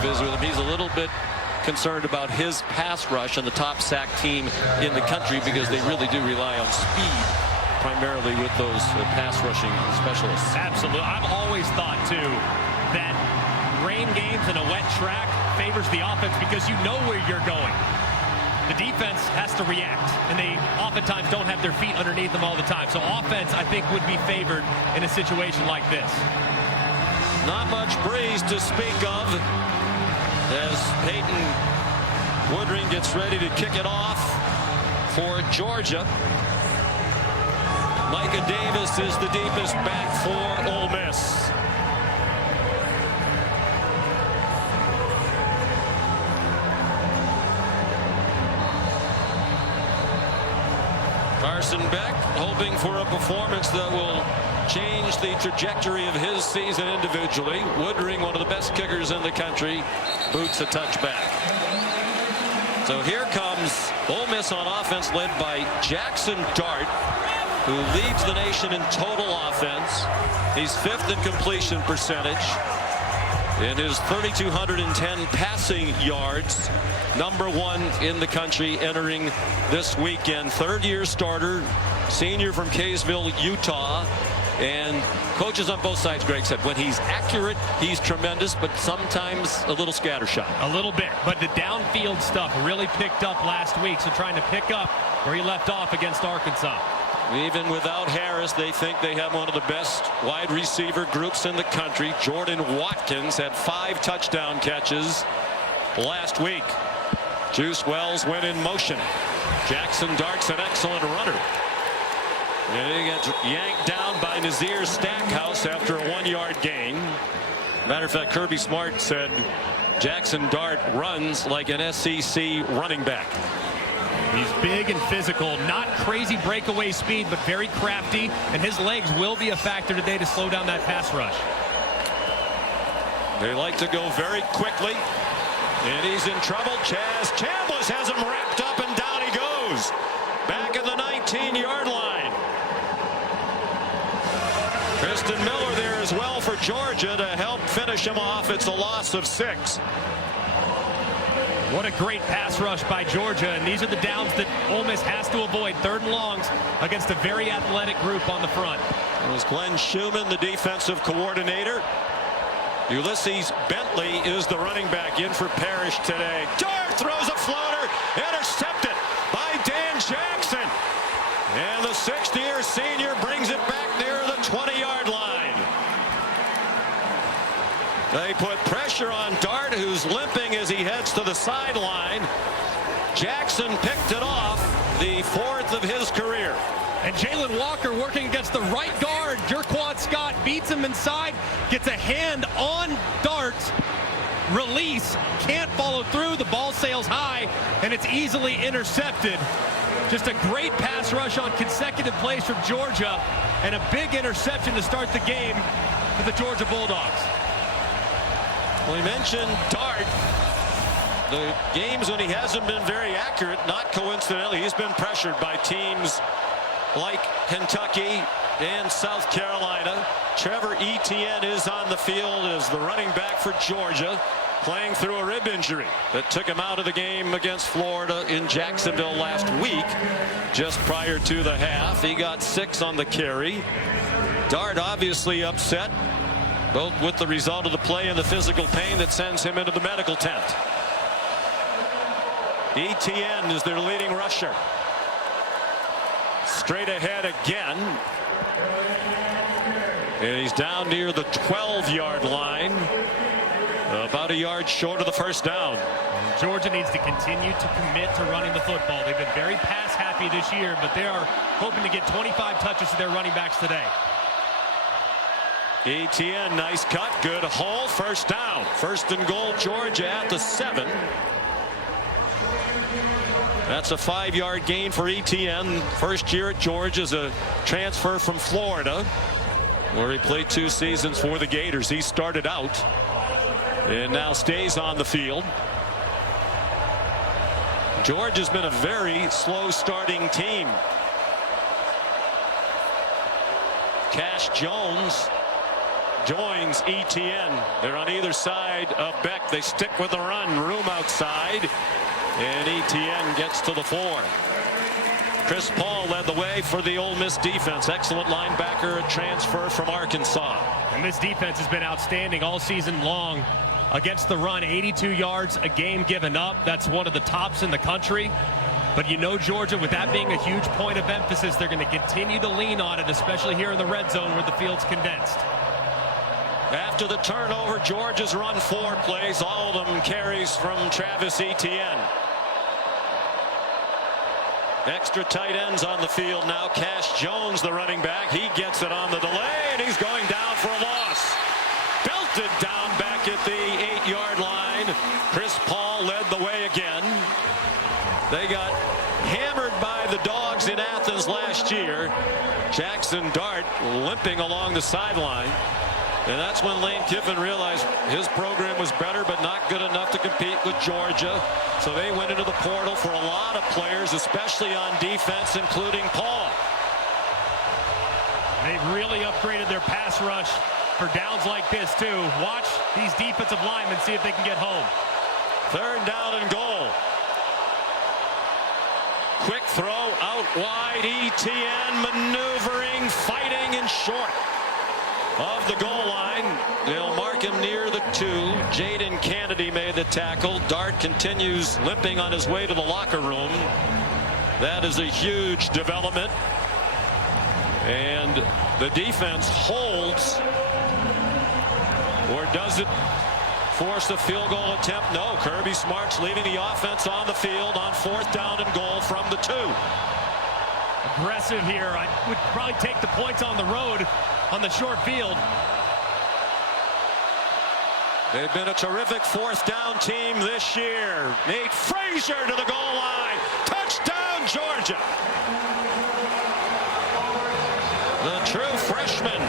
visit with him. He's a little bit concerned about his pass rush and the top sack team in the country because they really do rely on speed primarily with those pass rushing specialists. Absolutely. I've always thought too that rain games and a wet track favors the offense because you know where you're going. The defense has to react, and they oftentimes don't have their feet underneath them all the time. So offense, I think, would be favored in a situation like this. Not much breeze to speak of as Peyton Woodring gets ready to kick it off for Georgia. Micah Davis is the deepest back for Ole Miss. Carson Beck hoping for a performance that will change the trajectory of his season individually. Woodring, one of the best kickers in the country, boots a touchback. So here comes Ole Miss on offense, led by Jackson Dart, who leads the nation in total offense. He's 5th in completion percentage. In his 3,210 passing yards, #1 in the country entering this weekend. 3rd-year starter, senior from Kaysville, Utah. And coaches on both sides, Greg said, when he's accurate, he's tremendous, but sometimes a little scattershot. A little bit, but the downfield stuff really picked up last week, so trying to pick up where he left off against Arkansas. Even without Harris, they think they have one of the best wide receiver groups in the country. Jordan Watkins had 5 touchdown catches last week. Juice Wells went in motion. Jackson Dart's an excellent runner. And he gets yanked down by Nazir Stackhouse after a 1-yard gain. Matter of fact, Kirby Smart said Jackson Dart runs like an SEC running back. He's big and physical, not crazy breakaway speed, but very crafty, and his legs will be a factor today to slow down that pass rush. They like to go very quickly, and he's in trouble. Chaz Chambliss has him wrapped up, and down he goes. Back at the 19-yard line. Kristen Miller there as well for Georgia to help finish him off. It's a loss of 6. What a great pass rush by Georgia, and these are the downs that Ole Miss has to avoid. 3rd and longs against a very athletic group on the front. It was Glenn Schumann, the defensive coordinator. Ulysses Bentley is the running back in for Parrish today. Dart throws a floater, intercepted by Dan Jackson. And the 6th-year senior brings it back near the 20-yard line. They put pressure on Dart, who's limping as he heads to the sideline. Jackson picked it off, the 4th of his career. And Jalen Walker working against the right guard. Jerquan Scott beats him inside, gets a hand on Dart. Release, can't follow through. The ball sails high, and it's easily intercepted. Just a great pass rush on consecutive plays from Georgia, and a big interception to start the game for the Georgia Bulldogs. We mentioned Dart. The games when he hasn't been very accurate, not coincidentally, he's been pressured by teams like Kentucky and South Carolina. Trevor Etienne is on the field as the running back for Georgia, playing through a rib injury that took him out of the game against Florida in Jacksonville last week, just prior to the half. He got 6 on the carry. Dart obviously upset, both with the result of the play and the physical pain that sends him into the medical tent. Etienne is their leading rusher. Straight ahead again. And he's down near the 12-yard line. About a yard short of the first down. Georgia needs to continue to commit to running the football. They've been very pass happy this year, but they are hoping to get 25 touches to their running backs today. Etienne, nice cut, good haul, 1st down. 1st and goal, Georgia at the 7. That's a 5-yard gain for Etienne. First year at Georgia as a transfer from Florida, where he played 2 seasons for the Gators. He started out and now stays on the field. Georgia's been a very slow starting team. Cash Jones joins Etienne. They're on either side of Beck. They stick with the run. Room outside. And Etienne gets to the 4. Chris Paul led the way for the Ole Miss defense. Excellent linebacker, a transfer from Arkansas. And this defense has been outstanding all season long against the run. 82 yards a game given up. That's one of the tops in the country. But you know, Georgia, with that being a huge point of emphasis, they're going to continue to lean on it, especially here in the red zone where the field's condensed. After the turnover, Georgia's run 4 plays, all of them carries from Travis Etienne. Extra tight ends on the field now. Cash Jones, the running back, he gets it on the delay, and he's going down for a loss. Belted down back at the 8-yard line. Chris Paul led the way again. They got hammered by the Dogs in Athens last year. Jackson Dart limping along the sideline. And that's when Lane Kiffin realized his program was better, but not good enough to compete with Georgia. So they went into the portal for a lot of players, especially on defense, including Paul. They've really upgraded their pass rush for downs like this, too. Watch these defensive linemen, see if they can get home. 3rd down and goal. Quick throw out wide. Etienne maneuvering, fighting, and short of the goal line. They'll mark him near the 2. Jaden Kennedy made the tackle. Dart continues limping on his way to the locker room. That is a huge development. And the defense holds. Or does it force a field goal attempt? No. Kirby Smart's leaving the offense on the field on 4th down and goal from the 2. Aggressive here. I would probably take the points on the road on the short field. They've been a terrific 4th down team this year. Nate Frazier to the goal line. Touchdown, Georgia. The true freshman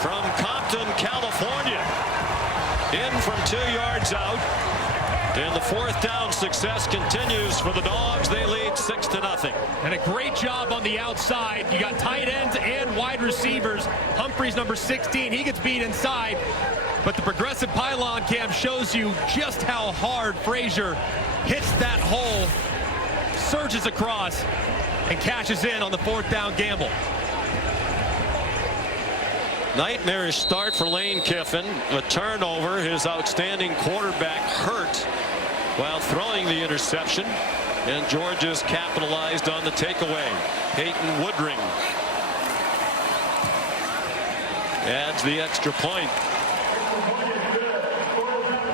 from Compton, California. In from 2 yards out. And the 4th down success continues for the Dogs. They lead 6-0. And a great job on the outside. You got tight ends and wide receivers. Humphreys, number 16, he gets beat inside. But the progressive pylon cam shows you just how hard Frazier hits that hole, surges across, and cashes in on the 4th down gamble. Nightmarish start for Lane Kiffin. A turnover. His outstanding quarterback hurt while throwing the interception. And Georgia's capitalized on the takeaway. Peyton Woodring adds the extra point.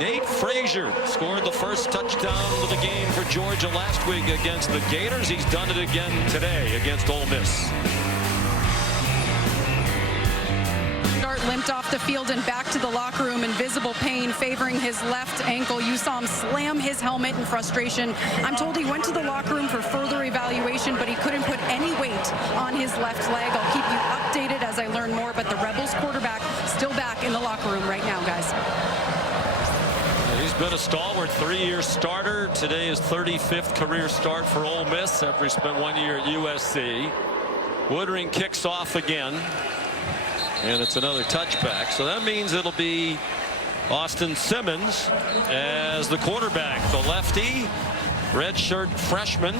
Nate Frazier scored the first touchdown of the game for Georgia last week against the Gators. He's done it again today against Ole Miss. Limped off the field and back to the locker room in visible pain, favoring his left ankle. You saw him slam his helmet in frustration. I'm told he went to the locker room for further evaluation, but he couldn't put any weight on his left leg. I'll keep you updated as I learn more, but the Rebels quarterback still back in the locker room right now, guys. He's been a stalwart 3-year starter. Today is 35th career start for Ole Miss after he spent 1 year at USC. Woodring kicks off again. And it's another touchback. So that means it'll be Austin Simmons as the quarterback. The lefty, redshirt freshman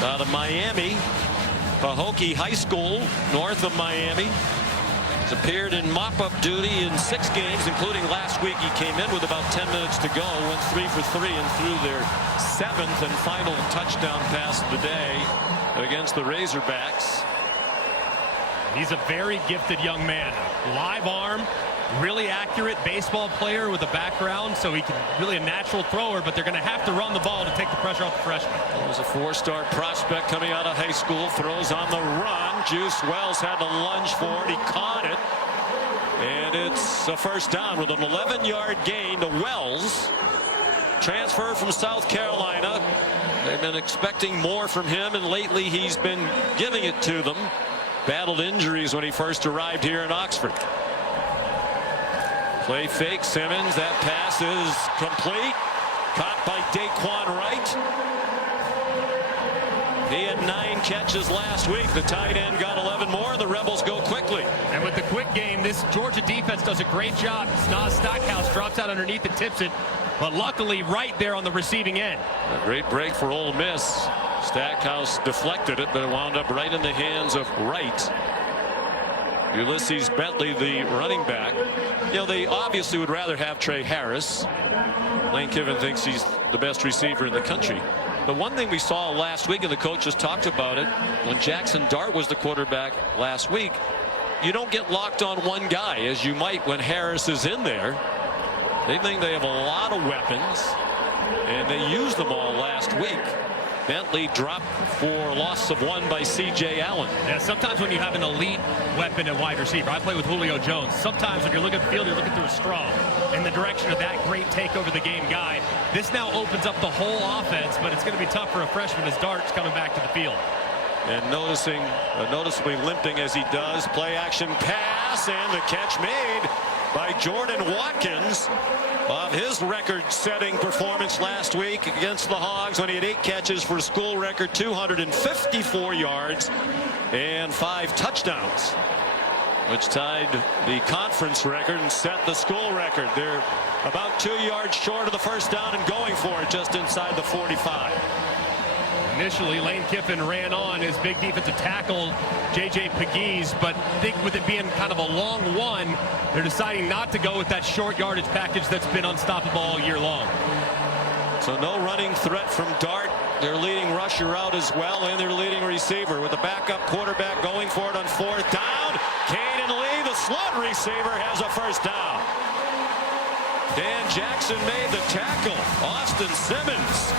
out of Miami, Pahokee High School, north of Miami. He's appeared in mop-up duty in 6 games, including last week. He came in with about 10 minutes to go, went 3 for 3 and threw their 7th and final touchdown pass of the day against the Razorbacks. He's a very gifted young man. Live arm, really accurate baseball player with a background, so he can really a natural thrower, but they're going to have to run the ball to take the pressure off the freshman. He was a 4-star prospect coming out of high school, throws on the run. Juice Wells had to lunge for it. He caught it. And it's a first down with an 11-yard gain to Wells. Transfer from South Carolina. They've been expecting more from him, and lately he's been giving it to them. Battled injuries when he first arrived here in Oxford. Play fake Simmons. That pass is complete. Caught by Daquan Wright. He had 9 catches last week. The tight end got 11 more. The Rebels go quickly. And with the quick game, this Georgia defense does a great job. Nas Stackhouse drops out underneath and tips it, but luckily right there on the receiving end. A great break for Ole Miss. Stackhouse deflected it, but it wound up right in the hands of Wright. Ulysses Bentley, the running back. You know, they obviously would rather have Trey Harris. Lane Kiffin thinks he's the best receiver in the country. The one thing we saw last week, and the coaches talked about it, when Jackson Dart was the quarterback last week, you don't get locked on one guy as you might when Harris is in there. They think they have a lot of weapons, and they used them all last week. Bentley dropped for a loss of 1 by C.J. Allen. Yeah, sometimes when you have an elite weapon at wide receiver, I play with Julio Jones. Sometimes when you're looking at the field, you're looking through a straw in the direction of that great take over the game guy. This now opens up the whole offense, but it's going to be tough for a freshman as Dart's coming back to the field. And noticeably limping as he does. Play action pass, and the catch made by Jordan Watkins of his record-setting performance last week against the Hogs when he had 8 catches for a school record 254 yards and 5 touchdowns, which tied the conference record and set the school record. They're about 2 yards short of the first down and going for it just inside the 45. Initially, Lane Kiffin ran on his big defensive tackle, J.J. Pegues, but I think with it being kind of a long one, they're deciding not to go with that short yardage package that's been unstoppable all year long. So no running threat from Dart. Their leading rusher out as well, and their leading receiver with the backup quarterback going for it on 4th down. Caden Lee, the slot receiver, has a first down. Dan Jackson made the tackle. Austin Simmons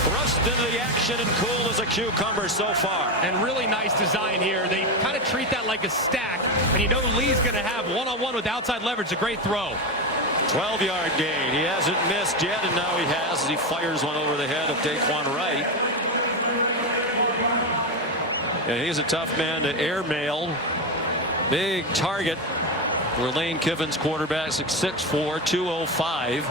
thrust into the action and cool as a cucumber so far. And really nice design here. They kind of treat that like a stack, and you know Lee's going to have one-on-one with outside leverage. A great throw. 12-yard gain. He hasn't missed yet, and now he has as he fires one over the head of Daquan Wright. And he's a tough man to airmail. Big target for Lane Kiffin's quarterback, 6'4", 205.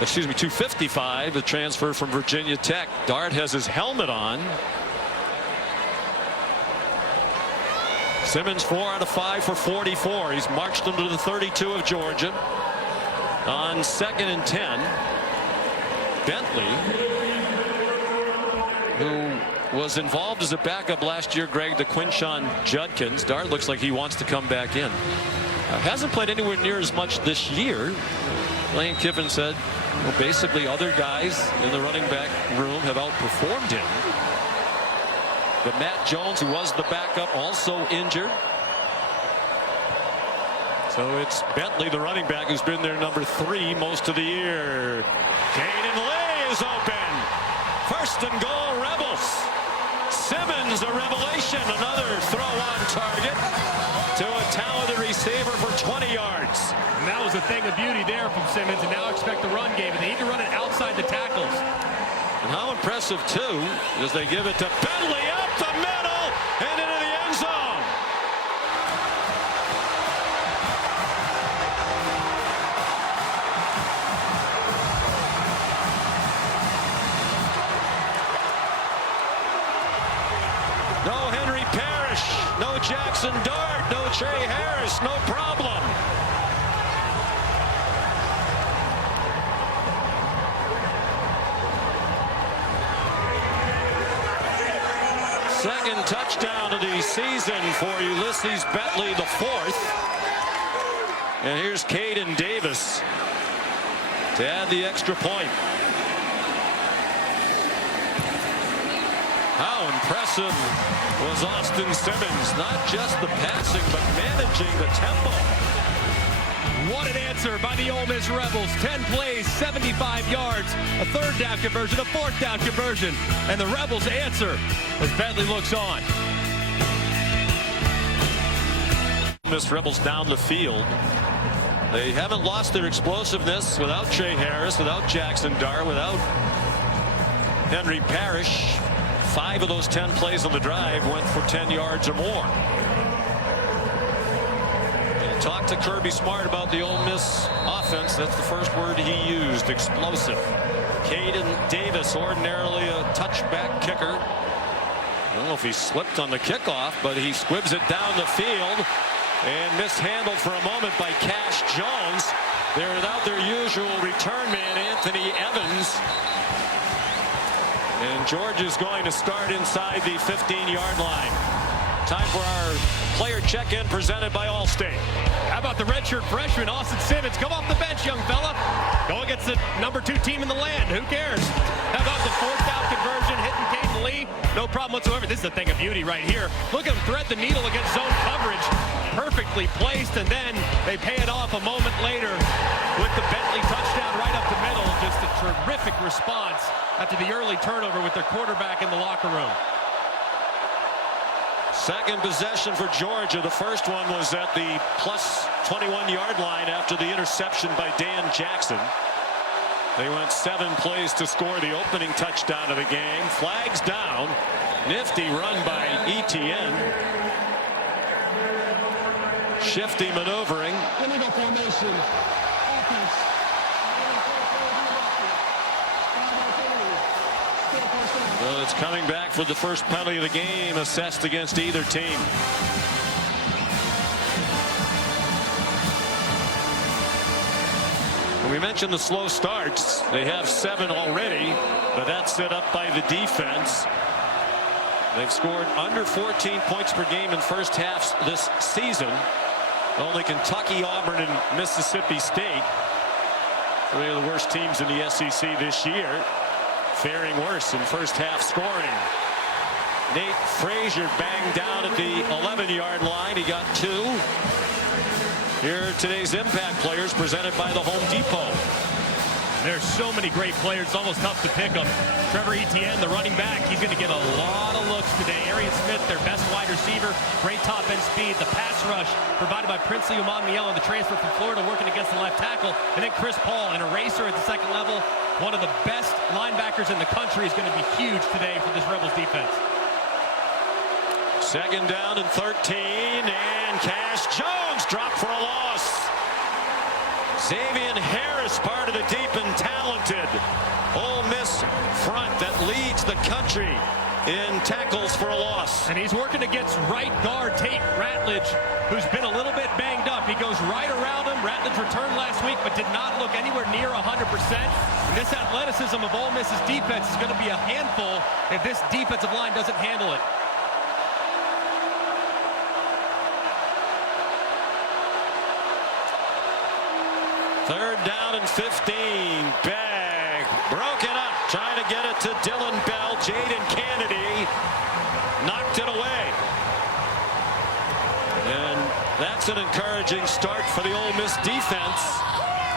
Excuse me, 255, the transfer from Virginia Tech. Dart has his helmet on. Simmons 4 out of 5 for 44. He's marched them to the 32 of Georgia. On 2nd and 10, Bentley, who was involved as a backup last year, Greg, to Quinshon Judkins. Dart looks like he wants to come back in. Hasn't played anywhere near as much this year. Lane Kiffin said, well, basically other guys in the running back room have outperformed him. But Matt Jones, who was the backup, also injured. So it's Bentley, the running back, who's been their number 3 most of the year. Caden Lee is open. 1st and goal, Rebels. Simmons, a revelation, another throw on target to a talented receiver for 20 yards. And that was a thing of beauty there from Simmons, and now expect the run game, and they need to run it outside the tackles. And how impressive, too, as they give it to Bentley up the middle and into the end zone. No Henry Parrish, no Jackson Dart, no Trey Harris, no problem. Second touchdown of the season for Ulysses Bentley, the 4th. And here's Caden Davis to add the extra point. How impressive was Austin Simmons? Not just the passing, but managing the tempo. What an answer by the Ole Miss Rebels. 10 plays, 75 yards, a 3rd down conversion, a 4th down conversion, and the Rebels answer as Bentley looks on. Miss Rebels down the field. They haven't lost their explosiveness without Trey Harris, without Jackson Dart, without Henry Parrish. 5 of those 10 plays on the drive went for 10 yards or more. Talk to Kirby Smart about the Ole Miss offense. That's the first word he used, explosive. Caden Davis, ordinarily a touchback kicker, I don't know if he slipped on the kickoff, but he squibs it down the field and mishandled for a moment by Cash Jones. They're without their usual return man, Anthony Evans. And George is going to start inside the 15-yard line. Time for our player check-in presented by Allstate. How about the redshirt freshman, Austin Simmons? Come off the bench, young fella. Go against the #2 team in the land. Who cares? How about the 4th down conversion, hitting Caden Lee? No problem whatsoever. This is a thing of beauty right here. Look at him thread the needle against zone coverage. Perfectly placed, and then they pay it off a moment later with the Bentley touchdown right up the middle. Just a terrific response after the early turnover with their quarterback in the locker room. Second possession for Georgia. The first one was at the plus 21-yard line after the interception by Dan Jackson. They went 7 plays to score the opening touchdown of the game. Flags down. Nifty run by Etienne. Shifty maneuvering. Illegal formation. Offense. Well, it's coming back for the first penalty of the game assessed against either team. We mentioned the slow starts. They have 7 already, but that's set up by the defense. They've scored under 14 points per game in first halves this season. Only Kentucky, Auburn, and Mississippi State, 3 of the worst teams in the SEC this year, faring worse in first half scoring. Nate Frazier banged down at the 11-yard line. He got 2. Here are today's impact players presented by the Home Depot. There's so many great players, it's almost tough to pick them. Trevor Etienne, the running back, he's going to get a lot of looks today. Arian Smith, their best wide receiver, great top end speed. The pass rush provided by Princely Umanmiele, the transfer from Florida, working against the left tackle. And then Chris Paul, an eraser at the second level. One of the best linebackers in the country, is going to be huge today for this Rebels defense. Second down and 13, and Cash Jones dropped for a loss. Xavier Harris, part of the deep and talented Ole Miss front that leads the country in tackles for a loss. And he's working against right guard Tate Ratledge, who's been a little bit banged up. He goes right around him. Ratledge returned last week, but did not look anywhere near 100%. And this athleticism of Ole Miss's defense is going to be a handful if this defensive line doesn't handle it. Third down and 15. Bag broken up, trying to get it to Dylan Bell. Jaden Kennedy knocked it away. And that's an encouraging start for the Ole Miss defense,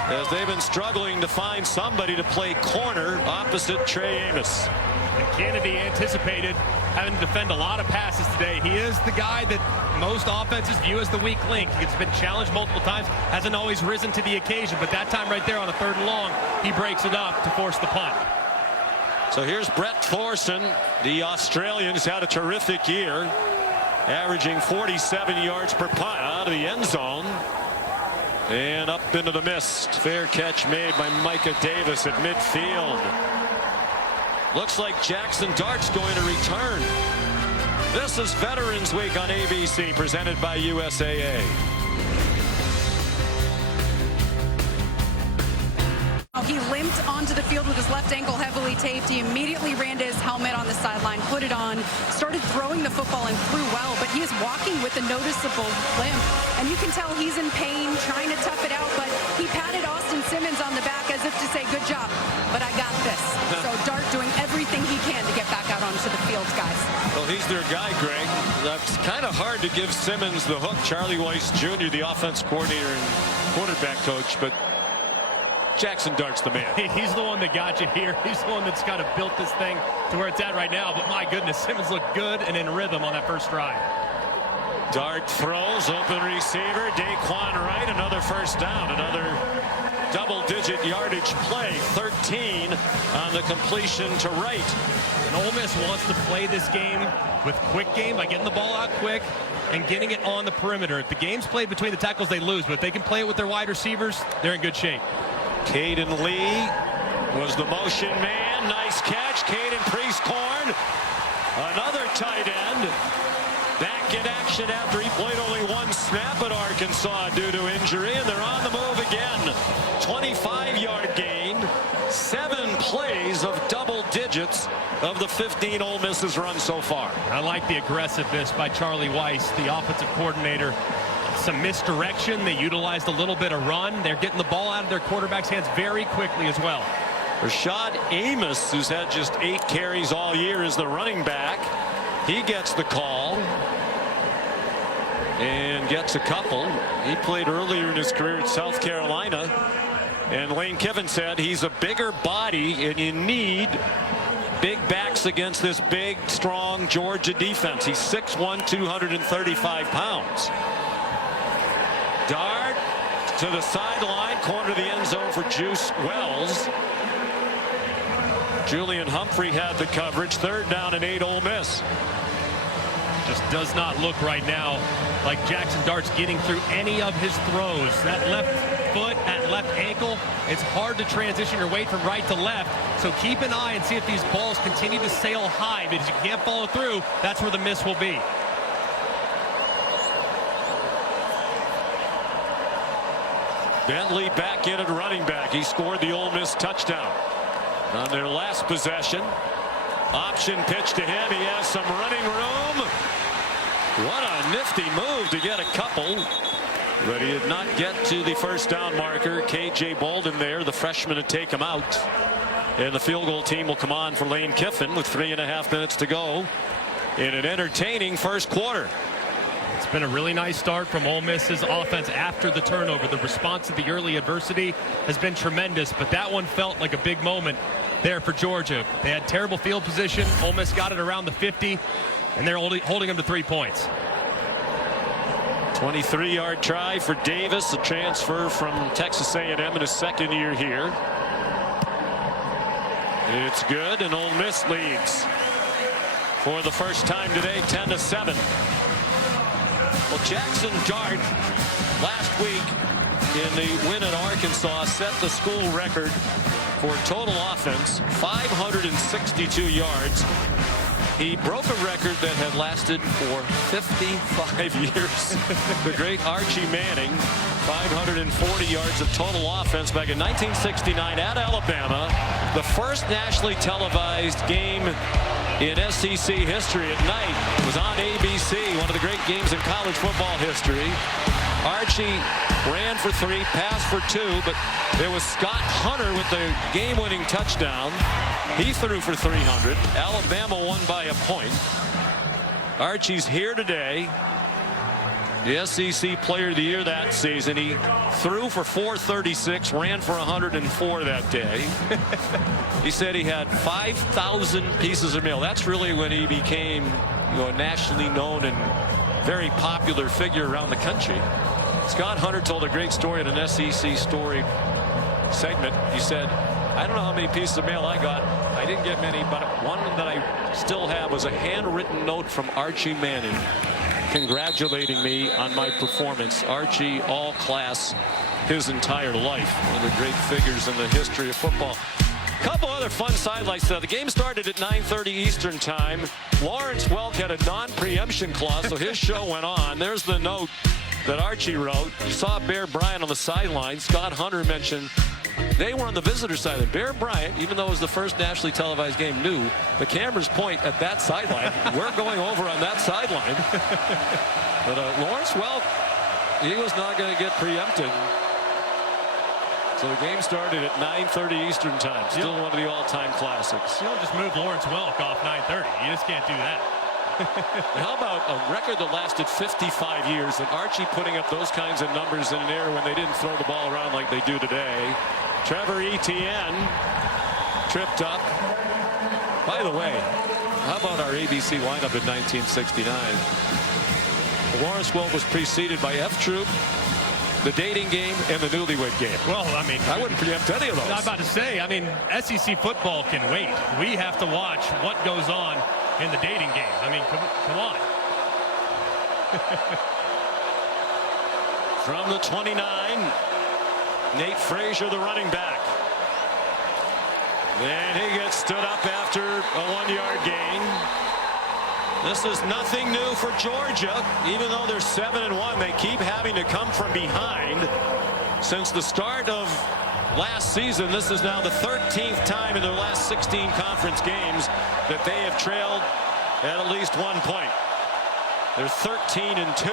as they've been struggling to find somebody to play corner opposite Trey Amos. And Kennedy anticipated having to defend a lot of passes today. He is the guy that most offenses view as the weak link. He's been challenged multiple times, hasn't always risen to the occasion, but that time right there on a 3rd and long, he breaks it up to force the punt. So here's Brett Thorson, the Australian, who's had a terrific year, averaging 47 yards per punt out of the end zone. And up into the mist. Fair catch made by Micah Davis at midfield. Looks like Jackson Dart's going to return. This is Veterans Week on ABC, presented by USAA. He limped onto the field with his left ankle heavily taped. He immediately ran to his helmet on the sideline, put it on, started throwing the football and threw well, but he is walking with a noticeable limp. And you can tell he's in pain, trying to tough it out, but he patted Austin Simmons on the back as if to say, good job, but I got this. So Dart doing everything he can to get back out onto the field, guys. Well, he's their guy, Greg. That's kind of hard to give Simmons the hook. Charlie Weiss Jr., the offense coordinator and quarterback coach, but Jackson Dart's the man. He's the one that got you here. He's the one that's kind of built this thing to where it's at right now. But my goodness, Simmons looked good and in rhythm on that first drive. Dart throws, open receiver, Daquan Wright, another first down, another double-digit yardage play, 13 on the completion to Wright. And Ole Miss wants to play this game with quick game by getting the ball out quick and getting it on the perimeter. If the game's played between the tackles, they lose. But if they can play it with their wide receivers, they're in good shape. Caden Lee was the motion man. Nice catch. Caden Priestcorn. Another tight end. Back in action after he played only one snap at Arkansas due to injury, and they're on the move again. 25-yard gain, 7 plays of double digits of the 15 Ole Miss has run so far. I like the aggressiveness by Charlie Weis, the offensive coordinator. Some misdirection. They utilized a little bit of run. They're getting the ball out of their quarterback's hands very quickly as well. Rashad Amos, who's had just 8 carries all year, is the running back. He gets the call and gets a couple. He played earlier in his career at South Carolina, and Lane Kiffin said he's a bigger body and you need big backs against this big, strong Georgia defense. He's 6'1", 235 pounds. Dart to the sideline, corner of the end zone for Juice Wells. Julian Humphrey had the coverage. 3rd down and 8 Ole Miss. Just does not look right now like Jackson Dart's getting through any of his throws. That left foot, that left ankle, it's hard to transition your weight from right to left. So keep an eye and see if these balls continue to sail high, because you can't follow through. That's where the miss will be. Bentley back in at running back. He scored the Ole Miss touchdown on their last possession. Option pitch to him. He has some running room. What a nifty move to get a couple. But he did not get to the first down marker. K.J. Bolden there, the freshman, to take him out. And the field goal team will come on for Lane Kiffin with 3.5 minutes to go in an entertaining first quarter. It's been a really nice start from Ole Miss's offense after the turnover. The response to the early adversity has been tremendous, but that one felt like a big moment there for Georgia. They had terrible field position. Ole Miss got it around the 50, and they're holding them to 3 points. 23-yard try for Davis, a transfer from Texas A&M in his 2nd year here. It's good, and Ole Miss leads for the first time today, 10-7. Well, Jackson Dart last week in the win at Arkansas set the school record for total offense, 562 yards. He broke a record that had lasted for 55 years. The great Archie Manning, 540 yards of total offense back in 1969 at Alabama. The first nationally televised game in SEC history at night was on ABC, one of the great games in college football history. Archie ran for 3, passed for 2, but it was Scott Hunter with the game-winning touchdown. He threw for 300. Alabama won by a point. Archie's here today. The SEC Player of the Year that season. He threw for 436, ran for 104 that day. He said he had 5,000 pieces of mail. That's really when he became, a nationally known and very popular figure around the country. Scott Hunter told a great story in an SEC story segment. He said, I don't know how many pieces of mail I got. I didn't get many, but one that I still have was a handwritten note from Archie Manning congratulating me on my performance. Archie, all class his entire life. One of the great figures in the history of football. A couple other fun sidelights. The game started at 9:30 Eastern time. Lawrence Welk had a non-preemption clause, so his show went on. There's the note that Archie wrote. You saw Bear Bryant on the sideline. Scott Hunter mentioned they were on the visitor side. And Bear Bryant, even though it was the first nationally televised game, knew the cameras point at that sideline. We're going over on that sideline. But Lawrence Welk, he was not going to get preempted. So the game started at 9:30 Eastern time. Still one of the all-time classics. You don't just move Lawrence Welk off 9:30. You just can't do that. How about a record that lasted 55 years and Archie putting up those kinds of numbers in an era when they didn't throw the ball around like they do today. Trevor Etienne tripped up. By the way, how about our ABC lineup in 1969? Lawrence Welk was preceded by F Troop, the dating game, and the newlywed game. Well, I mean, I wouldn't preempt any of those. I'm about to say, I mean, SEC football can wait. We have to watch what goes on in the dating game. I mean, come on. From the 29, Nate Frazier, the running back. Then he gets stood up after a 1-yard gain. This is nothing new for Georgia. Even though they're 7-1, they keep having to come from behind. Since the start of last season, this is now the 13th time in their last 16 conference games that they have trailed at least 1 point. They're 13-2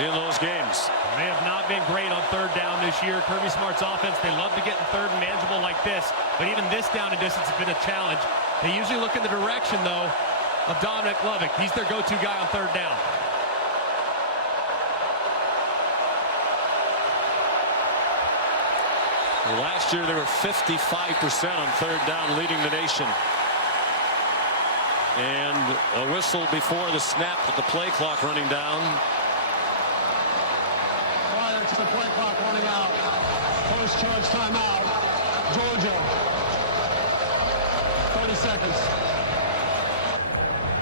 in those games. They have not been great on third down this year. Kirby Smart's offense, they love to get in third and manageable like this, but even this down and distance has been a challenge. They usually look in the direction, though, of Dominic Lovick. He's their go-to guy on third down. Last year, they were 55% on third down, leading the nation. And a whistle before the snap with the play clock running down. Prior to the play clock running out. First charge timeout. Georgia. 30 seconds.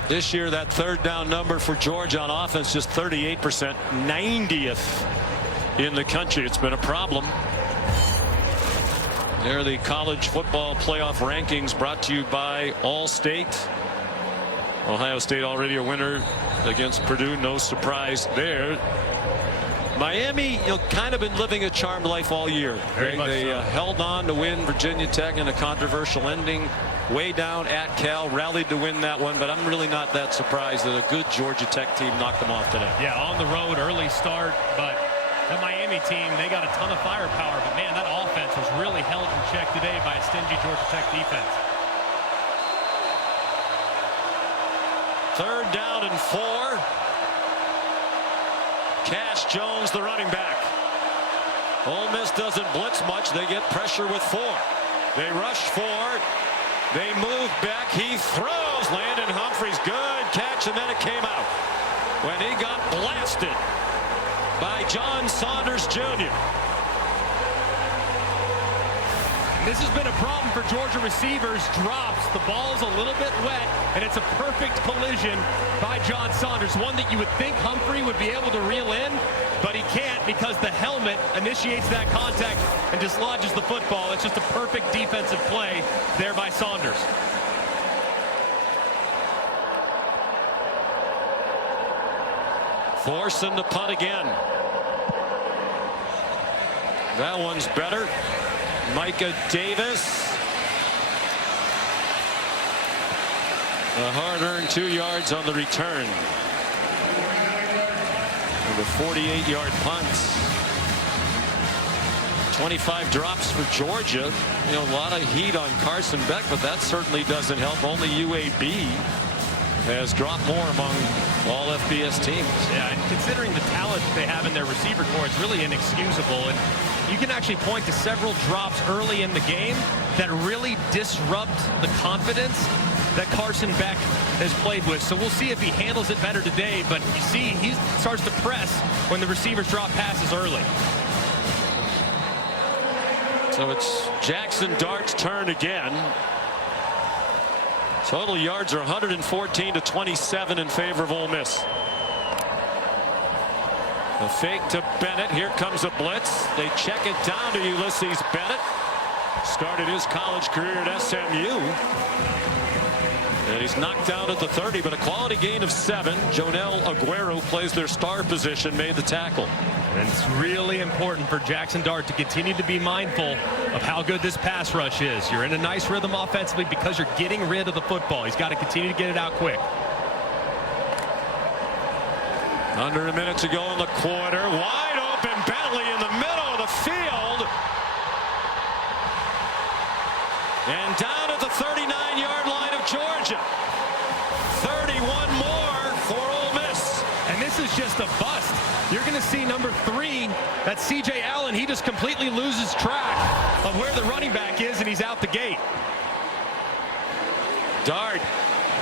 This year, that third down number for Georgia on offense just 38%, 90th in the country. It's been a problem. There are the college football playoff rankings brought to you by Allstate. Ohio State already a winner against Purdue. No surprise there. Miami, kind of been living a charmed life all year. They held on to win Virginia Tech in a controversial ending. Way down at Cal, rallied to win that one, but I'm really not that surprised that a good Georgia Tech team knocked them off today. Yeah, on the road, early start, but that Miami team, they got a ton of firepower, but man, that offense was really held in check today by a stingy Georgia Tech defense. Third down and 4. Cash Jones, the running back. Ole Miss doesn't blitz much. They get pressure with 4. They rush 4. They move back. He throws. Landon Humphreys, good catch, and then it came out when he got blasted by John Saunders Jr. This has been a problem for Georgia receivers. Drops. The ball's a little bit wet, and it's a perfect collision by John Saunders. One that you would think Humphrey would be able to reel in, but he can't because the helmet initiates that contact and dislodges the football. It's just a perfect defensive play there by Saunders. Forcing the punt again. That one's better. Micah Davis. A hard-earned 2 yards on the return. And the 48-yard punt. 25 drops for Georgia. A lot of heat on Carson Beck, but that certainly doesn't help. Only UAB has dropped more among all FBS teams. Yeah, and considering the talent they have in their receiver corps, it's really inexcusable. And you can actually point to several drops early in the game that really disrupt the confidence that Carson Beck has played with. So we'll see if he handles it better today. But you see, he starts to press when the receivers drop passes early. So it's Jackson Dart's turn again. Total yards are 114 to 27 in favor of Ole Miss. A fake to Bennett. Here comes a blitz. They check it down to Ulysses Bennett. Started his college career at SMU. And he's knocked out at the 30, but a quality gain of 7. Jonel Aguero plays their star position, made the tackle. And it's really important for Jackson Dart to continue to be mindful of how good this pass rush is. You're in a nice rhythm offensively because you're getting rid of the football. He's got to continue to get it out quick. Under a minute to go in the quarter. Wide open Bentley in the middle of the field. And down at the 39-yard line of Georgia. 31 more for Ole Miss. And this is just a bust. You're going to see number 3, that's C.J. Allen. He just completely loses track of where the running back is, and he's out the gate. Dart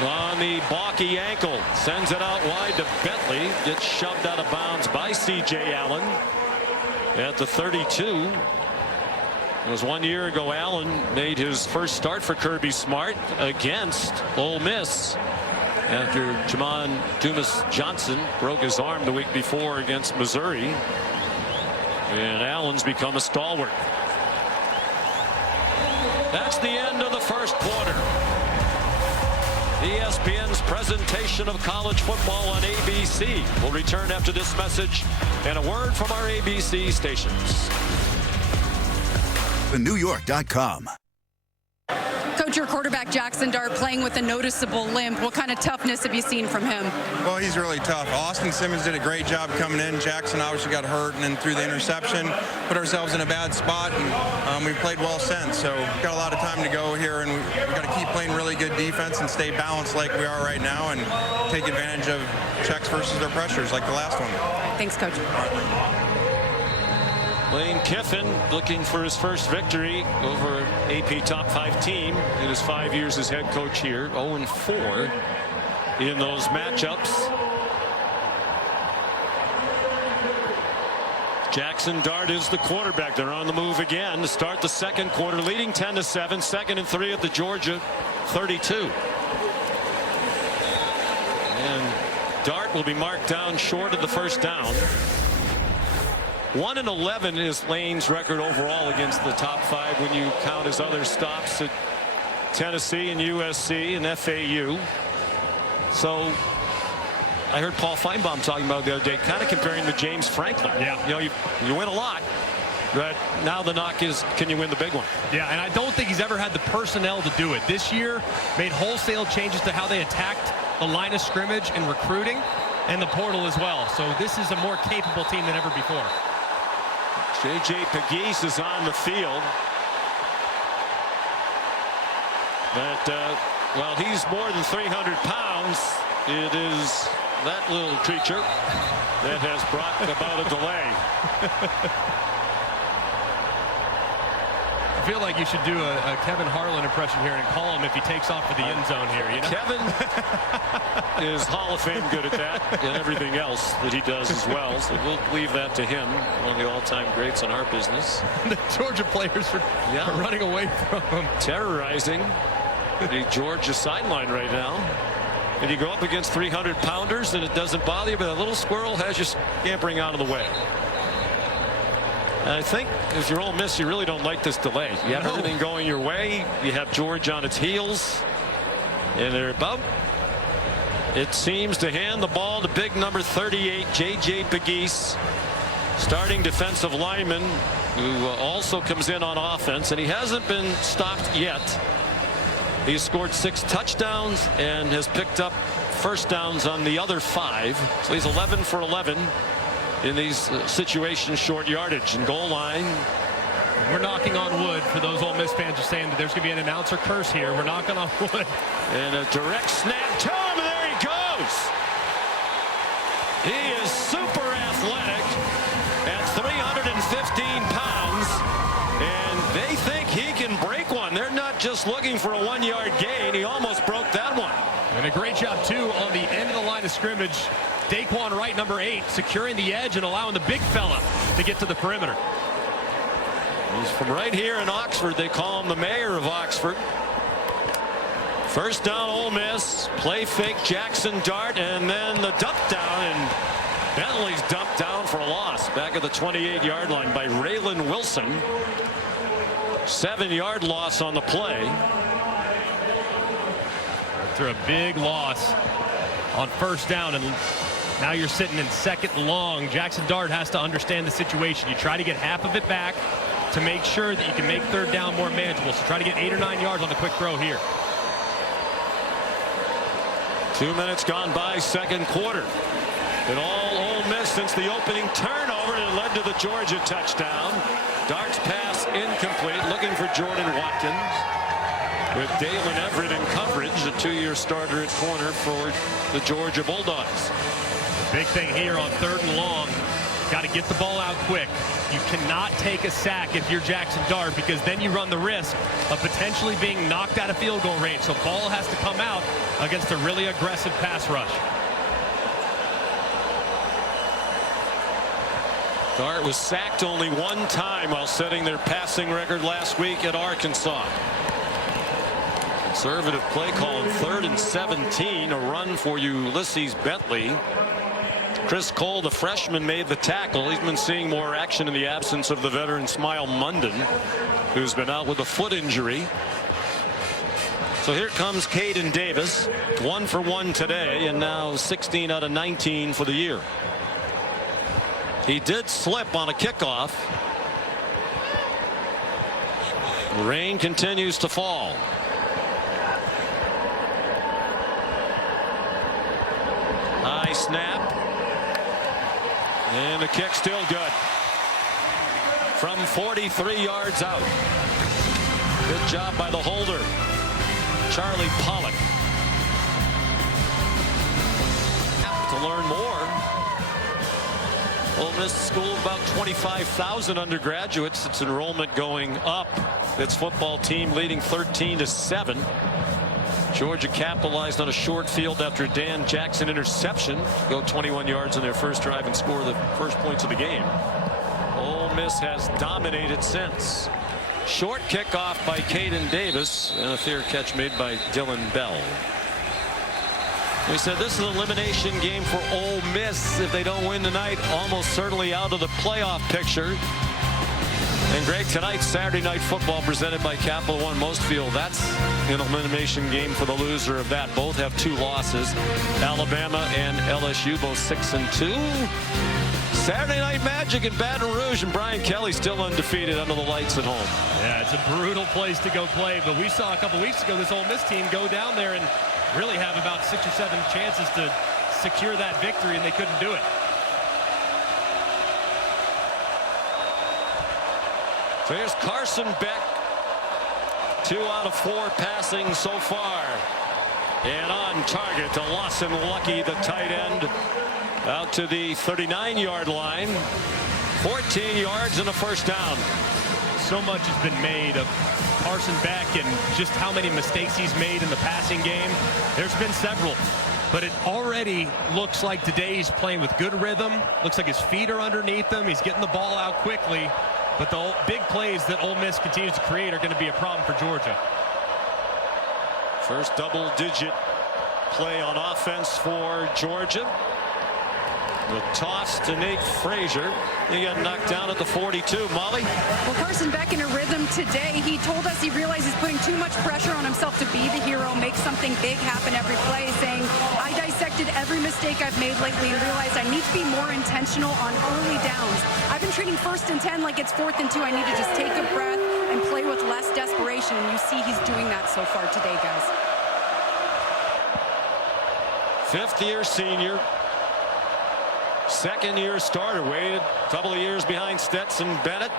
on the balky ankle. Sends it out wide to Bentley. Gets shoved out of bounds by C.J. Allen at the 32. It was 1 year ago Allen made his first start for Kirby Smart against Ole Miss after Jamon Dumas Johnson broke his arm the week before against Missouri. And Allen's become a stalwart. That's the end of the first quarter. ESPN's presentation of college football on ABC will return after this message and a word from our ABC stations. TheNewYork.com. Coach, your quarterback Jackson Dart playing with a noticeable limp. What kind of toughness have you seen from him? Well, he's really tough. Austin Simmons did a great job coming in. Jackson obviously got hurt and then threw the interception, put ourselves in a bad spot, and we played well since. So we've got a lot of time to go here, and we've got to keep playing really good defense and stay balanced like we are right now and take advantage of checks versus their pressures like the last one. Thanks, Coach. Lane Kiffin looking for his first victory over an AP top 5 team in his 5 years as head coach here. 0-4 in those matchups. Jackson Dart is the quarterback. They're on the move again to start the second quarter, leading 10-7, 2nd and 3 at the Georgia 32. And Dart will be marked down short of the first down. 1-11 is Lane's record overall against the top 5 when you count his other stops at Tennessee and USC and FAU. So I heard Paul Feinbaum talking about the other day, kind of comparing to James Franklin. Yeah. You know, you win a lot, but now the knock is, can you win the big one? Yeah, and I don't think he's ever had the personnel to do it. This year made wholesale changes to how they attacked the line of scrimmage and recruiting and the portal as well. So this is a more capable team than ever before. J.J. Pegues is on the field. But, well, he's more than 300 pounds. It is that little creature that has brought about a delay. I feel like you should do a Kevin Harlan impression here and call him if he takes off for the end zone here. You know? Kevin is Hall of Fame good at that and everything else that he does as well. So we'll leave that to him, one of the all-time greats in our business. The Georgia players are running away from him. Terrorizing the Georgia sideline right now. And you go up against 300-pounders and it doesn't bother you, but a little squirrel has you scampering out of the way. I think if you're Ole Miss, you really don't like this delay. You have everything going your way. You have Georgia on its heels. And they're about, it seems, to hand the ball to big number 38, J.J. Pegues, starting defensive lineman, who also comes in on offense. And he hasn't been stopped yet. He's scored 6 touchdowns and has picked up first downs on the other 5. So he's 11 for 11. In these situations, short yardage and goal line. We're knocking on wood. For those Ole Miss fans are saying that there's going to be an announcer curse here. We're knocking on wood. And a direct snap to him, and there he goes. He is super athletic at 315 pounds, and they think he can break one. They're not just looking for a 1-yard gain. He almost broke that one. And a great job, too, on the end of the line of scrimmage. Daquan Wright, number 8, securing the edge and allowing the big fella to get to the perimeter. He's from right here in Oxford. They call him the mayor of Oxford. First down, Ole Miss. Play fake, Jackson Dart, and then the dump down, and Bentley's dumped down for a loss back at the 28-yard line by Raylan Wilson. 7-yard loss on the play. After a big loss on first down, and now you're sitting in second and long. Jackson Dart has to understand the situation. You try to get half of it back to make sure that you can make third down more manageable. So try to get 8 or 9 yards on the quick throw here. 2 minutes gone by, second quarter. And all Ole Miss since the opening turnover that led to the Georgia touchdown. Dart's pass incomplete, looking for Jordan Watkins. With Dalen Everett in coverage, a 2-year starter at corner for the Georgia Bulldogs. Big thing here on third and long. Got to get the ball out quick. You cannot take a sack if you're Jackson Dart, because then you run the risk of potentially being knocked out of field goal range. So ball has to come out against a really aggressive pass rush. Dart was sacked only 1 time while setting their passing record last week at Arkansas. Conservative play call on 3rd and 17, a run for Ulysses Bentley. Chris Cole, the freshman, made the tackle. He's been seeing more action in the absence of the veteran Smile Munden, who's been out with a foot injury. So here comes Caden Davis, 1 for 1 today, and now 16 out of 19 for the year. He did slip on a kickoff. The rain continues to fall. High snap. And the kick still good. From 43 yards out. Good job by the holder, Charlie Pollock. To learn more, Ole Miss school of about 25,000 undergraduates. Its enrollment going up. Its football team leading 13-7. Georgia capitalized on a short field after Dan Jackson interception. Go 21 yards in their first drive and score the first points of the game. Ole Miss has dominated since. Short kickoff by Caden Davis and a fair catch made by Dylan Bell. We said this is an elimination game for Ole Miss. If they don't win tonight, almost certainly out of the playoff picture. And Greg, tonight, Saturday Night Football presented by Capital One Mostfield. That's an elimination game for the loser of that. Both have 2 losses. Alabama and LSU both 6-2. Saturday Night Magic in Baton Rouge, and Brian Kelly still undefeated under the lights at home. Yeah, it's a brutal place to go play, but we saw a couple weeks ago this Ole Miss team go down there and really have about 6 or 7 chances to secure that victory, and they couldn't do it. So here's Carson Beck. 2 out of 4 passing so far. And on target to Lawson Lucky, the tight end, out to the 39-yard line. 14 yards and a first down. So much has been made of Carson Beck and just how many mistakes he's made in the passing game. There's been several, but it already looks like today he's playing with good rhythm. Looks like his feet are underneath him. He's getting the ball out quickly. But the big plays that Ole Miss continues to create are going to be a problem for Georgia. First double-digit play on offense for Georgia. The toss to Nate Frazier. He got knocked down at the 42. Molly? Well, Carson Beck in a rhythm today. He told us he realizes putting too much pressure on himself to be the hero, make something big happen every play, saying, I dissected every mistake I've made lately and realized I need to be more intentional on early downs. I've been treating 1st and 10 like it's 4th and 2. I need to just take a breath and play with less desperation. And you see he's doing that so far today, guys. 5th-year senior. 2nd-year starter, waited a couple of years behind Stetson Bennett.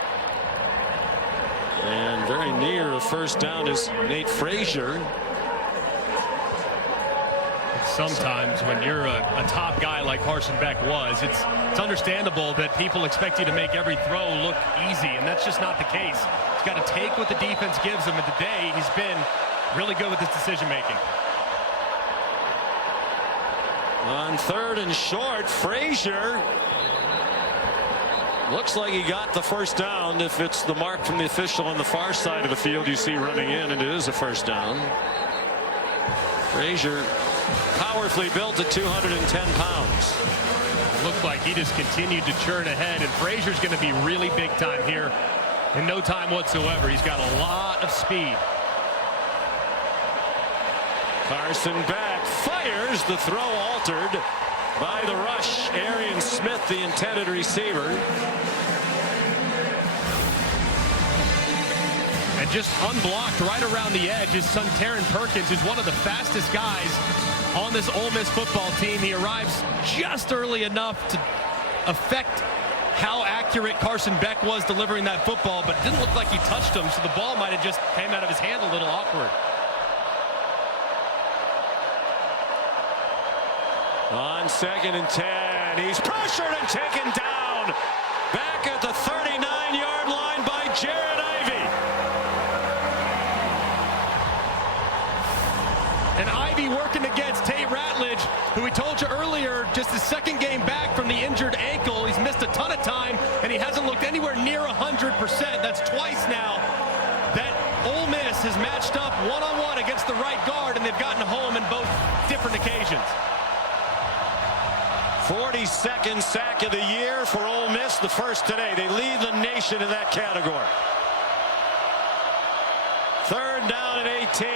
And very near a first down is Nate Frazier. Sometimes when you're a top guy like Carson Beck was, it's understandable that people expect you to make every throw look easy, and that's just not the case. He's got to take what the defense gives him, and today he's been really good with his decision making. On 3rd and short, Frazier looks like he got the first down. If it's the mark from the official on the far side of the field you see running in, and it is a first down. Frazier powerfully built at 210 pounds. Looked like he just continued to churn ahead, and Frazier's going to be really big time here in no time whatsoever. He's got a lot of speed. Carson Beck fires. The throw altered by the rush. Arian Smith, the intended receiver. And just unblocked right around the edge is son Taron Perkins, who's one of the fastest guys on this Ole Miss football team. He arrives just early enough to affect how accurate Carson Beck was delivering that football, but it didn't look like he touched him, so the ball might have just came out of his hand a little awkward. On 2nd and 10, he's pressured and taken down. Back at the 39-yard line by Jared Ivey. And Ivey working against Tate Ratledge, who we told you earlier, just his 2nd game back from the injured ankle. He's missed a ton of time, and he hasn't looked anywhere near 100%. That's twice now that Ole Miss has matched up one-on-one against the right guard, and they've gotten home in both different occasions. 42nd sack of the year for Ole Miss, the first today. They lead the nation in that category. 3rd down and 18.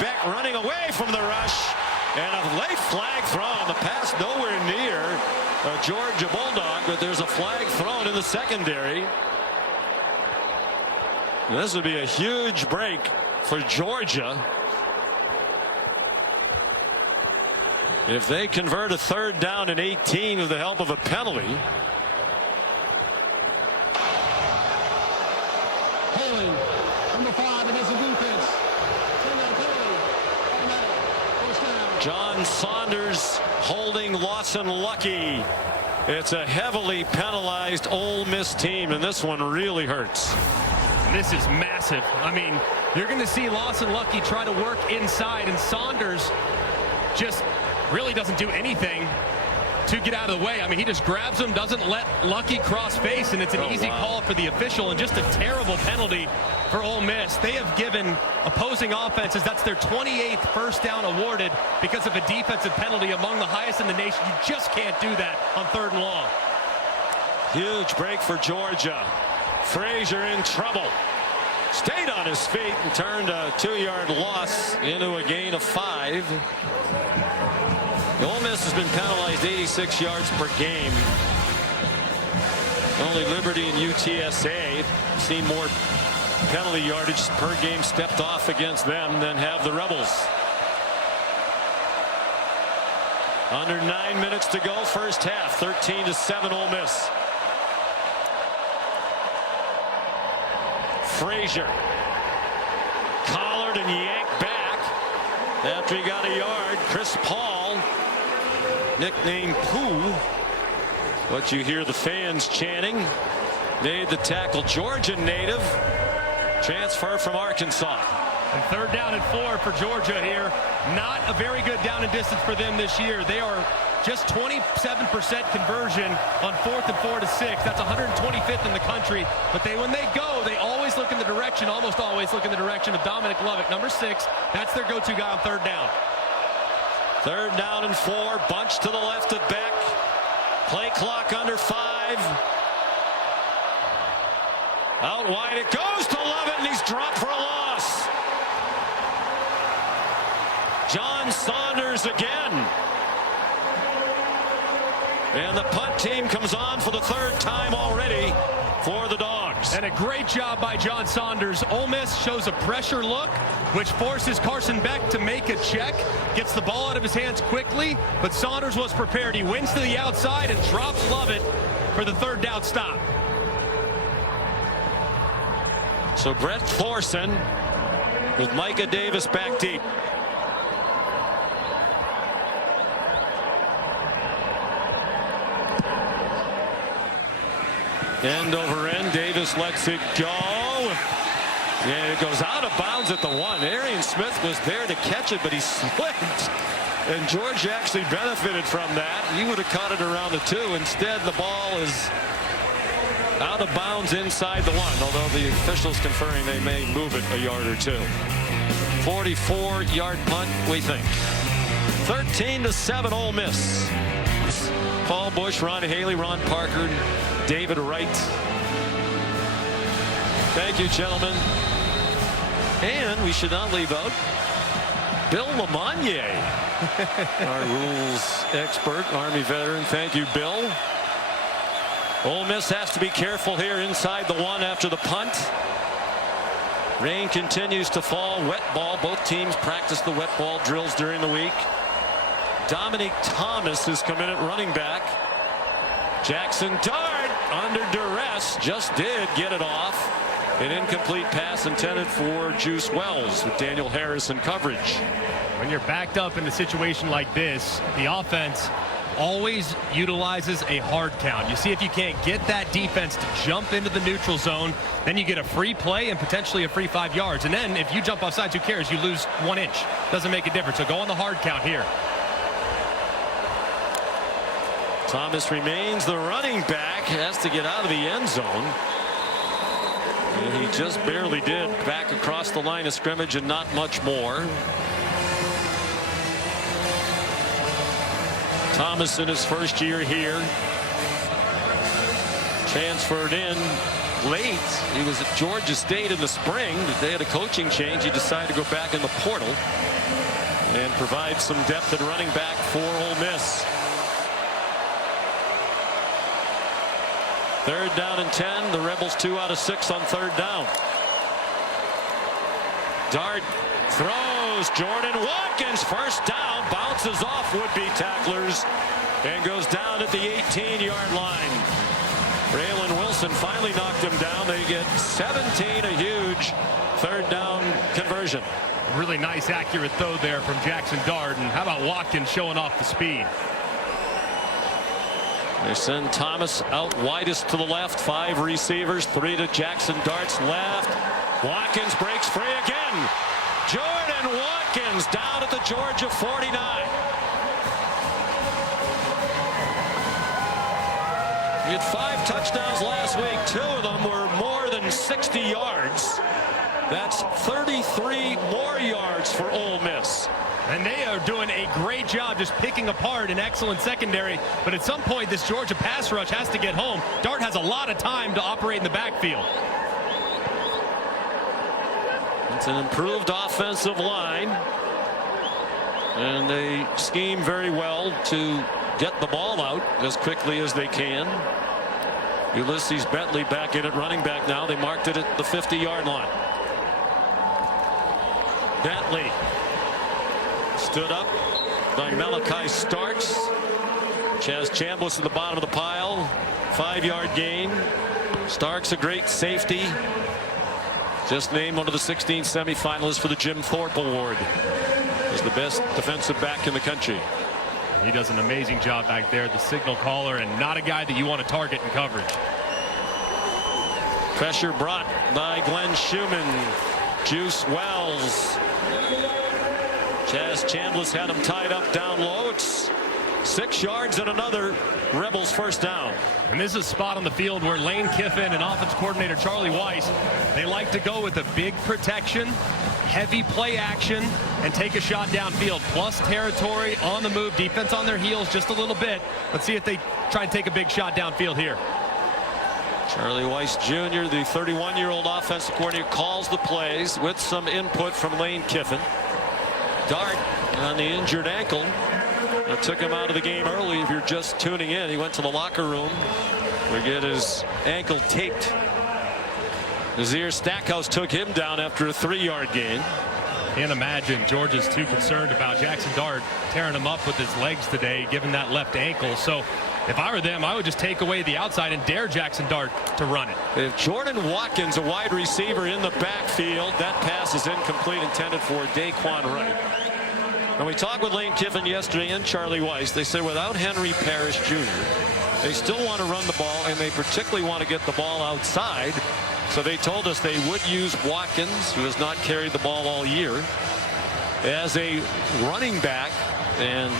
Beck running away from the rush. And a late flag thrown. The pass nowhere near a Georgia Bulldog, but there's a flag thrown in the secondary. And this would be a huge break for Georgia if they convert a 3rd down and 18 with the help of a penalty. Holding, number 5 against the defense. John Saunders holding Lawson Lucky. It's a heavily penalized Ole Miss team, and this one really hurts. This is massive. I mean, you're going to see Lawson Lucky try to work inside, and Saunders just really doesn't do anything to get out of the way. I mean, he just grabs him, doesn't let Lucky cross face, and it's an easy call for the official, and just a terrible penalty for Ole Miss. They have given opposing offenses, that's their 28th first down awarded because of a defensive penalty, among the highest in the nation. You just can't do that on 3rd and long. Huge break for Georgia. Frazier in trouble. Stayed on his feet and turned a 2-yard loss into a gain of 5. Ole Miss has been penalized 86 yards per game. Only Liberty and UTSA have seen more penalty yardage per game stepped off against them than have the Rebels. Under 9 minutes to go, first half. 13-7 Ole Miss. Frazier collared and yanked back after he got a yard. Chris Paul, nicknamed Pooh, what you hear the fans chanting, made the tackle. Georgian native, transfer from Arkansas. And 3rd down and 4 for Georgia here. Not a very good down and distance for them this year. They are just 27% conversion on 4th and 4 to 6. That's 125th in the country. But when they go, they always look in the direction, almost always look in the direction of Dominic Lovett, number 6. That's their go-to guy on 3rd down. 3rd down and 4. Bunch to the left of Beck. Play clock under 5. Out wide it goes to Lovett, and he's dropped for a loss. John Saunders again. And the punt team comes on for the 3rd time already for the Dogs. And a great job by John Saunders. Ole Miss shows a pressure look, which forces Carson Beck to make a check. Gets the ball out of his hands quickly, but Saunders was prepared. He wins to the outside and drops Lovett for the 3rd down stop. So Brett Thorson with Micah Davis back deep. End over end. Davis lets it go. And it goes out of bounds at the 1. Arian Smith was there to catch it, but he slipped. And George actually benefited from that. He would have caught it around the 2. Instead, the ball is out of bounds inside the 1, although the officials conferring they may move it a yard or 2. 44-yard punt, we think. 13-7 Ole Miss. Paul Bush, Ron Haley, Ron Parker, David Wright. Thank you, gentlemen. And we should not leave out Bill Lamagnier, our rules expert, Army veteran. Thank you, Bill. Ole Miss has to be careful here inside the 1 after the punt. Rain continues to fall. Wet ball. Both teams practice the wet ball drills during the week. Dominic Thomas has come in at running back. Jackson Dart under duress just did get it off. An incomplete pass intended for Juice Wells with Daniel Harris in coverage. When you're backed up in a situation like this, the offense always utilizes a hard count. You see if you can't get that defense to jump into the neutral zone, then you get a free play and potentially a free 5 yards. And then if you jump offsides, who cares? You lose 1 inch. Doesn't make a difference. So go on the hard count here. Thomas remains the running back, has to get out of the end zone. And he just barely did, back across the line of scrimmage and not much more. Thomas in his first year here. Transferred in late. He was at Georgia State in the spring. They had a coaching change. He decided to go back in the portal and provide some depth at running back for Ole Miss. 3rd down and 10. The Rebels 2 out of 6 on 3rd down. Dart throws. Jordan Watkins, first down, bounces off would-be tacklers and goes down at the 18-yard line. Braylon Wilson finally knocked him down. They get 17, a huge 3rd down conversion. Really nice, accurate throw there from Jackson Dart. And how about Watkins showing off the speed? They send Thomas out widest to the left. 5 receivers, 3 to Jackson Dart's left. Watkins breaks free again. Jordan Watkins down at the Georgia 49. He had 5 touchdowns last week. 2 of them were more than 60 yards. That's 33 more yards for Ole Miss. And they are doing a great job just picking apart an excellent secondary. But at some point, this Georgia pass rush has to get home. Dart has a lot of time to operate in the backfield. It's an improved offensive line. And they scheme very well to get the ball out as quickly as they can. Ulysses Bentley back in at running back now. They marked it at the 50-yard line. Bentley stood up by Malachi Starks. Chaz Chambliss at the bottom of the pile. 5-yard gain. Starks a great safety. Just named one of the 16 semifinalists for the Jim Thorpe Award. He's the best defensive back in the country. He does an amazing job back there, the signal caller, and not a guy that you want to target in coverage. Pressure brought by Glenn Schumann. Juice Wells. Chaz Chambliss had him tied up down low. It's 6 yards and another Rebels first down. And this is a spot on the field where Lane Kiffin and offense coordinator Charlie Weiss, they like to go with a big protection, heavy play action, and take a shot downfield. Plus territory, on the move, defense on their heels just a little bit. Let's see if they try and take a big shot downfield here. Charlie Weiss Jr., the 31-year-old offensive coordinator, calls the plays with some input from Lane Kiffin. Dart on the injured ankle. That took him out of the game early. If you're just tuning in, he went to the locker room to get his ankle taped. Nazir Stackhouse took him down after a 3-yard gain. Can't imagine Georgia's too concerned about Jackson Dart tearing him up with his legs today, given that left ankle. So if I were them, I would just take away the outside and dare Jackson Dart to run it. If Jordan Watkins, a wide receiver in the backfield, that pass is incomplete, intended for Daquan Wright. And we talked with Lane Kiffin yesterday and Charlie Weiss. They said without Henry Parrish Jr., they still want to run the ball, and they particularly want to get the ball outside. So they told us they would use Watkins, who has not carried the ball all year, as a running back and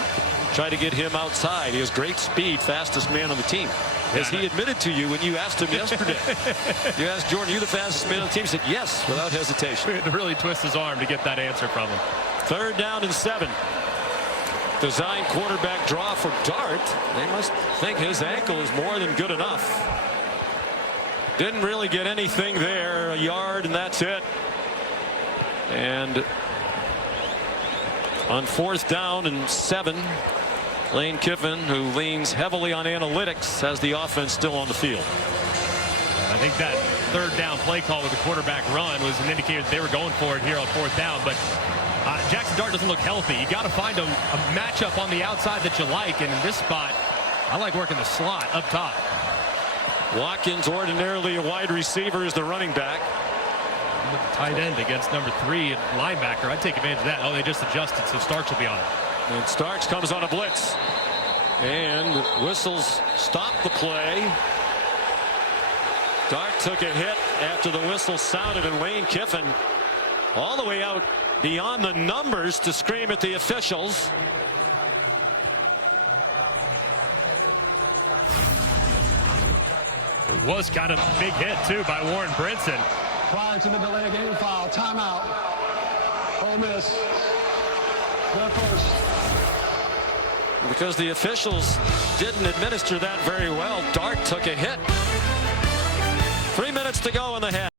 try to get him outside. He has great speed, fastest man on the team. As he admitted to you when you asked him yesterday. You asked Jordan, are you the fastest man on the team? He said yes, without hesitation. We had to really twist his arm to get that answer from him. 3rd down and 7. Design quarterback draw for Dart. They must think his ankle is more than good enough. Didn't really get anything there. A yard and that's it. And on 4th down and 7, Lane Kiffin, who leans heavily on analytics, has the offense still on the field. I think that 3rd down play call with the quarterback run was an indicator that they were going for it here on 4th down. But Jackson Dart doesn't look healthy. You got to find a matchup on the outside that you like. And in this spot, I like working the slot up top. Watkins, ordinarily a wide receiver, is the running back. Tight end against number 3 at linebacker. I'd take advantage of that. Oh, they just adjusted, so Starks will be on it. And Starks comes on a blitz. And whistles stop the play. Dart took a hit after the whistle sounded, and Lane Kiffin all the way out beyond the numbers to scream at the officials. It was kind of a big hit, too, by Warren Brinson. Prior to the delay of game foul, timeout. Ole Miss. They're first. Because the officials didn't administer that very well, Dart took a hit. 3 minutes. minutes to go in the half.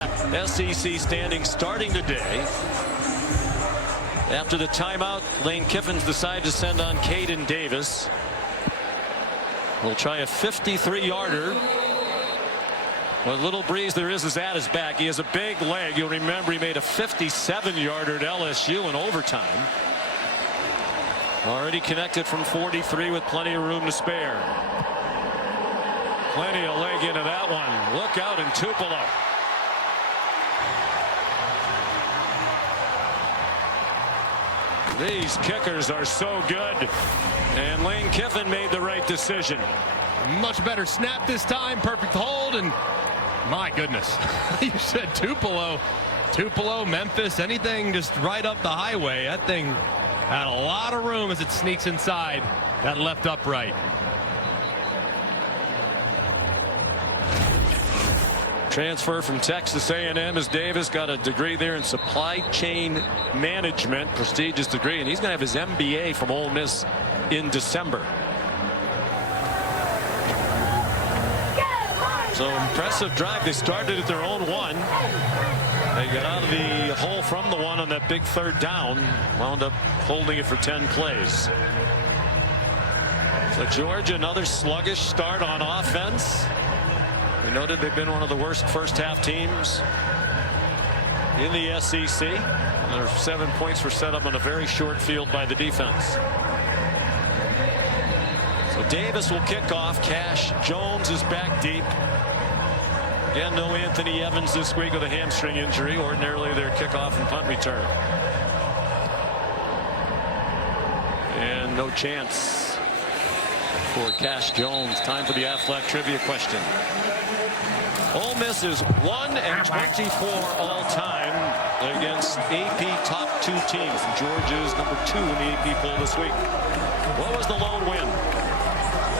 SEC standing starting today. After the timeout, Lane Kiffin decided to send on Caden Davis. We'll try a 53-yarder. What little breeze there is at his back. He has a big leg. You'll remember he made a 57-yarder at LSU in overtime. Already connected from 43 with plenty of room to spare. Plenty of leg into that one. Look out in Tupelo. These kickers are so good. And Lane Kiffin made the right decision. Much better snap this time. Perfect hold. And my goodness, you said Tupelo, Memphis, anything just right up the highway. That thing had a lot of room as it sneaks inside that left upright. Transfer from Texas A&M as Davis got a degree there in supply chain management, prestigious degree, and he's going to have his MBA from Ole Miss in December. So impressive drive. They started at their own one. They got out of the hole from the one on that big third down. Wound up holding it for 10 plays. So Georgia, another sluggish start on offense. We noted they've been one of the worst first half teams in the SEC. Their 7 points were set up on a very short field by the defense. So Davis will kick off. Cash Jones is back deep. Again, no Anthony Evans this week with a hamstring injury. Ordinarily their kickoff and punt return. And no chance for Cash Jones. Time for the Aflac trivia question. Ole Miss is 1-24 all time against AP top 2 teams. Georgia's number 2 in the AP poll this week. What was the lone win?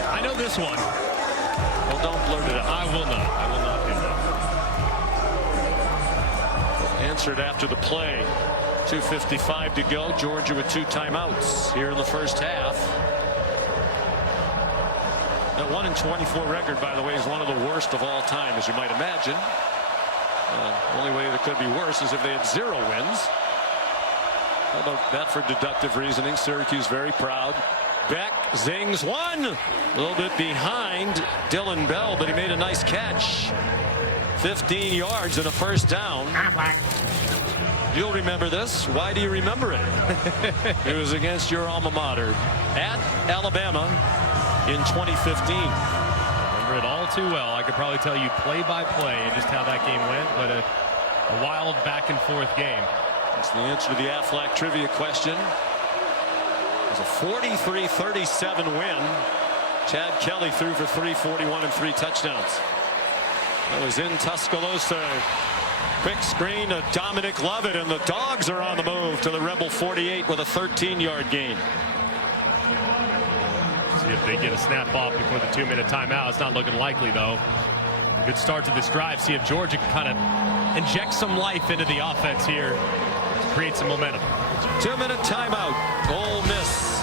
I know this one. Well, don't blurt it out. I will not. I will not do that. Answered after the play. 2:55 to go. Georgia with 2 timeouts here in the first half. That 1-24 record, by the way, is one of the worst of all time, as you might imagine. The only way that could be worse is if they had 0 wins. How about that for deductive reasoning? Syracuse very proud. Beck zings one. A little bit behind Dylan Bell, but he made a nice catch. 15 yards and a first down. You'll remember this. Why do you remember it? It was against your alma mater at Alabama in 2015. Remember it all too well. I could probably tell you play by play and just how that game went, but a wild back and forth game. That's the answer to the Aflac trivia question. It was a 43-37 win. Chad Kelly threw for 341 and 3 touchdowns. That was in Tuscaloosa. Quick screen to Dominic Lovett, and the Dogs are on the move to the Rebel 48 with a 13-yard gain. See if they get a snap off before the 2-minute timeout. It's not looking likely, though. Good start to this drive. See if Georgia can kind of inject some life into the offense here to create some momentum. 2-minute timeout. Ole Miss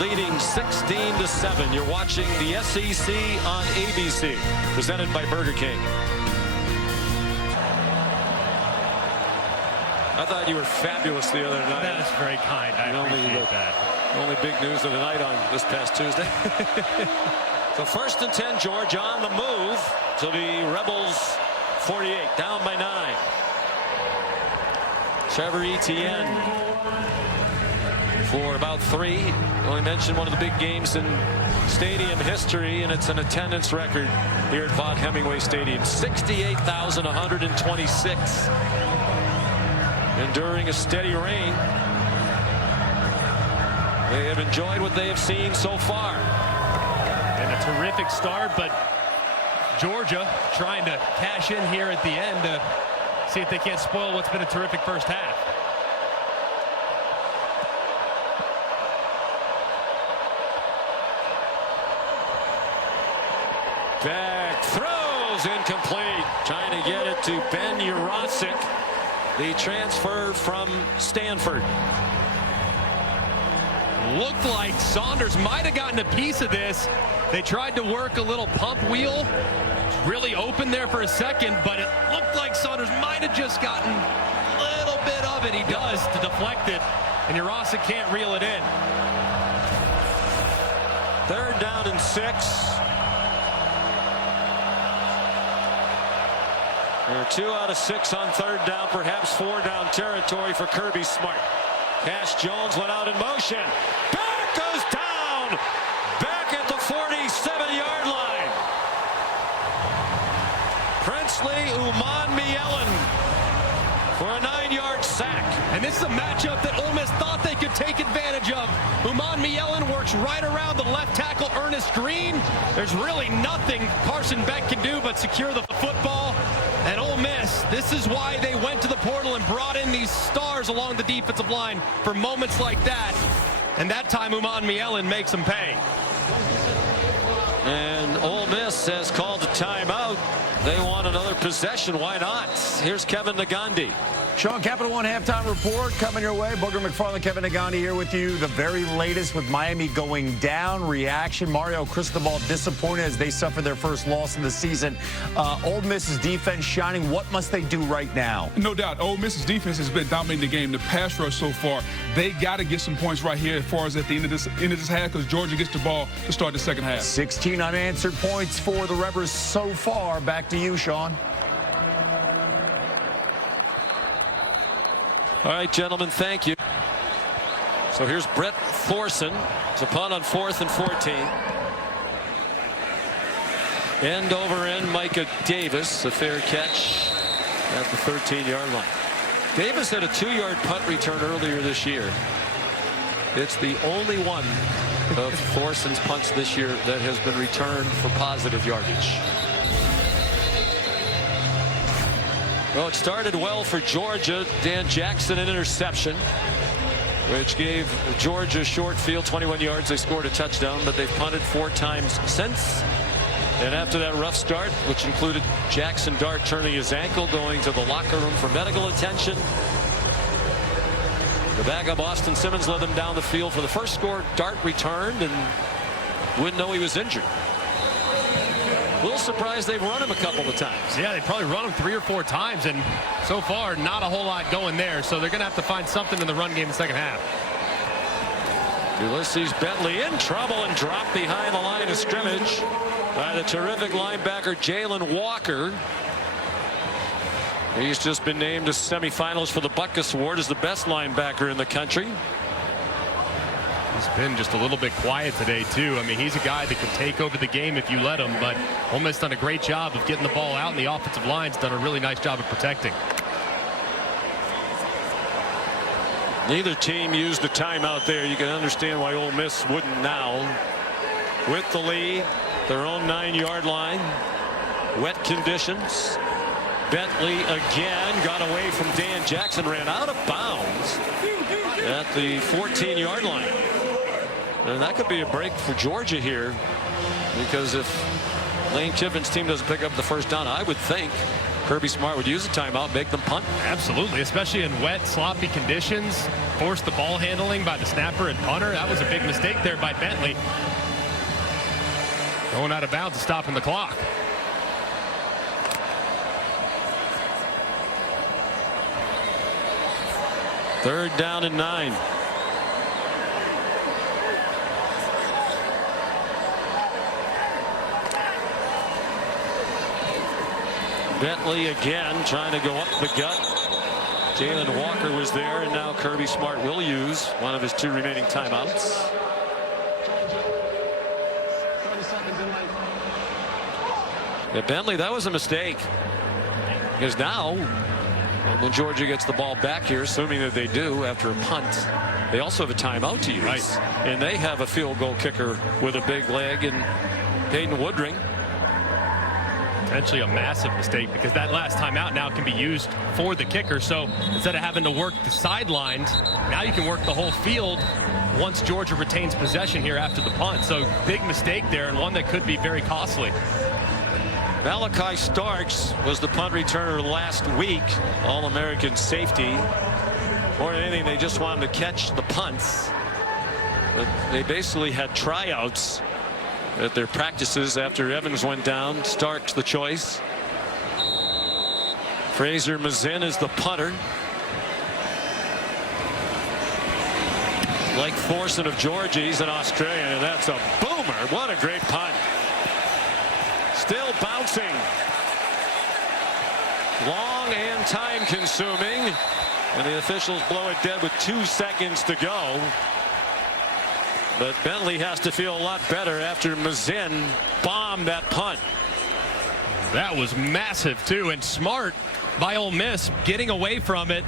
leading 16-7. You're watching the SEC on ABC, presented by Burger King. I thought you were fabulous the other night. That is very kind. I appreciate that. Only big news of the night on this past Tuesday. So 1st and 10, Georgia on the move to the Rebels 48, down by 9. Trevor Etienne for about 3. Only mentioned one of the big games in stadium history, and it's an attendance record here at Vaught Hemingway Stadium. 68,126. Enduring a steady rain. They have enjoyed what they have seen so far. And a terrific start, but Georgia trying to cash in here at the end to see if they can't spoil what's been a terrific first half. Back throws incomplete. Trying to get it to Ben Urosic, the transfer from Stanford. Looked like Saunders might have gotten a piece of this. They tried to work a little pump wheel, really open there for a second, but it looked like Saunders might have just gotten a little bit of it. He does to deflect it, and Urasa can't reel it in. 3rd down and 6. There are 2 out of 6 on 3rd down, perhaps 4 down territory for Kirby Smart. Cash Jones went out in motion. Back goes down. Back at the 47-yard line. Princely Umanmielen for a 9-yard sack. And this is a matchup that Ole Miss thought they could take advantage of. Umanmielen works right around the left tackle, Ernest Green. There's really nothing Carson Beck can do but secure the football. And Ole Miss, this is why they went to the portal and brought in these stars along the defensive line for moments like that. And that time Umanmielen makes them pay. And Ole Miss has called a timeout. They want another possession. Why not? Here's Kevin Nagandi. Sean, Capital One halftime report coming your way. Booger McFarland, Kevin Nagandi here with you. The very latest with Miami going down. Reaction. Mario Cristobal disappointed as they suffered their first loss in the season. Ole Miss's defense shining. What must they do right now? No doubt. Ole Miss's defense has been dominating the game. The pass rush so far. They got to get some points right here as far as at the end of this half, because Georgia gets the ball to start the second half. 16 unanswered points for the Rebels so far. Back to you, Sean. All right, gentlemen, thank you. So here's Brett Thorson. It's a punt on 4th and 14. End over end, Micah Davis, a fair catch at the 13-yard line. Davis had a 2-yard punt return earlier this year. It's the only one of Thorson's punts this year that has been returned for positive yardage. Well, it started well for Georgia. Dan Jackson, an interception, which gave Georgia a short field, 21 yards. They scored a touchdown, but they've punted 4 times since. And after that rough start, which included Jackson Dart turning his ankle, going to the locker room for medical attention, the backup Austin Simmons led them down the field for the first score. Dart returned and wouldn't know he was injured. A little surprised they've run him a couple of times. Yeah, they probably run him 3 or 4 times, and so far not a whole lot going there. So they're going to have to find something in the run game in the second half. Ulysses Bentley in trouble and dropped behind the line of scrimmage by the terrific linebacker Jalen Walker. He's just been named to semifinals for the Butkus Award as the best linebacker in the country. He's been just a little bit quiet today, too. I mean, he's a guy that can take over the game if you let him, but Ole Miss done a great job of getting the ball out, and the offensive line's done a really nice job of protecting. Neither team used the timeout there. You can understand why Ole Miss wouldn't now. With the lead, their own 9-yard line. Wet conditions. Bentley again got away from Dan Jackson, ran out of bounds at the 14-yard line. And that could be a break for Georgia here, because if Lane Kiffin's team doesn't pick up the first down, I would think Kirby Smart would use a timeout, make them punt. Absolutely, especially in wet, sloppy conditions. Force the ball handling by the snapper and punter. That was a big mistake there by Bentley. Going out of bounds and stopping the clock. Third down and 9. Bentley again trying to go up the gut. Jalen Walker was there, and now Kirby Smart will use one of his 2 remaining timeouts. 30 seconds in length. Yeah, Bentley, that was a mistake, because now when Georgia gets the ball back here, assuming that they do after a punt, they also have a timeout to use. Right. And they have a field goal kicker with a big leg, and Peyton Woodring. Potentially a massive mistake, because that last timeout now can be used for the kicker. So instead of having to work the sidelines, now you can work the whole field once Georgia retains possession here after the punt. So big mistake there, and one that could be very costly. Malachi Starks was the punt returner last week, All-American safety. More than anything, they just wanted to catch the punts. But they basically had tryouts at their practices after Evans went down. Stark's the choice. Fraser Mazin is the punter. Like Thorson of Georgia, he's an Australian, and that's a boomer. What a great punt. Still bouncing. Long and time consuming. And the officials blow it dead with 2 seconds to go. But Bentley has to feel a lot better after Mazin bombed that punt. That was massive, too, and smart by Ole Miss getting away from it.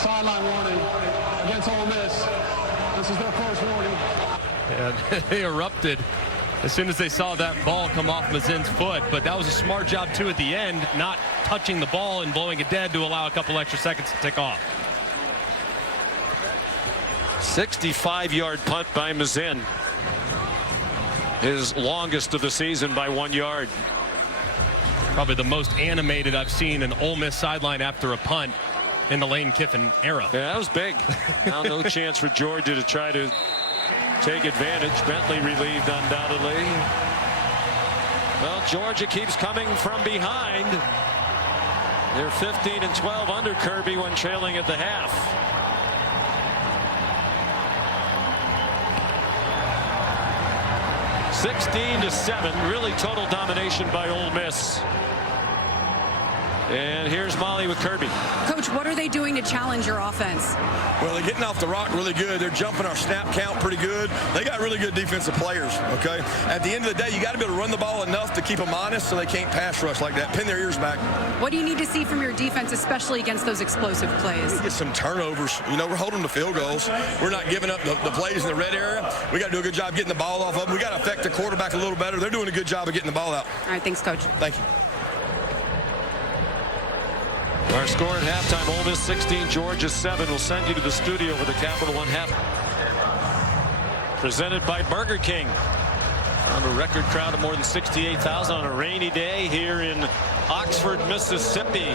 Sideline warning against Ole Miss. This is their first warning. And they erupted as soon as they saw that ball come off Mazin's foot. But that was a smart job, too, at the end, not touching the ball and blowing it dead to allow a couple extra seconds to tick off. 65-yard punt by Mazin. His longest of the season by 1 yard. Probably the most animated I've seen an Ole Miss sideline after a punt in the Lane Kiffin era. Yeah, that was big. Now no chance for Georgia to try to take advantage. Bentley relieved undoubtedly. Well, Georgia keeps coming from behind. They're 15 and 12 under Kirby when trailing at the half. (16-7), really total domination by Ole Miss. And here's Molly with Kirby. Coach, what are they doing to challenge your offense? Well, they're getting off the rock really good. They're jumping our snap count pretty good. They got really good defensive players, okay? At the end of the day, you got to be able to run the ball enough to keep them honest so they can't pass rush like that, pin their ears back. What do you need to see from your defense, especially against those explosive plays? Get some turnovers. You know, we're holding the field goals. We're not giving up the plays in the red area. We got to do a good job getting the ball off of them. We got to affect the quarterback a little better. They're doing a good job of getting the ball out. All right, thanks, Coach. Thank you. Our score at halftime, Ole Miss 16, Georgia 7. We'll send you to the studio for the Capital One half. Presented by Burger King. Found a record crowd of more than 68,000 on a rainy day here in Oxford, Mississippi.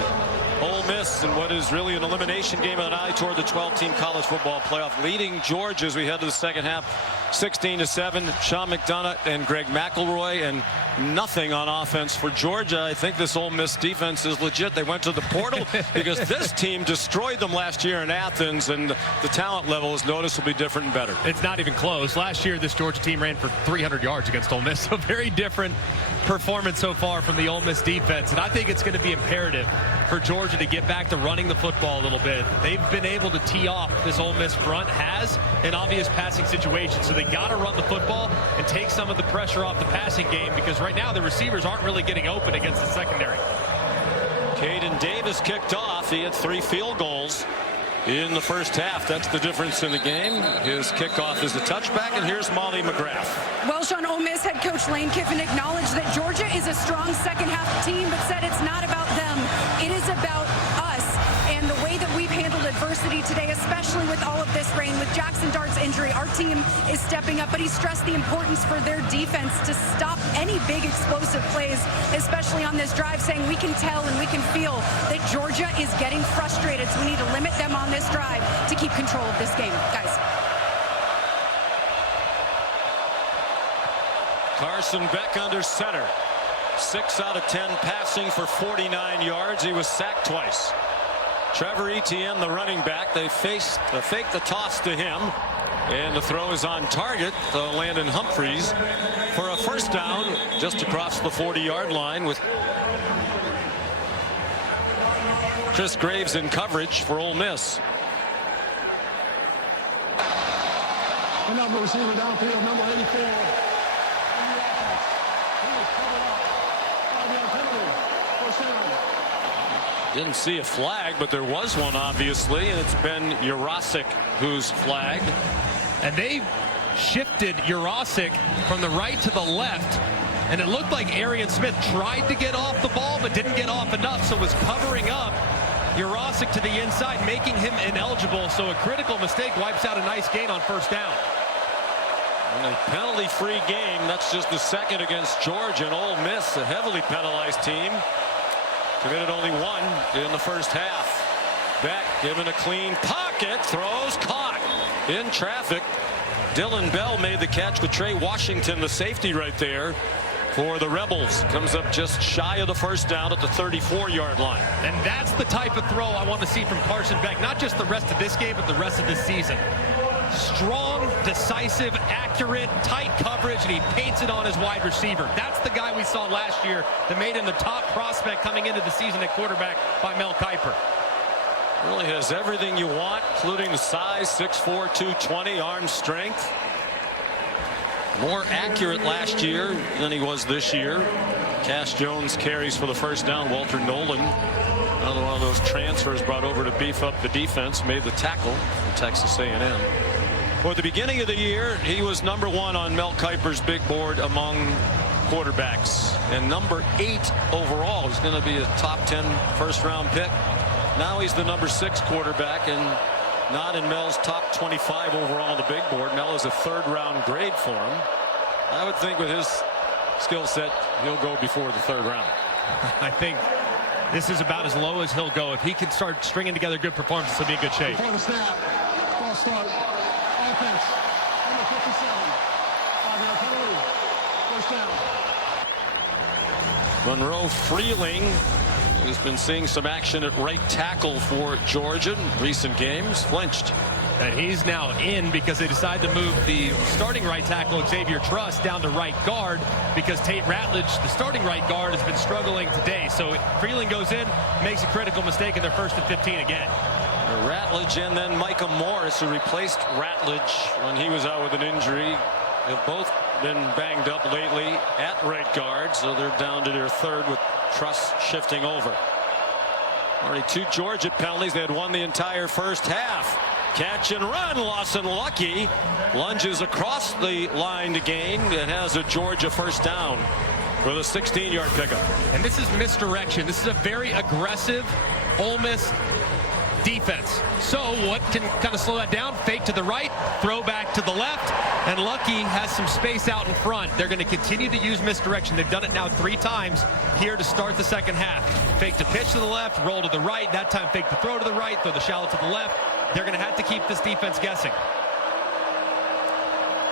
Ole Miss in what is really an elimination game with an eye toward the 12-team college football playoff, leading Georgia as we head to the second half, 16-7. Sean McDonough and Greg McElroy, and nothing on offense for Georgia. I think this Ole Miss defense is legit. They went to the portal because this team destroyed them last year in Athens, and the talent level is noticeably different and better. It's not even close. Last year, this Georgia team ran for 300 yards against Ole Miss, so very different performance so far from the Ole Miss defense. And I think it's going to be imperative for Georgia to get back to running the football a little bit. They've been able to tee off this Ole Miss front has an obvious passing situation, so they got to run the football and take some of the pressure off the passing game, because right now the receivers aren't really getting open against the secondary. Caden Davis kicked off. He had 3 field goals in the first half. That's the difference in the game. His kickoff is a touchback, and here's Molly McGrath. Well, Sean, Ole Miss head coach Lane Kiffin acknowledged that Georgia is a strong second half team, but said it's not about them. It is about us and the way that we've handled adversity today, especially with all of this rain. With Jackson Dart's injury, our team is stepping up, but he stressed the importance for their defense to stop any big explosive plays, especially on this drive, saying we can tell and we can feel that Georgia is getting frustrated, so we need to limit them on this drive to keep control of this game. Guys. Carson Beck under center. 6 out of 10 passing for 49 yards. He was sacked twice. Trevor Etienne, the running back, they fake the toss to him, and the throw is on target. Landon Humphreys for a first down just across the 40-yard line, with Chris Graves in coverage for Ole Miss. Another receiver downfield, number 84. Didn't see a flag, but there was one, obviously, and it's been Jurasik who's flagged. And they shifted Jurasik from the right to the left, and it looked like Arian Smith tried to get off the ball but didn't get off enough, so was covering up Jurasik to the inside, making him ineligible. So a critical mistake wipes out a nice gain on first down. And a penalty-free game. That's just the second against Georgia. And Ole Miss, a heavily penalized team, committed only 1 in the first half. Beck given a clean pocket, throws, caught in traffic. Dylan Bell made the catch with Trey Washington, the safety right there for the Rebels. Comes up just shy of the first down at the 34-yard line. And that's the type of throw I want to see from Carson Beck, not just the rest of this game, but the rest of this season. Strong, decisive, accurate, tight coverage, and he paints it on his wide receiver. That's the guy we saw last year that made him the top prospect coming into the season at quarterback by Mel Kiper. Really has everything you want, including the size, 6'4", 220, arm strength. More accurate last year than he was this year. Cash Jones carries for the first down. Walter Nolan, another one of those transfers brought over to beef up the defense, made the tackle from Texas A&M. For the beginning of the year, he was number 1 on Mel Kiper's big board among quarterbacks and number 8 overall. He's going to be a top 10 first-round pick. Now he's the number 6 quarterback and not in Mel's top 25 overall on the big board. Mel is a 3rd-round grade for him. I would think with his skill set, he'll go before the 3rd round. I think this is about as low as he'll go. If he can start stringing together good performances, he'll be in good shape. Before the snap, ball start, offense, number 57, 5-yard penalty, first down. Monroe Freeling, who's been seeing some action at right tackle for Georgia in recent games, flinched. And he's now in because they decided to move the starting right tackle Xavier Truss down to right guard because Tate Ratledge, the starting right guard, has been struggling today. So Freeling goes in, makes a critical mistake, and they're 1st and 15 again. Ratledge and then Micah Morris, who replaced Ratledge when he was out with an injury, have both been banged up lately at right guard, so they're down to their 3rd with Truss shifting over. Already 2 Georgia penalties. They had won the entire first half. Catch and run. Lawson Lucky lunges across the line to gain and has a Georgia first down with a 16-yard pickup. And this is misdirection. This is a very aggressive Ole Miss defense. So what can kind of slow that down? Fake to the right, throw back to the left, and Lucky has some space out in front. They're going to continue to use misdirection. They've done it now 3 times here to start the second half. Fake to pitch to the left, roll to the right. That time fake to throw to the right, throw the shallow to the left. They're going to have to keep this defense guessing.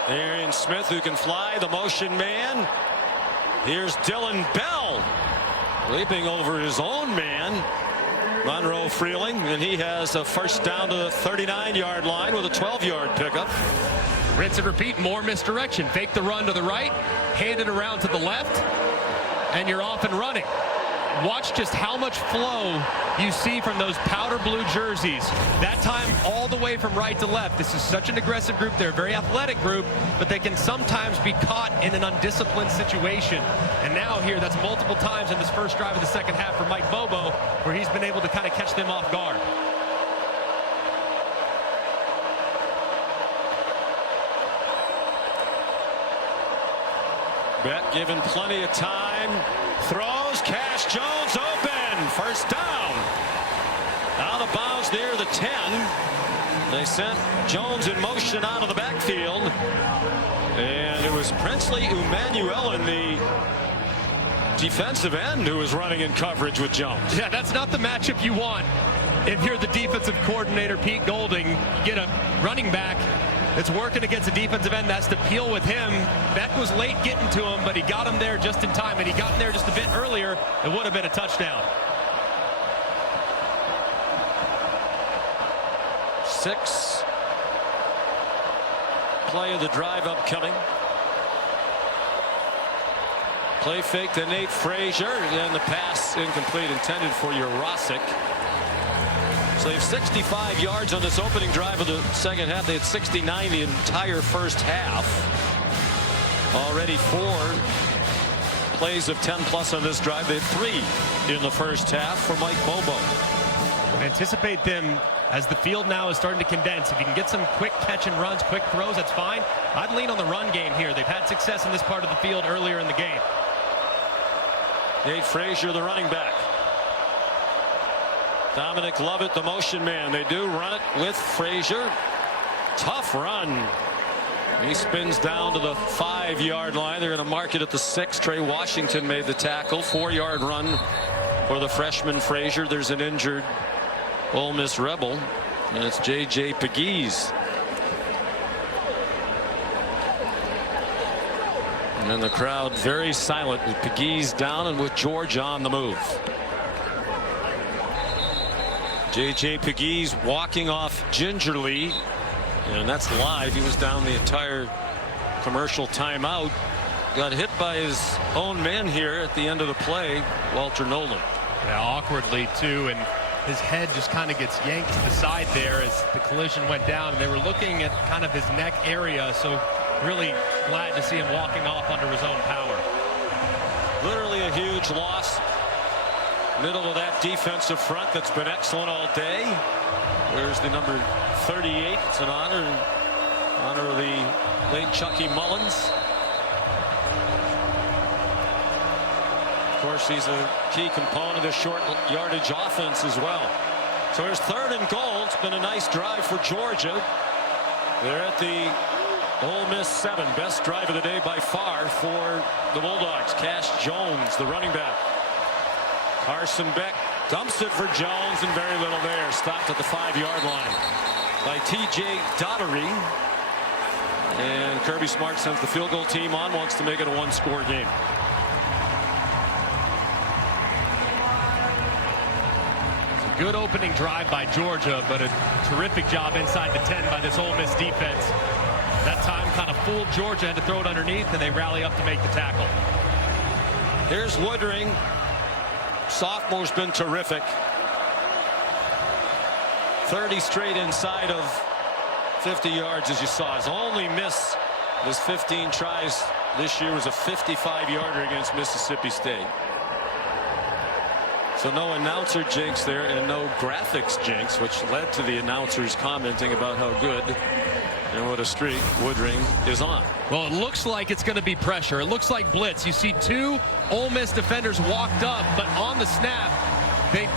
Arian Smith, who can fly, the motion man. Here's Dylan Bell leaping over his own man, Monroe Freeling, and he has a first down to the 39-yard line with a 12-yard pickup. Rinse and repeat, more misdirection. Fake the run to the right, hand it around to the left, and you're off and running. Watch just how much flow you see from those powder blue jerseys. That time all the way from right to left. This is such an aggressive group. They're a very athletic group, but they can sometimes be caught in an undisciplined situation. And now here, that's multiple times in this first drive of the second half for Mike Bobo, where he's been able to kind of catch them off guard. Beck given plenty of time. Throws. Cash Jones open. First down. Out of bounds near the 10. They sent Jones in motion out of the backfield. And it was Princely Umanuelen, the defensive end, who was running in coverage with Jones. Yeah, that's not the matchup you want. If you're the defensive coordinator, Pete Golding, you get a running back that's working against a defensive end. That's the peel with him. Beck was late getting to him, but he got him there just in time, and he got him there just a bit earlier. It would have been a touchdown. 6 play of the drive upcoming. Play fake to Nate Frazier, and the pass incomplete, intended for Urosic. So they have 65 yards on this opening drive of the second half. They had 69 the entire first half. Already 4 plays of 10+ on this drive. They had 3 in the first half for Mike Bobo. Anticipate them as the field now is starting to condense. If you can get some quick catch and runs, quick throws, that's fine. I'd lean on the run game here. They've had success in this part of the field earlier in the game. Nate Frazier, the running back. Dominic Lovett, the motion man. They do run it with Frazier. Tough run. He spins down to the 5-yard line. They're going to mark it at the 6. Trey Washington made the tackle. 4-yard run for the freshman Frazier. There's an injured Ole Miss Rebel, and it's J.J. Pegues. And the crowd very silent with Pegues down and with Georgia on the move. J.J. Pegues walking off gingerly, and that's live. He was down the entire commercial timeout. Got hit by his own man here at the end of the play, Walter Nolan. Yeah, awkwardly too, and his head just kind of gets yanked to the side there as the collision went down. And they were looking at kind of his neck area, so really glad to see him walking off under his own power. Literally a huge loss. Middle of that defensive front that's been excellent all day. There's the number 38. It's an honor of the late Chucky Mullins. Of course, he's a key component of the short yardage offense as well. So here's 3rd and goal. It's been a nice drive for Georgia. They're at the Ole Miss 7. Best drive of the day by far for the Bulldogs. Cash Jones, the running back. Carson Beck dumps it for Jones, and very little there. Stopped at the 5-yard line by T.J. Daugherty. And Kirby Smart sends the field goal team on, wants to make it a 1-score game. Good opening drive by Georgia, but a terrific job inside the 10 by this Ole Miss defense. That time kind of fooled Georgia, had to throw it underneath, and they rally up to make the tackle. Here's Woodring. Sophomore's been terrific. 30 straight inside of 50 yards, as you saw. His only miss of his 15 tries this year was a 55-yarder against Mississippi State. So no announcer jinx there and no graphics jinx, which led to the announcers commenting about how good and what a streak Woodring is on. Well, it looks like it's going to be pressure. It looks like blitz. You see 2 Ole Miss defenders walked up, but on the snap, they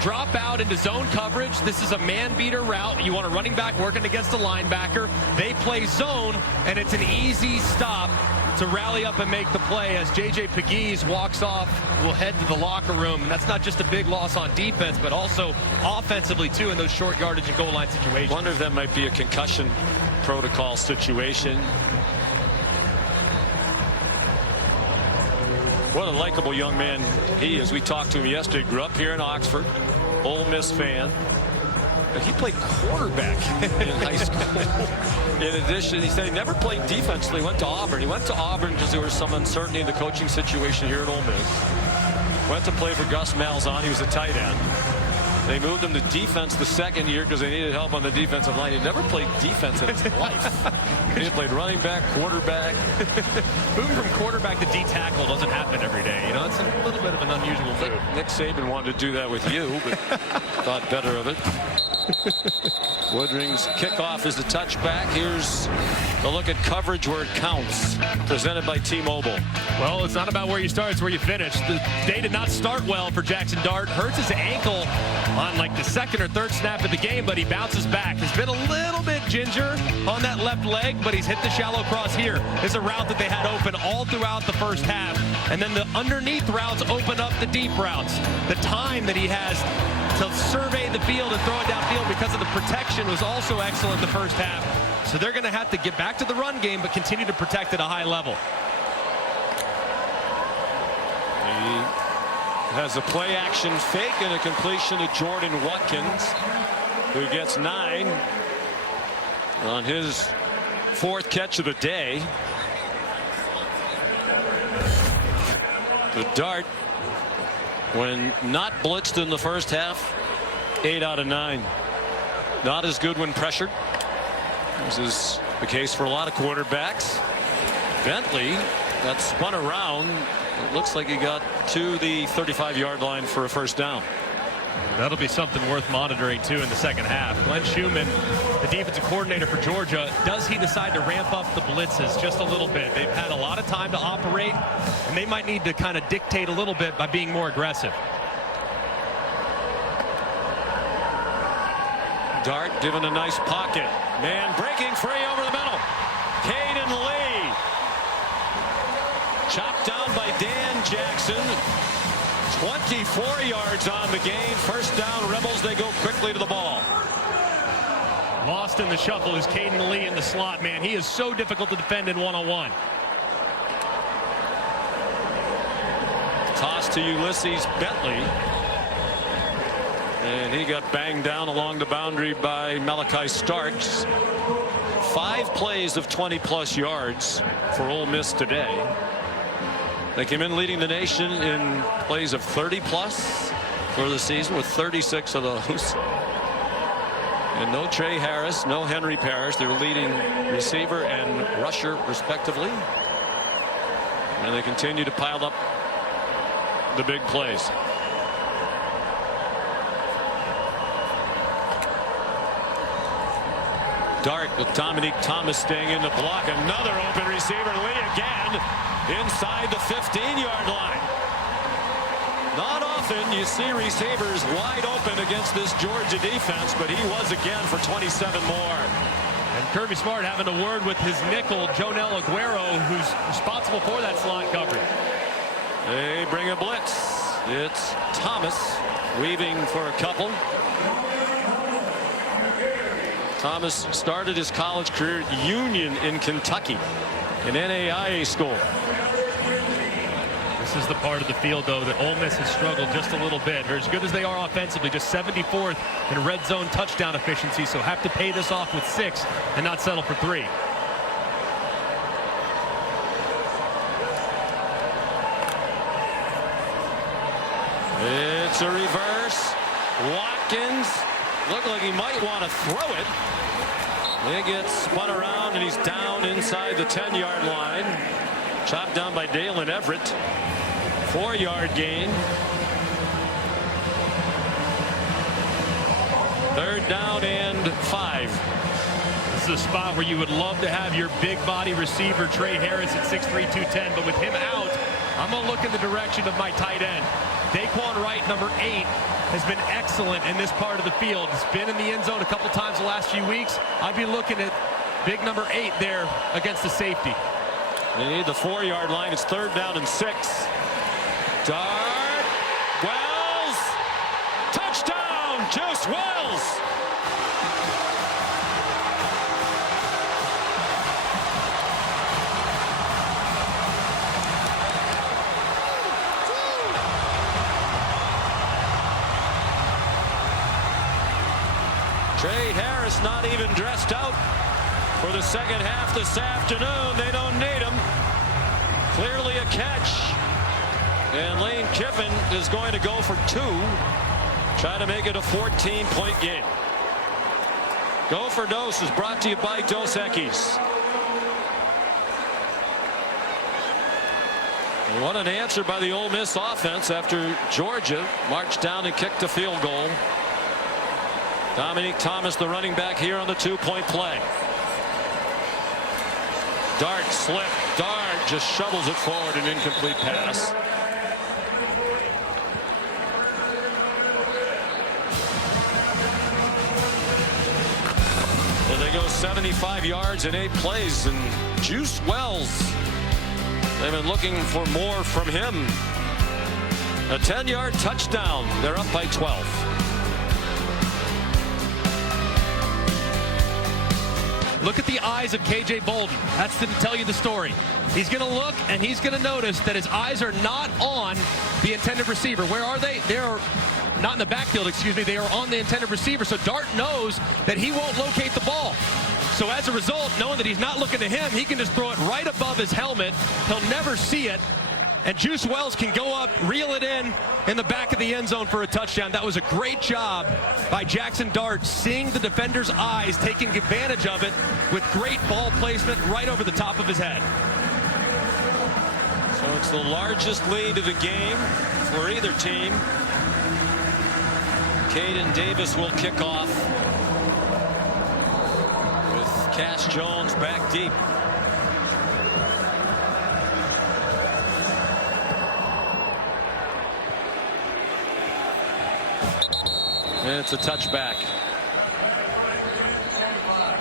drop out into zone coverage. This is a man-beater route. You want a running back working against a linebacker. They play zone, and it's an easy stop to rally up and make the play as J.J. Pegues walks off, will head to the locker room. And that's not just a big loss on defense, but also offensively, too, in those short yardage and goal line situations. Wonder if that might be a concussion protocol situation. What a likable young man he is. We talked to him yesterday. Grew up here in Oxford. Ole Miss fan. But he played quarterback in high school. In addition, he said he never played defensively. He went to Auburn. He went to Auburn because there was some uncertainty in the coaching situation here at Ole Miss. Went to play for Gus Malzahn. He was a tight end. They moved him to defense the 2nd year because they needed help on the defensive line. He never played defense in his life. He played running back, quarterback. Moving from quarterback to D-tackle doesn't happen every day. You know, it's a little bit of an unusual move. Nick Saban wanted to do that with you, but thought better of it. Woodring's kickoff is a touchback. Here's a look at coverage where it counts, presented by T-Mobile. Well, it's not about where you start, it's where you finish. The day did not start well for Jackson Dart. Hurts his ankle on like the 2nd or 3rd snap of the game, but he bounces back. He's been a little bit ginger on that left leg, but he's hit the shallow cross here. It's a route that they had open all throughout the first half. And then the underneath routes open up the deep routes. The time that he has to survey the field and throw it downfield because of the protection was also excellent the first half. So they're going to have to get back to the run game, but continue to protect at a high level. He has a play action fake and a completion to Jordan Watkins, who gets 9 on his 4th catch of the day. The Dart, when not blitzed in the first half, 8 out of 9. Not as good when pressured. This is the case for a lot of quarterbacks. Bentley got spun around. It looks like he got to the 35-yard line for a first down. That'll be something worth monitoring, too, in the second half. Glenn Schumann, the defensive coordinator for Georgia, does he decide to ramp up the blitzes just a little bit? They've had a lot of time to operate, and they might need to kind of dictate a little bit by being more aggressive. Dart given a nice pocket. Man breaking free over the middle. Caden Lee. Chopped down by Dan Jackson. 24 yards on the game. First down, Rebels. They go quickly to the ball. Lost in the shuffle is Caden Lee in the slot, man. He is so difficult to defend in one-on-one. Toss to Ulysses Bentley. And he got banged down along the boundary by Malachi Starks. 5 plays of 20-plus yards for Ole Miss today. They came in leading the nation in plays of 30-plus for the season, with 36 of those. And no Trey Harris, no Henry Parrish. They're leading receiver and rusher, respectively. And they continue to pile up the big plays. Dart with Dominique Thomas staying in the block. Another open receiver. Lee again inside the 15-yard line. Not often you see receivers wide open against this Georgia defense, but he was again for 27 more. And Kirby Smart having a word with his nickel, Jonel Aguero, who's responsible for that slot coverage. They bring a blitz. It's Thomas weaving for a couple. Thomas started his college career at Union in Kentucky, an NAIA school. This is the part of the field, though, that Ole Miss has struggled just a little bit. They're as good as they are offensively, just 74th in red zone touchdown efficiency, so have to pay this off with 6 and not settle for 3. It's a reverse. Watkins looked like he might want to throw it. He gets spun around and he's down inside the 10-yard line. Chopped down by Dalen Everett. 4-yard gain. 3rd down and 5. This is a spot where you would love to have your big body receiver Trey Harris at 6'3", 210, but with him out, I'm going to look in the direction of my tight end. Daquan Wright, number 8, has been excellent in this part of the field. He's been in the end zone a couple times the last few weeks. I'd be looking at big number 8 there against the safety. They need the 4-yard line. It's 3rd down and 6. Dart. Wells. Touchdown. Juice Wells. Trey Harris not even dressed out for the second half this afternoon. They don't need him. Clearly a catch. And Lane Kiffin is going to go for 2. Try to make it a 14-point game. Go for Dose is brought to you by Dos Equis. And what an answer by the Ole Miss offense after Georgia marched down and kicked a field goal. Dominique Thomas, the running back, here on the 2-point play. Dart slip. Dart just shovels it forward, an incomplete pass. Well, they go 75 yards in 8 plays, and Juice Wells, they've been looking for more from him. A 10-yard touchdown. They're up by 12. Look at the eyes of KJ Bolden. That's to tell you the story. He's going to look and he's going to notice that his eyes are not on the intended receiver. Where are they? They're not in the backfield, excuse me. They are on the intended receiver. So Dart knows that he won't locate the ball. So as a result, knowing that he's not looking to him, he can just throw it right above his helmet. He'll never see it. And Juice Wells can go up, reel it in the back of the end zone for a touchdown. That was a great job by Jackson Dart, seeing the defender's eyes, taking advantage of it with great ball placement right over the top of his head. So it's the largest lead of the game for either team. Caden Davis will kick off with Cass Jones back deep. And it's a touchback.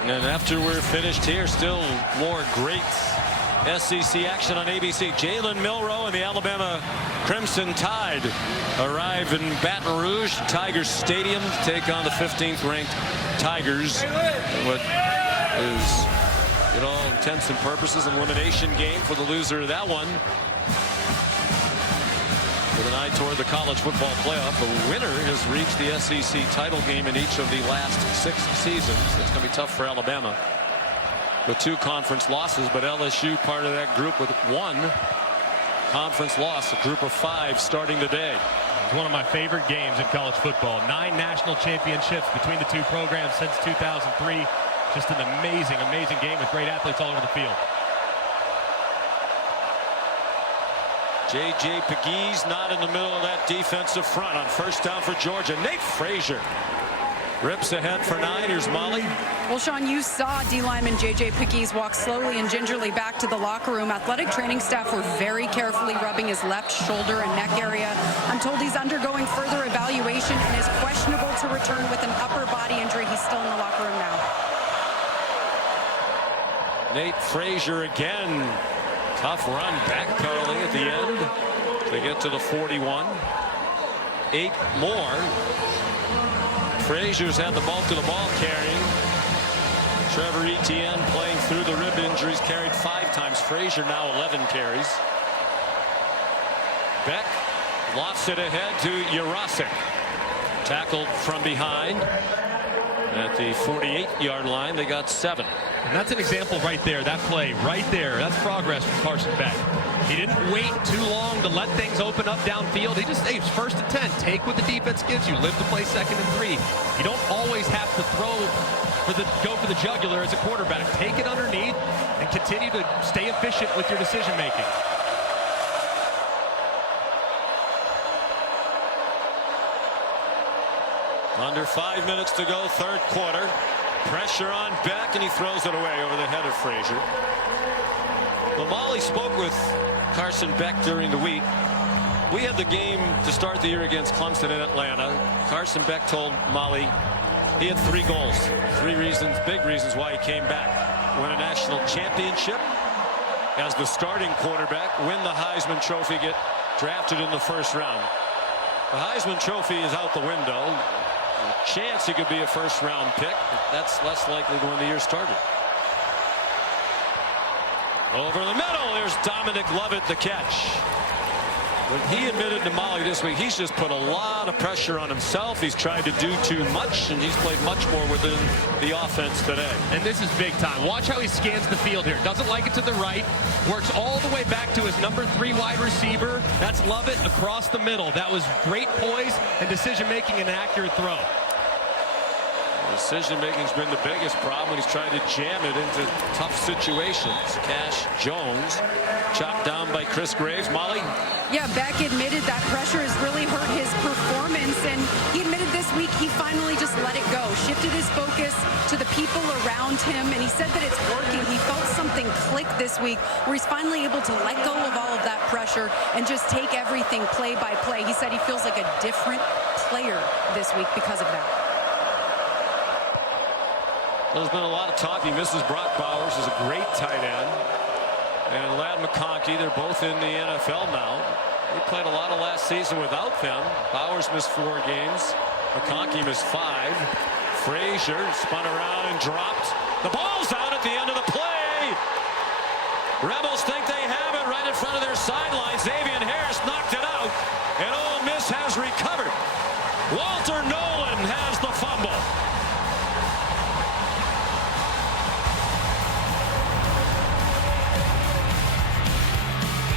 And after we're finished here, still more great SEC action on ABC. Jalen Milroe and the Alabama Crimson Tide arrive in Baton Rouge, Tigers Stadium, to take on the 15th ranked Tigers. What is, in all intents and purposes, an elimination game for the loser of that one. with an eye toward the college football playoff. The winner has reached the SEC title game in each of the last 6 seasons. It's going to be tough for Alabama with 2 conference losses, but LSU part of that group with 1 conference loss, a group of 5 starting today. It's one of my favorite games in college football. 9 national championships between the 2 programs since 2003. Just an amazing, amazing game with great athletes all over the field. J.J. Pegues not in the middle of that defensive front on first down for Georgia. Nate Frazier rips ahead for 9. Here's Molly. Well, Sean, you saw D lineman J.J. Pegues walk slowly and gingerly back to the locker room. Athletic training staff were very carefully rubbing his left shoulder and neck area. I'm told he's undergoing further evaluation and is questionable to return with an upper body injury. He's still in the locker room now. Nate Frazier again. Tough run back, Carly, at the end to get to the 41. 8 more. Frazier's had the bulk of the ball carrying. Trevor Etienne playing through the rib injuries, carried 5 times. Frazier now 11 carries. Beck lofts it ahead to Jurasik. Tackled from behind at the 48-yard line. They got 7. And that's an example right there. That play right there. That's progress from Carson Beck. He didn't wait too long to let things open up downfield. He just, hey, it's 1st and 10. Take what the defense gives you. Live to play 2nd and 3. You don't always have to go for the jugular as a quarterback. Take it underneath and continue to stay efficient with your decision making. Under 5 minutes to go, 3rd quarter. Pressure on Beck, and he throws it away over the head of Frazier. Well, Molly spoke with Carson Beck during the week. We had the game to start the year against Clemson in Atlanta. Carson Beck told Molly he had 3 goals. 3 reasons, big reasons why he came back. Win a national championship as the starting quarterback, win the Heisman Trophy, get drafted in the 1st round. The Heisman Trophy is out the window. A chance he could be a 1st round pick, but that's less likely than when the year started. Over the middle, there's Dominic Lovett, the catch. But he admitted to Molly this week, he's just put a lot of pressure on himself. He's tried to do too much, and he's played much more within the offense today. And this is big time. Watch how he scans the field here. Doesn't like it to the right. Works all the way back to his number 3 wide receiver. That's Lovett across the middle. That was great poise and decision-making and an accurate throw. Decision-making's been the biggest problem. He's trying to jam it into tough situations. Cash Jones chopped down by Chris Graves. Molly? Yeah, Beck admitted that pressure has really hurt his performance, and he admitted this week he finally just let it go, shifted his focus to the people around him, and he said that it's working. He felt something click this week where he's finally able to let go of all of that pressure and just take everything play by play. He said he feels like a different player this week because of that. There's been a lot of talk. He misses Brock Bowers, who's a great tight end. And Ladd McConkey, they're both in the NFL now. They played a lot of last season without them. Bowers missed 4 games. McConkey missed 5. Frazier spun around and dropped. The ball's out at the end of the play. Rebels think they have it right in front of their sideline. Xavier Harris knocked it out, and Ole Miss has recovered. Walter Nolan has the fumble.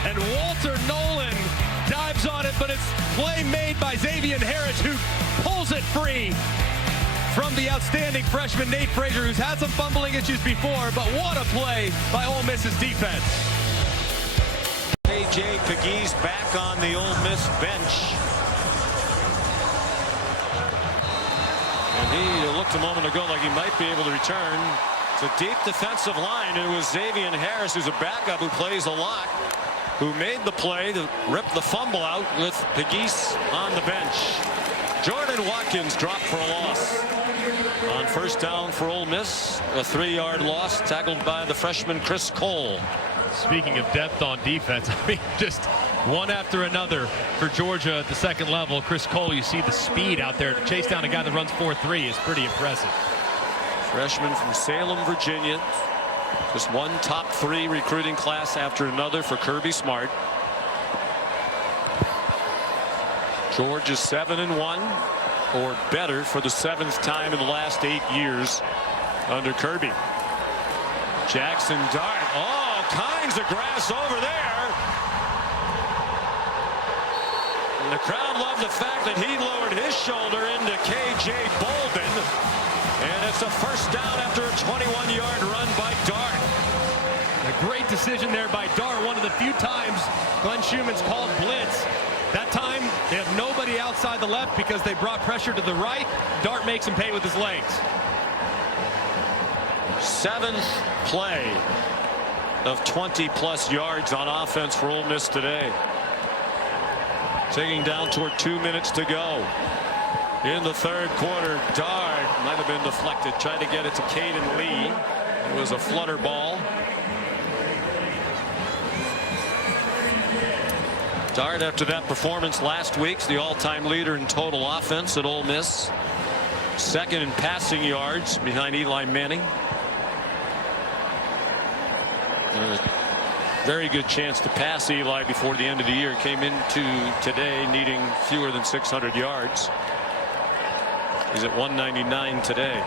And Walter Nolan dives on it, but it's play made by Xavier Harris, who pulls it free from the outstanding freshman Nate Frazier, who's had some fumbling issues before, but what a play by Ole Miss's defense. J.J. Pegues back on the Ole Miss bench. And he looked a moment ago like he might be able to return. It's a deep defensive line. It was Xavier Harris, who's a backup who plays a lot, who made the play to rip the fumble out with Pegues on the bench. Jordan Watkins dropped for a loss. On first down for Ole Miss, a 3-yard loss tackled by the freshman Chris Cole. Speaking of depth on defense, I mean, just one after another for Georgia at the second level. Chris Cole, you see the speed out there to chase down a guy that runs 4.3 is pretty impressive. Freshman from Salem, Virginia. Just one top 3 recruiting class after another for Kirby Smart. George is 7-1 or better for the 7th time in the last 8 years under Kirby. Jackson Dart. All kinds of grass over there. And the crowd loved the fact that he lowered his shoulder into KJ Bolden. And it's a first down after a 21-yard run by Dart. A great decision there by Dart. One of the few times Glenn Schumann's called blitz. That time, they have nobody outside the left because they brought pressure to the right. Dart makes him pay with his legs. 7th play of 20-plus yards on offense for Ole Miss today. Taking down toward 2 minutes to go. In the third quarter, Dart might have been deflected. Tried to get it to Caden Lee. It was a flutter ball. Dart, after that performance last week's the all-time leader in total offense at Ole Miss. 2nd in passing yards behind Eli Manning. A very good chance to pass Eli before the end of the year. Came into today needing fewer than 600 yards. He's at 199 today.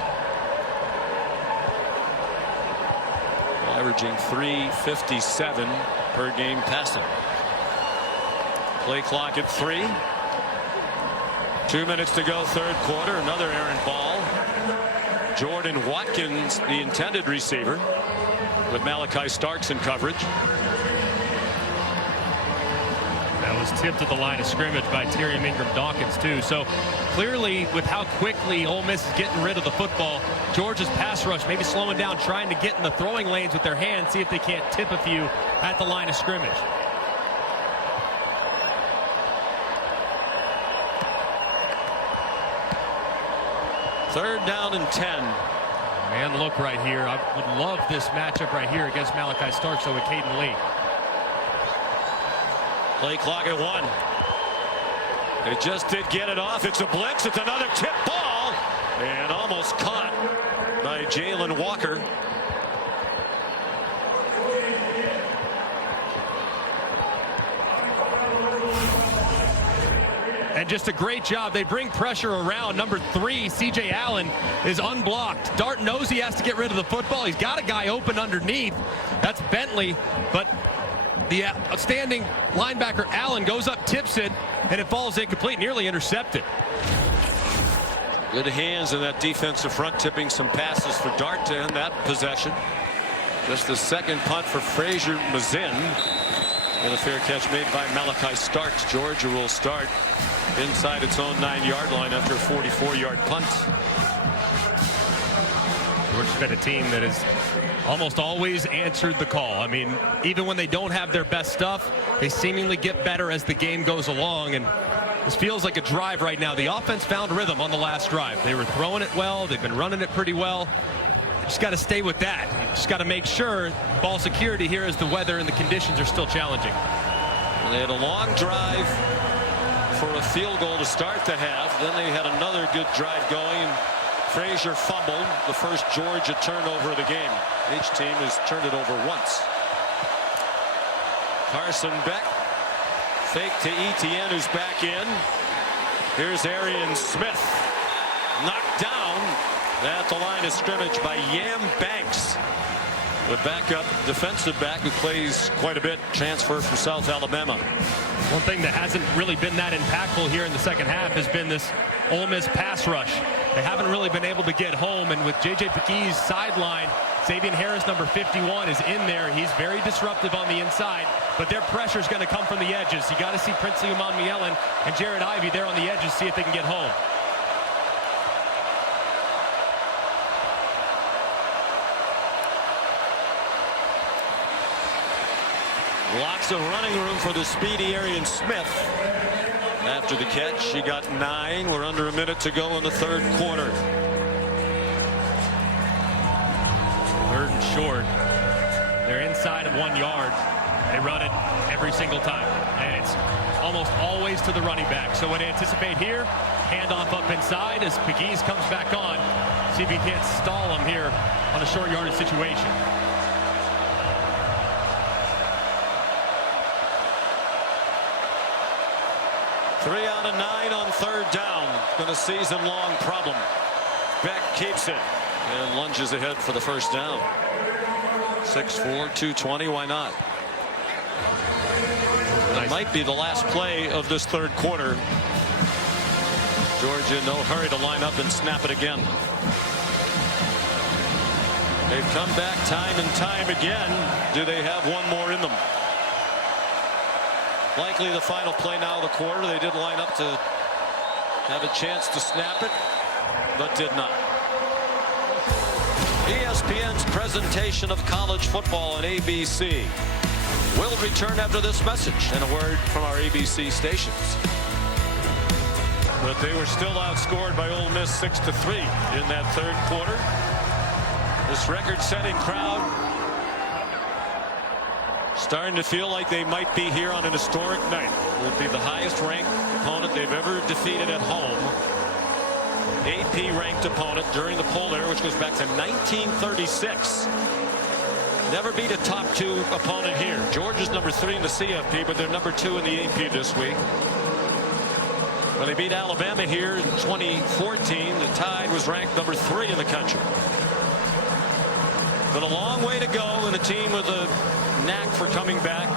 Averaging 357 per game passing. Play clock at 3. 2 minutes to go, third quarter. Another errant ball. Jordan Watkins, the intended receiver, with Malachi Starks in coverage. That was tipped at the line of scrimmage by Tyrion Ingram Dawkins, too. So clearly, with how quickly Ole Miss is getting rid of the football, Georgia's pass rush maybe slowing down, trying to get in the throwing lanes with their hands, see if they can't tip a few at the line of scrimmage. Third down and 10. Man, look right here. I would love this matchup right here against Malachi Starks with Caden Lee. Play clock at 1. They just did get it off. It's a blitz. It's another tip ball. And almost caught by Jalen Walker. And just a great job. They bring pressure around. Number 3, C.J. Allen, is unblocked. Dart knows he has to get rid of the football. He's got a guy open underneath. That's Bentley. But the outstanding linebacker Allen goes up, tips it, and it falls incomplete, nearly intercepted. Good hands in that defensive front, tipping some passes for Dart to end that possession. Just the second punt for Frazier Mazin. And a fair catch made by Malachi Starks. Georgia will start inside its own 9-yard line after a 44-yard punt. Georgia's been a team that has almost always answered the call. I mean, even when they don't have their best stuff, they seemingly get better as the game goes along. And this feels like a drive right now. The offense found rhythm on the last drive. They were throwing it well. They've been running it pretty well. Just got to stay with that. You just got to make sure ball security here as the weather and the conditions are still challenging. They had a long drive for a field goal to start the half. Then they had another good drive going. Frazier fumbled the first Georgia turnover of the game. Each team has turned it over once. Carson Beck. Fake to Etienne, who's back in. Here's Arian Smith. Knocked down at the line of scrimmage by Yam Banks, the backup defensive back who plays quite a bit, transfer from South Alabama. One thing that hasn't really been that impactful here in the second half has been this Ole Miss pass rush. They haven't really been able to get home, and with J.J. Pegues sideline, Xavier Harris, number 51, is in there. He's very disruptive on the inside, but their pressure is going to come from the edges. You got to see Princely Umanmielen and Jared Ivey there on the edges, see if they can get home. Lots of running room for the speedy Arian Smith. After the catch, he got 9. We're under a minute to go in the third quarter. Third and short. They're inside of 1 yard. They run it every single time, and it's almost always to the running back. So what I anticipate here, handoff up inside as Pegues comes back on. See if he can't stall him here on a short yardage situation. 3 out of 9 on 3rd down. It's been a season-long problem. Beck keeps it and lunges ahead for the 1st down. 6'4", 220. Why not? That might be the last play of this 3rd quarter. Georgia in no hurry to line up and snap it again. They've come back time and time again. Do they have one more in them? Likely the final play now of the quarter. They did line up to have a chance to snap it, but did not. ESPN's presentation of college football on ABC will return after this message and a word from our ABC stations. But they were still outscored by Ole Miss 6-3 in that 3rd quarter. This record-setting crowd starting to feel like they might be here on an historic night. It would be the highest-ranked opponent they've ever defeated at home. AP-ranked opponent during the poll era, which goes back to 1936. Never beat a top 2 opponent here. Georgia's number 3 in the CFP, but they're number 2 in the AP this week. When they beat Alabama here in 2014, the Tide was ranked number 3 in the country. But a long way to go, and a team with a knack for coming back,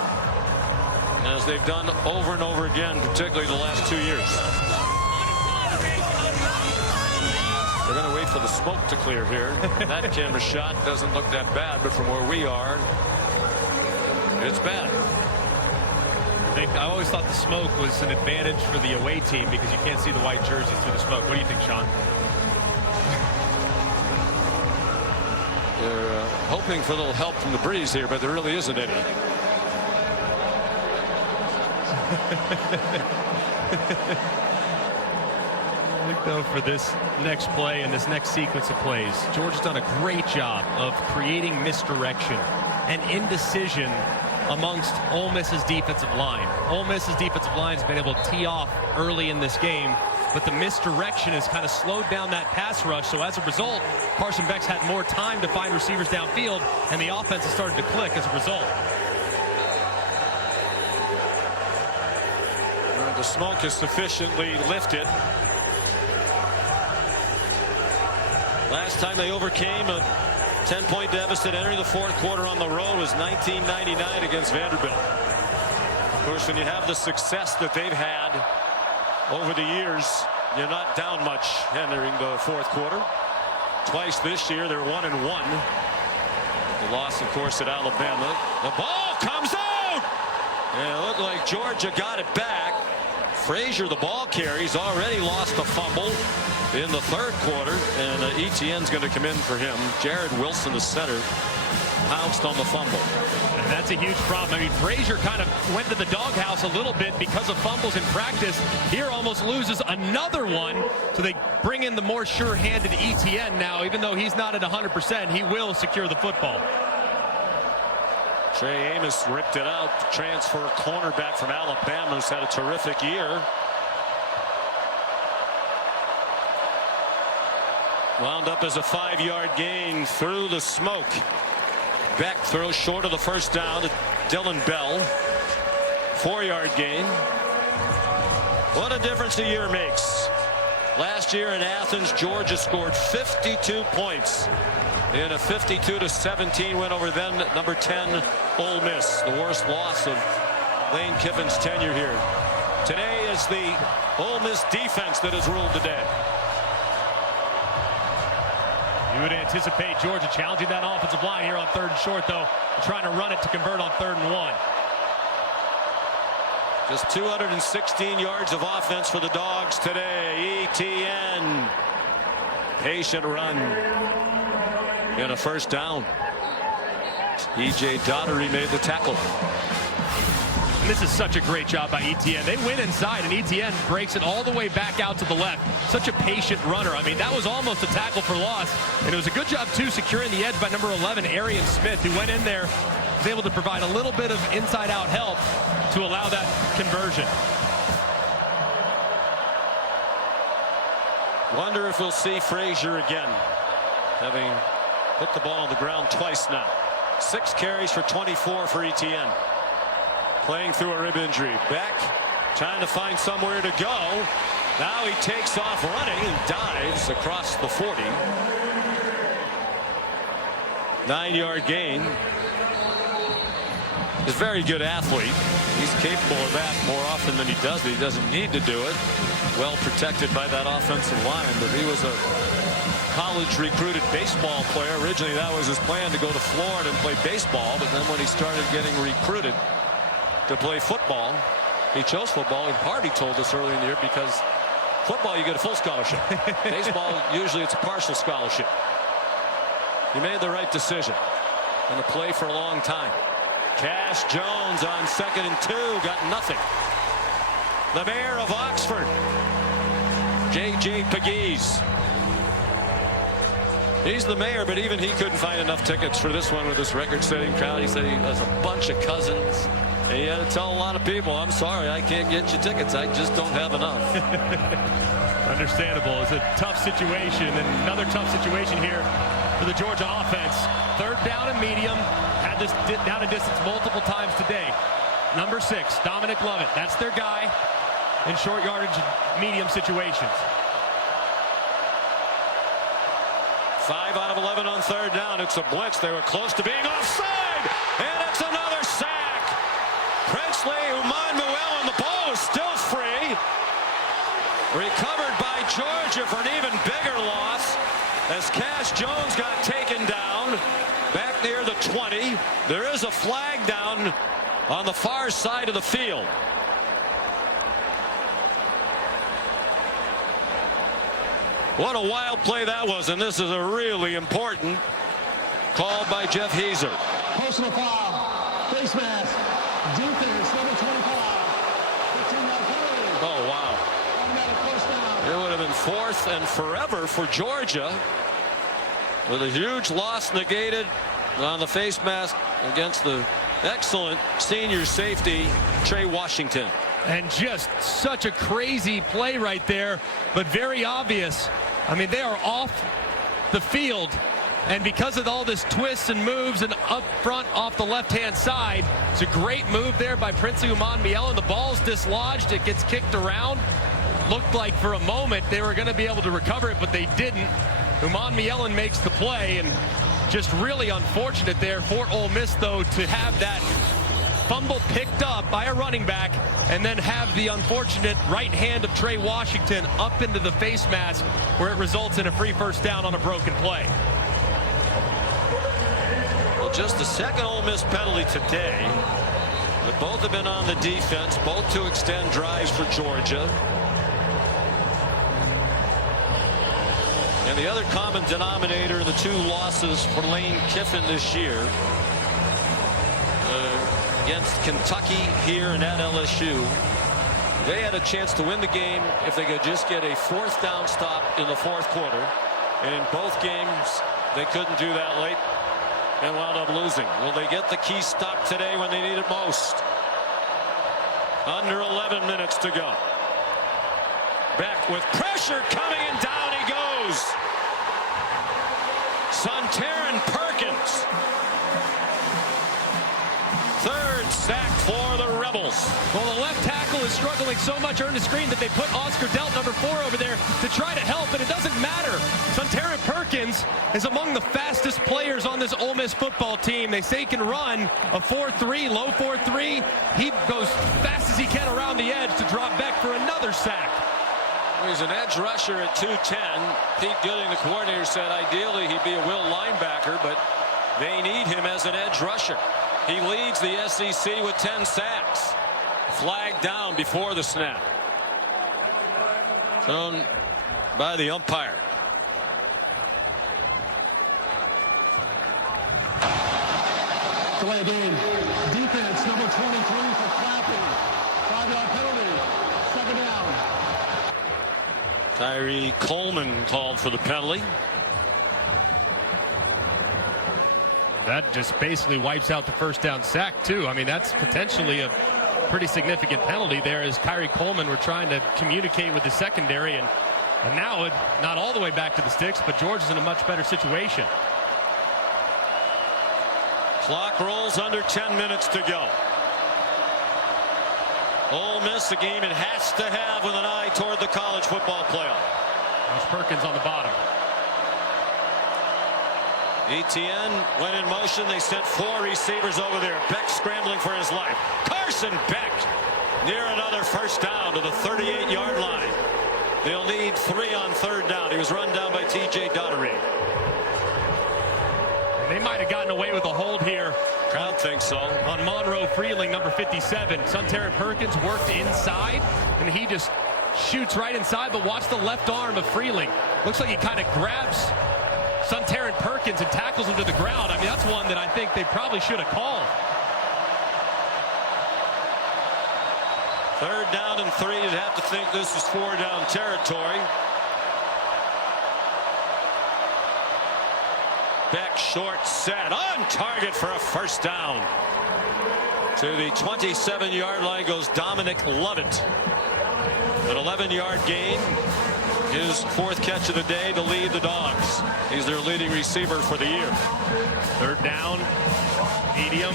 as they've done over and over again, particularly the last 2 years. They're going to wait for the smoke to clear here. That camera shot doesn't look that bad, but from where we are, it's bad. I always thought the smoke was an advantage for the away team because you can't see the white jerseys through the smoke. What do you think, Sean? They're hoping for a little help from the breeze here, but there really isn't any. I think, though, for this next play and this next sequence of plays, Georgia's done a great job of creating misdirection and indecision amongst Ole Miss's defensive line. Ole Miss's defensive line has been able to tee off early in this game, but the misdirection has kind of slowed down that pass rush. So as a result, Carson Beck's had more time to find receivers downfield, and the offense has started to click as a result. The smoke is sufficiently lifted. Last time they overcame a 10-point deficit entering the 4th quarter on the road was 1999 against Vanderbilt. Of course, when you have the success that they've had over the years, you're not down much entering the 4th quarter. Twice this year, they're 1-1. The loss, of course, at Alabama. The ball comes out! And it looked like Georgia got it back. Frazier, the ball carries, already lost a fumble in the 3rd quarter, and Etienne's going to come in for him. Jared Wilson, the center, pounced on the fumble. And that's a huge problem. I mean, Frazier kind of went to the doghouse a little bit because of fumbles in practice. Here almost loses another one, so they bring in the more sure-handed Etienne now. Even though he's not at 100%, he will secure the football. Trey Amos ripped it out. Transfer cornerback from Alabama, who's had a terrific year. Wound up as a 5-yard gain through the smoke. Beck throws short of the 1st down to Dylan Bell. 4-yard gain. What a difference a year makes. Last year in Athens, Georgia scored 52 points in a 52-17 win over then number 10 Ole Miss. The worst loss of Lane Kiffin's tenure here. Today is the Ole Miss defense that has ruled the day. You would anticipate Georgia challenging that offensive line here on 3rd and short, though, trying to run it to convert on 3rd and 1. Just 216 yards of offense for the Dogs today. Etienne. Patient run. And a 1st down. E.J. Daugherty made the tackle. And this is such a great job by Etienne. They win inside, and Etienne breaks it all the way back out to the left. Such a patient runner. I mean, that was almost a tackle for loss. And it was a good job, too, securing the edge by number 11, Arian Smith, who went in there, was able to provide a little bit of inside-out help to allow that conversion. Wonder if we'll see Frazier again, having put the ball on the ground twice now. 6 carries for 24 for Etienne. Playing through a rib injury. Beck trying to find somewhere to go. Now he takes off running and dives across the 40. 9-yard gain. He's a very good athlete. He's capable of that more often than he does, but he doesn't need to do it. Well protected by that offensive line, but he was a college recruited baseball player. Originally that was his plan, to go to Florida and play baseball, but then when he started getting recruited to play football, he chose football. In part, he told us early in the year, because football you get a full scholarship. Baseball usually it's a partial scholarship. He made the right decision and to play for a long time. Cash Jones on 2nd and 2, got nothing. The mayor of Oxford, J.J. Pegues. He's the mayor, but even he couldn't find enough tickets for this one with this record-setting crowd. He said he has a bunch of cousins. And he had to tell a lot of people, I'm sorry, I can't get you tickets. I just don't have enough. Understandable. It's a tough situation, and another tough situation here for the Georgia offense. 3rd down and medium. Had this down a distance multiple times today. Number 6, Dominic Lovett. That's their guy in short yardage medium situations. 5 out of 11 on 3rd down. It's a blitz. They were close to being offside, and it's another sack. Princely Umanmielen, the ball is still free. Recovered by Georgia for an even bigger loss as Cash Jones got taken down back near the 20. There is a flag down on the far side of the field. What a wild play that was, and this is a really important call by Jeff Heiser. Personal foul, face mask, defense, number 25. 15-yard penalty. Oh, wow. Automatic first down. It would have been 4th and forever for Georgia, with a huge loss negated on the face mask against the excellent senior safety Trey Washington. And just such a crazy play right there, but very obvious. I mean, they are off the field, and because of all this twists and moves and up front off the left-hand side, it's a great move there by Princely Umanmielen. The ball's dislodged. It gets kicked around. Looked like for a moment they were going to be able to recover it, but they didn't. Umanmielen makes the play, and just really unfortunate there for Ole Miss, though, to have that fumble picked up by a running back and then have the unfortunate right hand of Trey Washington up into the face mask, where it results in a free first down on a broken play. Well, just the 2nd Ole Miss penalty today, but both have been on the defense, both to extend drives for Georgia. And the other common denominator in the 2 losses for Lane Kiffin this year, against Kentucky here and at LSU, they had a chance to win the game if they could just get a 4th down stop in the 4th quarter, and in both games they couldn't do that late and wound up losing. Will they get the key stop today when they need it most? Under 11 minutes to go. Beck with pressure coming, and down he goes. Sontaran Perkins. 3rd sack for the Rebels. Well, the left tackle is struggling so much earning the screen that they put Oscar Delt, number 4, over there to try to help, and it doesn't matter. Sontaran Perkins is among the fastest players on this Ole Miss football team. They say he can run a 4.3, low 4.3. He goes fast as he can around the edge to drop Beck for another sack. He's an edge rusher at 210. Pete Gooding, the coordinator, said ideally he'd be a will linebacker, but they need him as an edge rusher. He leads the SEC with 10 sacks. Flag down before the snap. Thrown by the umpire. Delay game. Defense, number 23 for Clapping. 5-yard penalty. 2nd down. Tyree Coleman called for the penalty. That just basically wipes out the first down sack, too. I mean, that's potentially a pretty significant penalty there, as Kyrie Coleman were trying to communicate with the secondary, and now it not all the way back to the sticks, but Georgia's in a much better situation. Clock rolls, under 10 minutes to go. Ole Miss, a game it has to have with an eye toward the college football playoff. There's Perkins on the bottom. Etienne went in motion. They sent 4 receivers over there. Beck scrambling for his life. Carson Beck near another first down to the 38-yard line. They'll need 3 on 3rd down. He was run down by T.J. Daugherty. They might have gotten away with a hold here. Crowd thinks so. On Monroe Freeling, number 57. Suntarine Perkins worked inside, and he just shoots right inside, but watch the left arm of Freeling. Looks like he kind of grabs Suntarine Perkins and tackles him to the ground. I mean, that's one that I think they probably should have called. 3rd down and 3. You'd have to think this is 4-down territory. Beck short set on target for a first down. To the 27-yard line goes Dominic Lovett. An 11-yard gain. His 4th catch of the day to lead the Dogs. He's their leading receiver for the year. 3rd down, medium,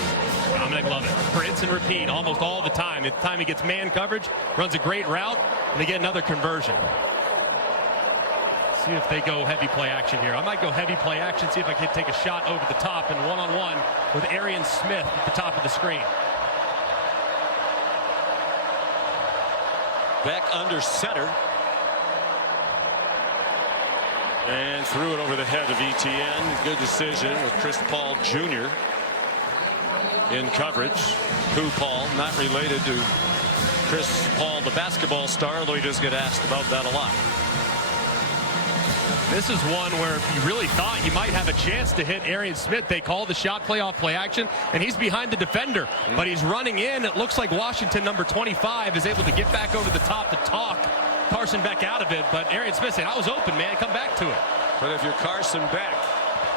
Dominic Lovett. Rinse and repeat almost all the time. At the time he gets man coverage, runs a great route, and they get another conversion. See if they go heavy play action here. I might go heavy play action, see if I can take a shot over the top and one-on-one with Arian Smith at the top of the screen. Beck under center. And threw it over the head of Etienne. Good decision with Chris Paul Jr. in coverage. Who Paul, not related to Chris Paul, the basketball star, although he does get asked about that a lot. This is one where you really thought you might have a chance to hit Arian Smith. They call the shot play off play action, and he's behind the defender, but he's running in. It looks like Washington, number 25, is able to get back over the top to talk Carson Beck out of it, but Arian Smith said, I was open, man, come back to it. But if you're Carson Beck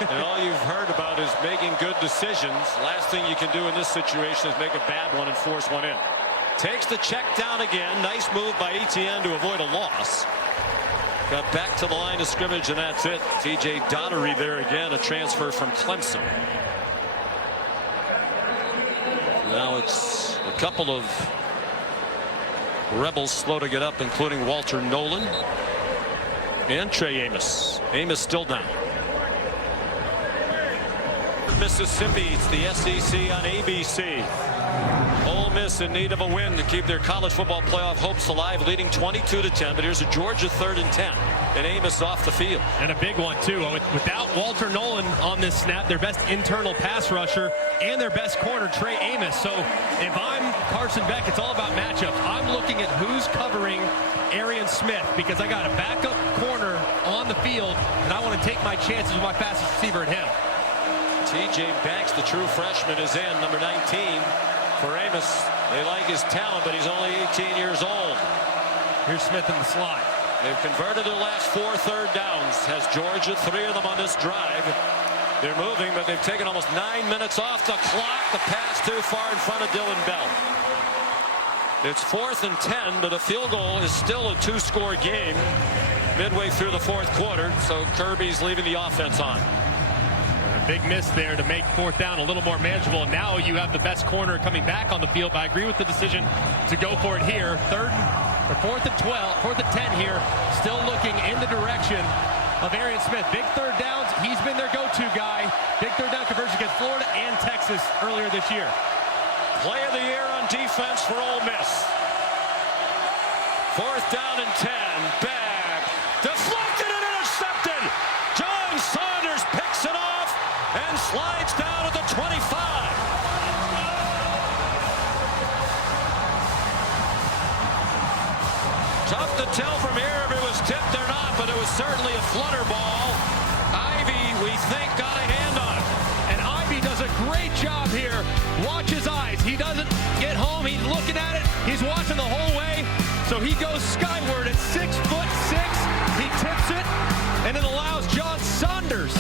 and all you've heard about is making good decisions, last thing you can do in this situation is make a bad one and force one in. Takes the check down again. Nice move by Etienne to avoid a loss. Got back to the line of scrimmage, and that's it. T.J. Daugherty there again, a transfer from Clemson. Now it's a couple of Rebels slow to get up, including Walter Nolan and Trey Amos. Amos still down. Mississippi, it's the SEC on ABC. Ole Miss in need of a win to keep their college football playoff hopes alive, leading 22-10. But here's a Georgia 3rd and 10, and Amos off the field. And a big one too. Without Walter Nolan on this snap, their best internal pass rusher and their best corner, Trey Amos. So if I'm Carson Beck, it's all about matchups. I'm looking at who's covering Arian Smith, because I got a backup corner on the field, and I want to take my chances with my fastest receiver at him. T.J. Banks, the true freshman, is in, number 19. For Amos, they like his talent, but he's only 18 years old. Here's Smith in the slot. They've converted their last 4 3rd downs. Has Georgia 3 of them on this drive. They're moving, but they've taken almost 9 minutes off the clock. The pass too far in front of Dylan Bell. It's 4th and 10, but a field goal is still a 2-score game midway through the 4th quarter, so Kirby's leaving the offense on. Big miss there to make 4th down a little more manageable. And now you have the best corner coming back on the field. But I agree with the decision to go for it here. 4th and 12, 4th and 10 here. Still looking in the direction of Arian Smith. Big 3rd downs. He's been their go-to guy. Big 3rd down conversion against Florida and Texas earlier this year. Play of the year on defense for Ole Miss. 4th down and 10. Back. Deflected and intercepted. John Saunders picks it off and slides down at the 25. Tough to tell from here if it was tipped or not, but it was certainly a flutter ball. Ivy, we think, got a hand on it. And Ivy does a great job here. Watch his eyes. He doesn't get home. He's looking at it. He's watching the whole way. So he goes skyward at 6'6". He tips it and it allows John Saunders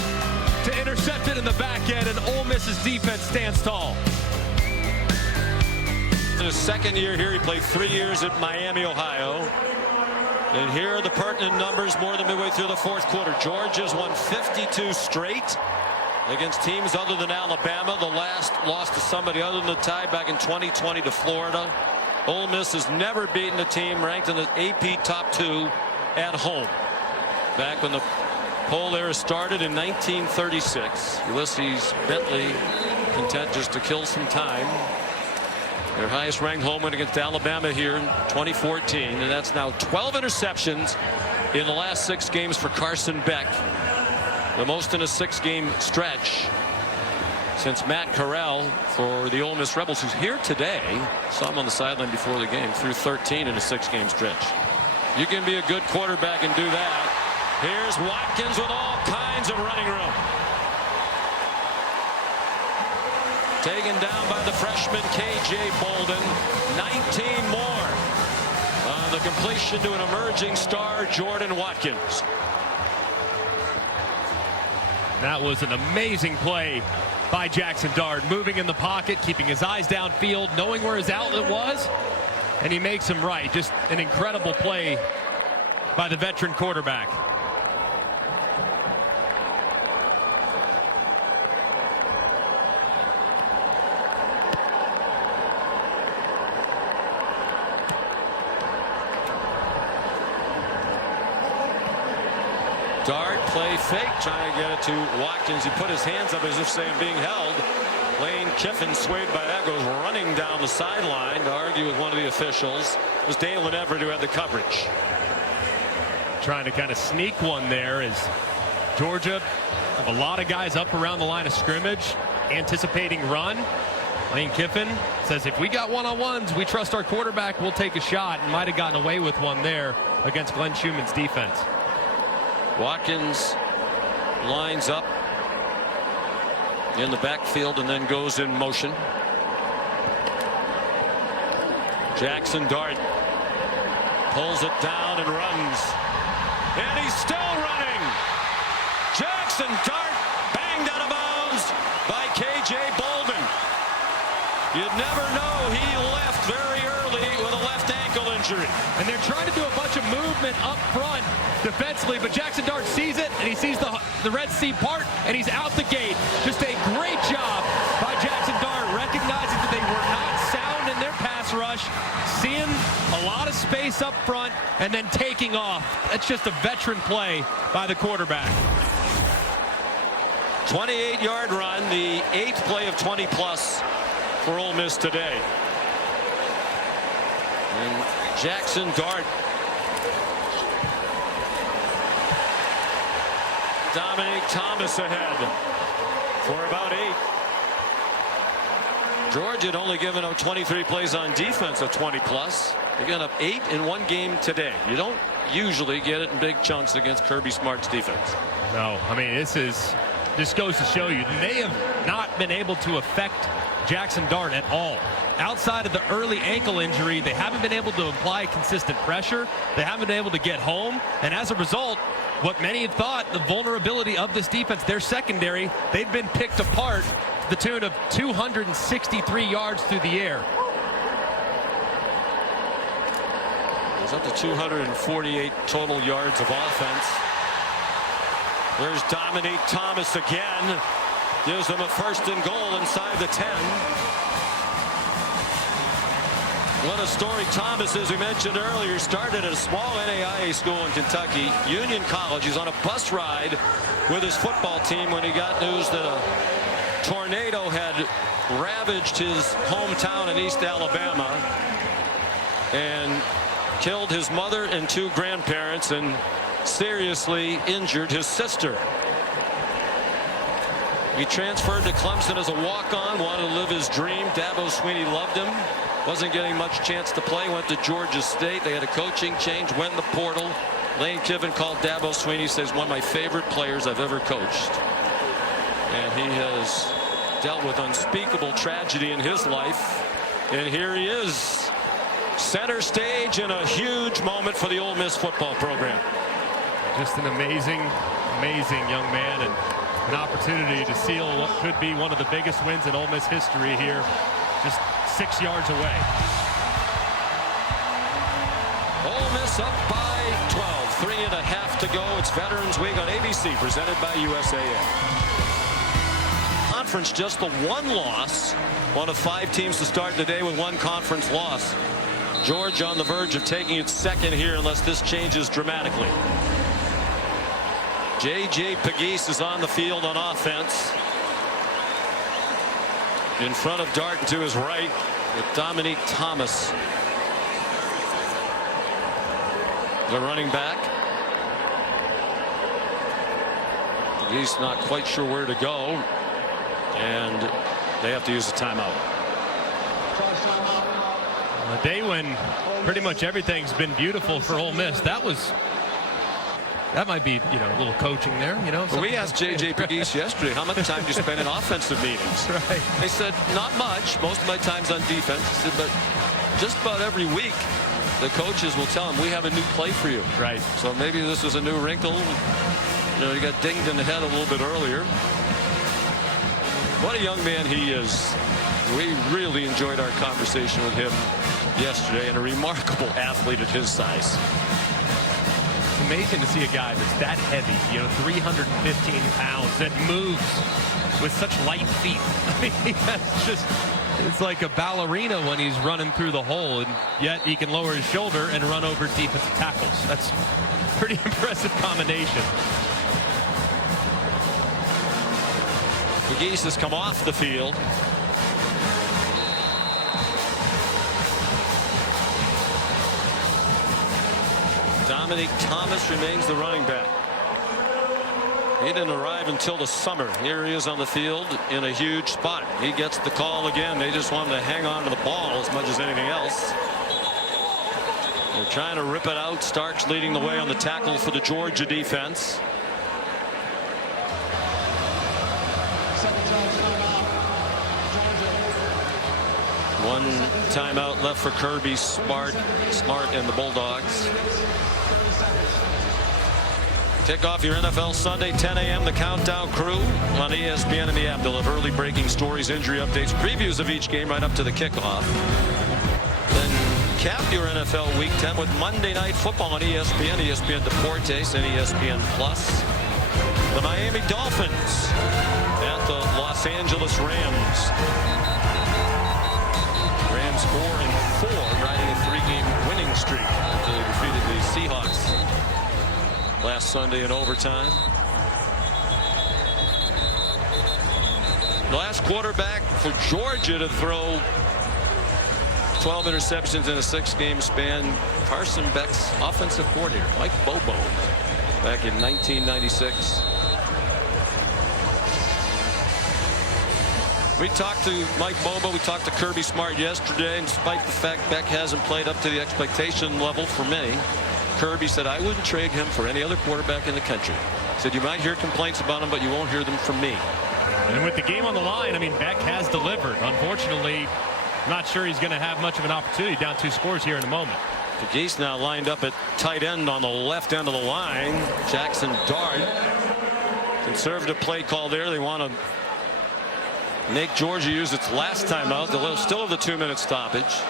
to intercept it in the back end, and Ole Miss's defense stands tall. In his 2nd year here, he played 3 years at Miami, Ohio. And here are the pertinent numbers more than midway through the 4th quarter. Georgia's won 52 straight against teams other than Alabama. The last lost to somebody other than the Tide back in 2020 to Florida. Ole Miss has never beaten a team ranked in the AP top 2 at home. Back when the poll era started in 1936, Ulysses Bentley content just to kill some time. Their highest ranked home win against Alabama here in 2014, and that's now 12 interceptions in the last 6 games for Carson Beck, the most in a 6-game stretch since Matt Corral for the Ole Miss Rebels, who's here today. Saw him on the sideline before the game, threw 13 in a 6-game stretch. You can be a good quarterback and do that. Here's Watkins with all kinds of running room. Taken down by the freshman K.J. Bolden. 19 more on the completion to an emerging star, Jordan Watkins. That was an amazing play by Jackson Dart, moving in the pocket, keeping his eyes downfield, knowing where his outlet was, and he makes him right. Just an incredible play by the veteran quarterback. Dart play fake, trying to get it to Watkins. He put his hands up as if saying being held. Lane Kiffin, swayed by that, goes running down the sideline to argue with one of the officials. It was Dalen Everett who had the coverage. Trying to kind of sneak one there as Georgia have a lot of guys up around the line of scrimmage, anticipating run. Lane Kiffin says if we got one-on-ones, we trust our quarterback, we'll take a shot, and might have gotten away with one there against Glenn Schumann's defense. Watkins lines up in the backfield and then goes in motion. Jackson Dart pulls it down and runs. And he's still running. Jackson Dart banged out of bounds by K.J. Bolden. You'd never know he left very early with a left ankle injury. And they're trying to do a bunch of movement up front defensively, but Jackson Dart sees it, and he sees the Red Sea part, and he's out the gate. Just a great job by Jackson Dart, recognizing that they were not sound in their pass rush, seeing a lot of space up front, and then taking off. That's just a veteran play by the quarterback. 28-yard run, the 8th play of 20-plus for Ole Miss today. And Jackson Dart. Dominic Thomas ahead for about 8. Georgia had only given up 23 plays on defense of 20-plus. They got up 8 in one game today. You don't usually get it in big chunks against Kirby Smart's defense. No, I mean, this goes to show you they have not been able to affect Jackson Dart at all. Outside of the early ankle injury, they haven't been able to apply consistent pressure. They haven't been able to get home. And as a result, what many had thought, the vulnerability of this defense, their secondary, they've been picked apart to the tune of 263 yards through the air. It's up to 248 total yards of offense. There's Dominique Thomas again. Gives them a 1st and goal inside the 10. What a story. Thomas, as we mentioned earlier, started at a small NAIA school in Kentucky, Union College. He's on a bus ride with his football team when he got news that a tornado had ravaged his hometown in East Alabama and killed his mother and 2 grandparents and seriously injured his sister. He transferred to Clemson as a walk-on, wanted to live his dream. Dabo Swinney loved him. Wasn't getting much chance to play. Went to Georgia State. They had a coaching change. Went in the portal. Lane Kiffin called Dabo Swinney. Says one of my favorite players I've ever coached. And he has dealt with unspeakable tragedy in his life. And here he is, center stage in a huge moment for the Ole Miss football program. Just an amazing, amazing young man, and an opportunity to seal what could be one of the biggest wins in Ole Miss history here, just 6 yards away. Ole Miss up by 12, 3.5 to go. It's Veterans Week on ABC, presented by USAA. Conference just the 1 loss. One of 5 teams to start the day with 1 conference loss. Georgia on the verge of taking its second here unless this changes dramatically. J.J. Pegues is on the field on offense. In front of Dart to his right with Dominique Thomas, the running back. Pegues not quite sure where to go, and they have to use a timeout. A day when pretty much everything's been beautiful for Ole Miss. That might be, a little coaching there, Well, we asked J.J. Pegues yesterday, how much time do you spend in offensive meetings? Right. They said, not much. Most of my time's on defense. He said, but just about every week, the coaches will tell him, we have a new play for you. Right. So maybe this is a new wrinkle. He got dinged in the head a little bit earlier. What a young man he is. We really enjoyed our conversation with him yesterday, and a remarkable athlete at his size. It's amazing to see a guy that's that heavy, 315 pounds, that moves with such light feet. I mean, it's like a ballerina when he's running through the hole, and yet he can lower his shoulder and run over defensive tackles. That's a pretty impressive combination. Pegues has come off the field. Dominique Thomas remains the running back. He didn't arrive until the summer. Here he is on the field in a huge spot. He gets the call again. They just want him to hang on to the ball as much as anything else. They're trying to rip it out. Starks leading the way on the tackle for the Georgia defense. One timeout left for Kirby Smart and the Bulldogs. Kick off your NFL Sunday, 10 a.m. The Countdown Crew on ESPN and the app. They'll have early breaking stories, injury updates, previews of each game right up to the kickoff. Then cap your NFL Week 10 with Monday Night Football on ESPN, ESPN Deportes, and ESPN Plus. The Miami Dolphins at the Los Angeles Rams. Rams 4-4, riding a 3-game winning streak after they defeated the Seahawks last Sunday in overtime. The last quarterback for Georgia to throw 12 interceptions in a 6-game span, Carson Beck's offensive coordinator, Mike Bobo, back in 1996. We talked to Mike Bobo, we talked to Kirby Smart yesterday, and despite the fact Beck hasn't played up to the expectation level for many, Kirby said, I wouldn't trade him for any other quarterback in the country. He said, you might hear complaints about him, but you won't hear them from me. And with the game on the line, I mean, Beck has delivered. Unfortunately, I'm not sure he's going to have much of an opportunity. Down 2 scores here in a moment. Pegues now lined up at tight end on the left end of the line. Jackson Dart. Conservative play call there. They want to make Georgia use its last timeout. They'll still have the 2-minute stoppage.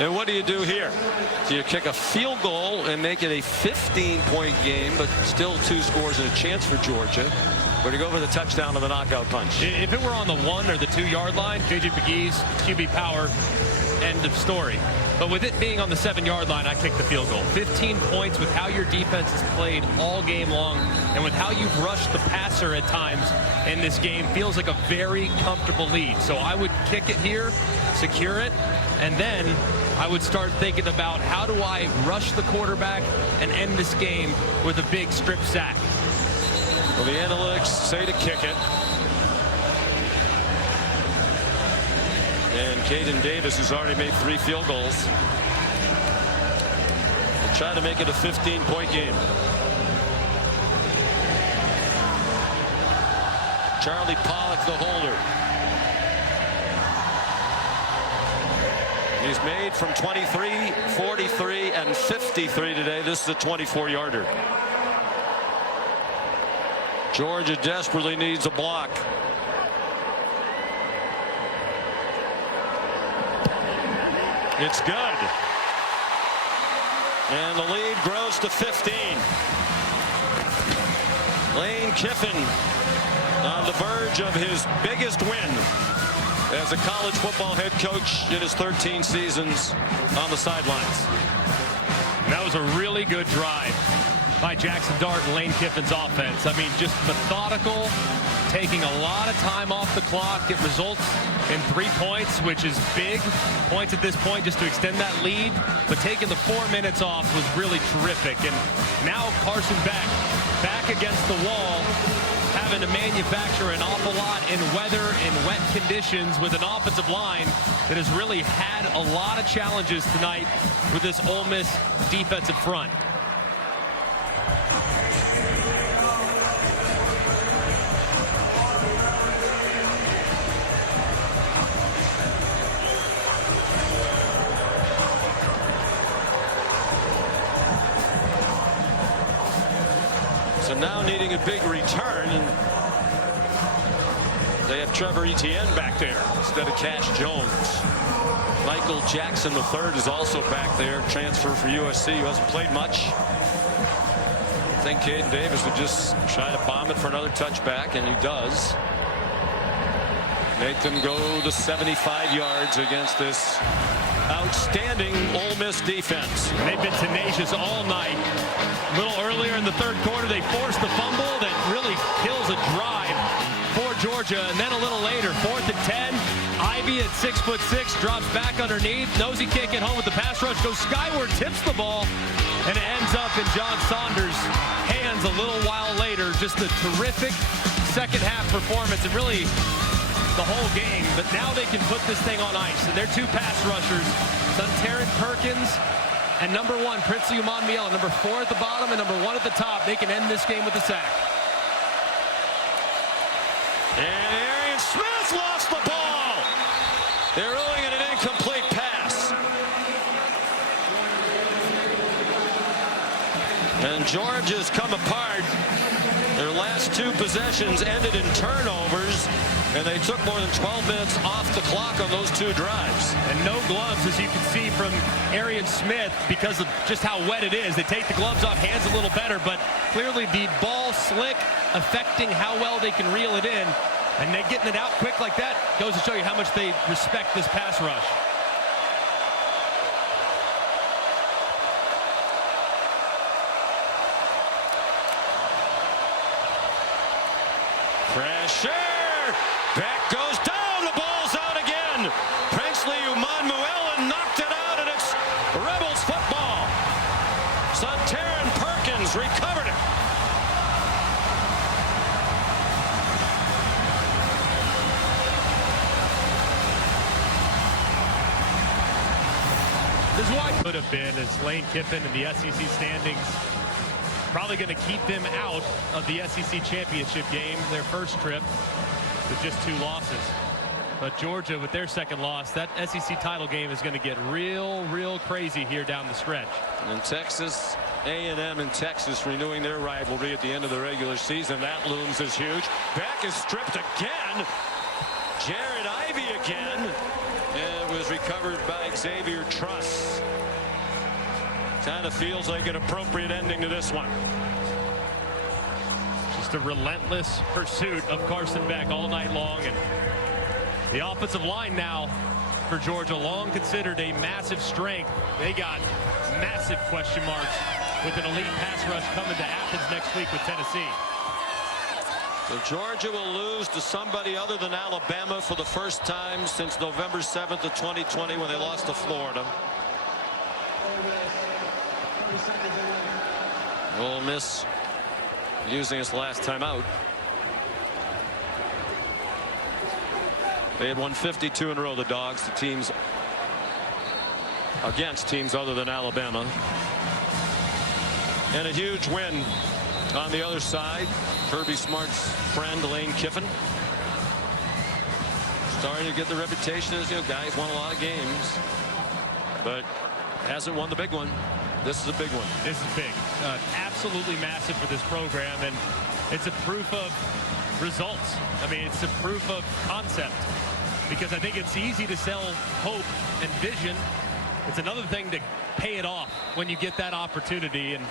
And what do you do here? Do you kick a field goal and make it a 15-point game, but still 2 scores and a chance for Georgia? Or do you go for the touchdown or the knockout punch? If it were on the 1 or the 2-yard line, J.J. Pegues, QB power, end of story. But with it being on the 7-yard line, I kick the field goal. 15 points with how your defense has played all game long, and with how you've rushed the passer at times in this game, feels like a very comfortable lead. So I would kick it here, secure it, and then I would start thinking about how do I rush the quarterback and end this game with a big strip sack. Well, the analytics say to kick it. And Caden Davis, who's already made 3 field goals, will try to make it a 15-point game. Charlie Pollock, the holder. He's made from 23, 43, and 53 today. This is a 24-yarder. Georgia desperately needs a block. It's good. And the lead grows to 15. Lane Kiffin on the verge of his biggest win as a college football head coach in his 13 seasons on the sidelines. That was a really good drive by Jackson Dart and Lane Kiffin's offense. I mean, just methodical, taking a lot of time off the clock. It results in 3 points, which is big points at this point just to extend that lead. But taking the 4 minutes off was really terrific. And now Carson Beck back against the wall, having to manufacture an awful lot in weather and wet conditions with an offensive line that has really had a lot of challenges tonight with this Ole Miss defensive front. So now needing a big return, and they have Trevor Etienne back there instead of Cash Jones. Michael Jackson III is also back there, transfer for USC, who hasn't played much. I think Caden Davis would just try to bomb it for another touchback, and he does. Nathan go to 75 yards against this outstanding Ole Miss defense. They've been tenacious all night. A little earlier in the third quarter, they forced the fumble that really kills a drive for Georgia. And then a little later, 4th and 10. Ivy at 6'6", drops back underneath. Knows he can't get home with the pass rush. Goes skyward, tips the ball, and it ends up in John Saunders' hands a little while later. Just a terrific second half performance. And really the whole game, but now they can put this thing on ice. And their 2 pass rushers, Suntarine Perkins and number 1, Princely Umanmiele, number 4 at the bottom and number 1 at the top. They can end this game with a sack. And Arian Smith lost the ball. They're ruling it an incomplete pass. And Georgia's come apart. Their last 2 possessions ended in turnovers, and they took more than 12 minutes off the clock on those 2 drives. And no gloves, as you can see from Arian Smith, because of just how wet it is. They take the gloves off, hands a little better, but clearly the ball slick, affecting how well they can reel it in. And they getting it out quick like that goes to show you how much they respect this pass rush. Pressure! Beck goes down, the ball's out again. Princely Umanmiele knocked it out, and it's Rebels football. Suntarine Perkins recovered it. This is why it could have been, as Lane Kiffin in the SEC standings probably going to keep them out of the SEC championship game, their first trip, with just 2 losses. But Georgia, with their second loss, that SEC title game is going to get real crazy here down the stretch. And Texas A&M and Texas renewing their rivalry at the end of the regular season. That looms as huge. Beck is stripped again. Jared Ivey again. And it was recovered by Xavier Truss. Kind of feels like an appropriate ending to this one. Just a relentless pursuit of Carson Beck all night long. And the offensive line now for Georgia, long considered a massive strength. They got massive question marks with an elite pass rush coming to Athens next week with Tennessee. So Georgia will lose to somebody other than Alabama for the first time since November 7th of 2020 when they lost to Florida. Ole Miss using its last time out. They had won 52 in a row, the Dogs, the teams against teams other than Alabama. And a huge win on the other side. Kirby Smart's friend, Lane Kiffin, starting to get the reputation as, guys won a lot of games, but hasn't won the big one. This is a big one. This is big. Absolutely massive for this program, and it's a proof of results. I mean, it's a proof of concept, because I think it's easy to sell hope and vision. It's another thing to pay it off when you get that opportunity, and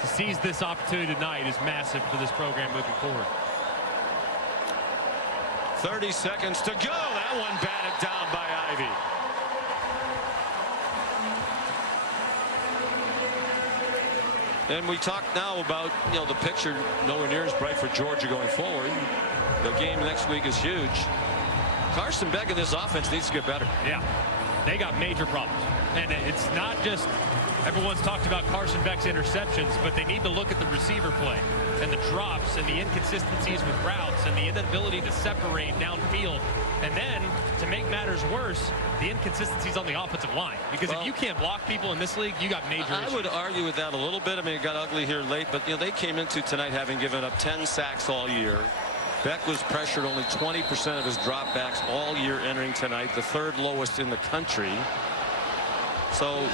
to seize this opportunity tonight is massive for this program moving forward. 30 seconds to go. That one batted down by Ivy. And we talk now about, the picture nowhere near as bright for Georgia going forward. The game next week is huge. Carson Beck in this offense needs to get better. Yeah, they got major problems. And it's not just everyone's talked about Carson Beck's interceptions, but they need to look at the receiver play and the drops and the inconsistencies with routes and the inability to separate downfield. And then, to make matters worse, the inconsistencies on the offensive line. Because if you can't block people in this league, you got major issues. I would argue with that a little bit. I mean, it got ugly here late, but they came into tonight having given up 10 sacks all year. Beck was pressured only 20% of his dropbacks all year entering tonight, the third lowest in the country. So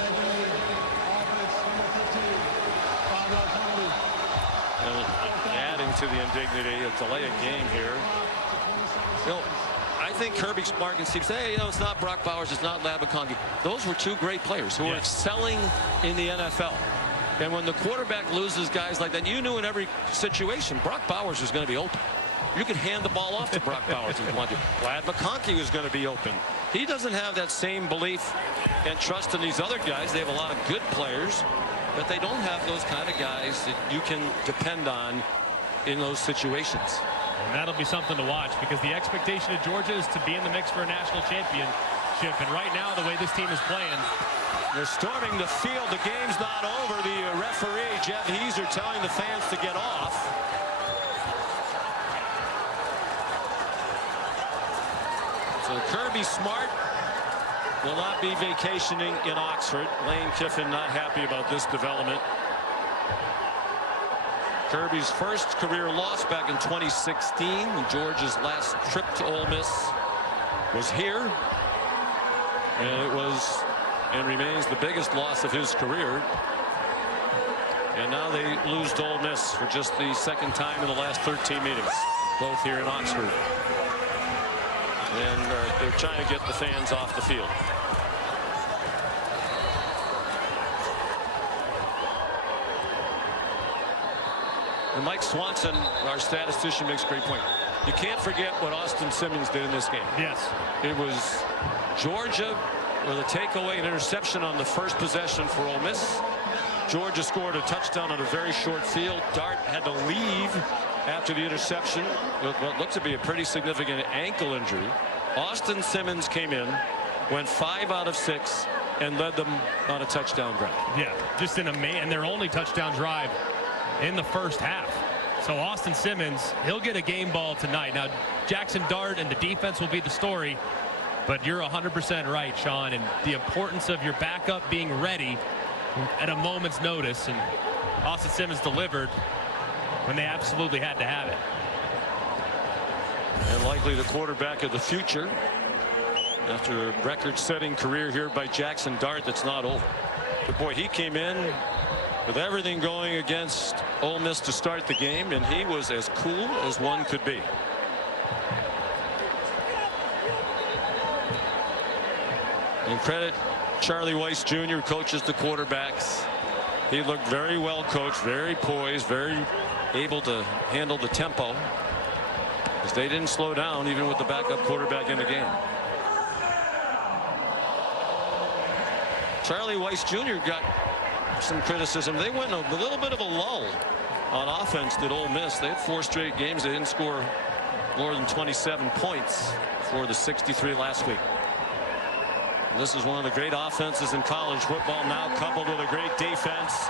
adding to the indignity, a delay of game here. I think Kirby Smart can see, it's not Brock Bowers, it's not Labacongi. Those were two great players who are excelling in the NFL. And when the quarterback loses guys like that, you knew in every situation Brock Bowers was going to be open. You could hand the ball off to Brock Bowers if you wanted to. Glad McConkey was going to be open. He doesn't have that same belief and trust in these other guys. They have a lot of good players, but they don't have those kind of guys that you can depend on in those situations. And that'll be something to watch, because the expectation of Georgia is to be in the mix for a national championship. And right now, the way this team is playing, they're storming the field. The game's not over. The referee, Jeff Heaser, telling the fans to get off. So Kirby Smart will not be vacationing in Oxford. Lane Kiffin not happy about this development. Kirby's first career loss back in 2016. Georgia's last trip to Ole Miss was here. And it was and remains the biggest loss of his career. And now they lose to Ole Miss for just the second time in the last 13 meetings, both here in Oxford. And they're trying to get the fans off the field. And Mike Swanson, our statistician, makes a great point. You can't forget what Austin Simmons did in this game. Yes. It was Georgia with a takeaway, an interception on the first possession for Ole Miss. Georgia scored a touchdown on a very short field. Dart had to leave after the interception with what looked to be a pretty significant ankle injury. Austin Simmons came in, went 5 out of 6, and led them on a touchdown drive. Yeah, just in and their only touchdown drive in the first half. So Austin Simmons, he'll get a game ball tonight. Now, Jackson Dart and the defense will be the story, but you're 100% right, Sean, and the importance of your backup being ready at a moment's notice. And Austin Simmons delivered when they absolutely had to have it. And likely the quarterback of the future after a record-setting career here by Jackson Dart that's not over. But boy, he came in with everything going against Ole Miss to start the game, and he was as cool as one could be. And credit Charlie Weiss Jr., who coaches the quarterbacks. He looked very well coached, very poised, very able to handle the tempo, because they didn't slow down even with the backup quarterback in the game. Charlie Weiss Jr. got some criticism. They went a little bit of a lull on offense at Ole Miss. They had 4 straight games. They didn't score more than 27 points for the 63 last week. And this is one of the great offenses in college football, now coupled with a great defense.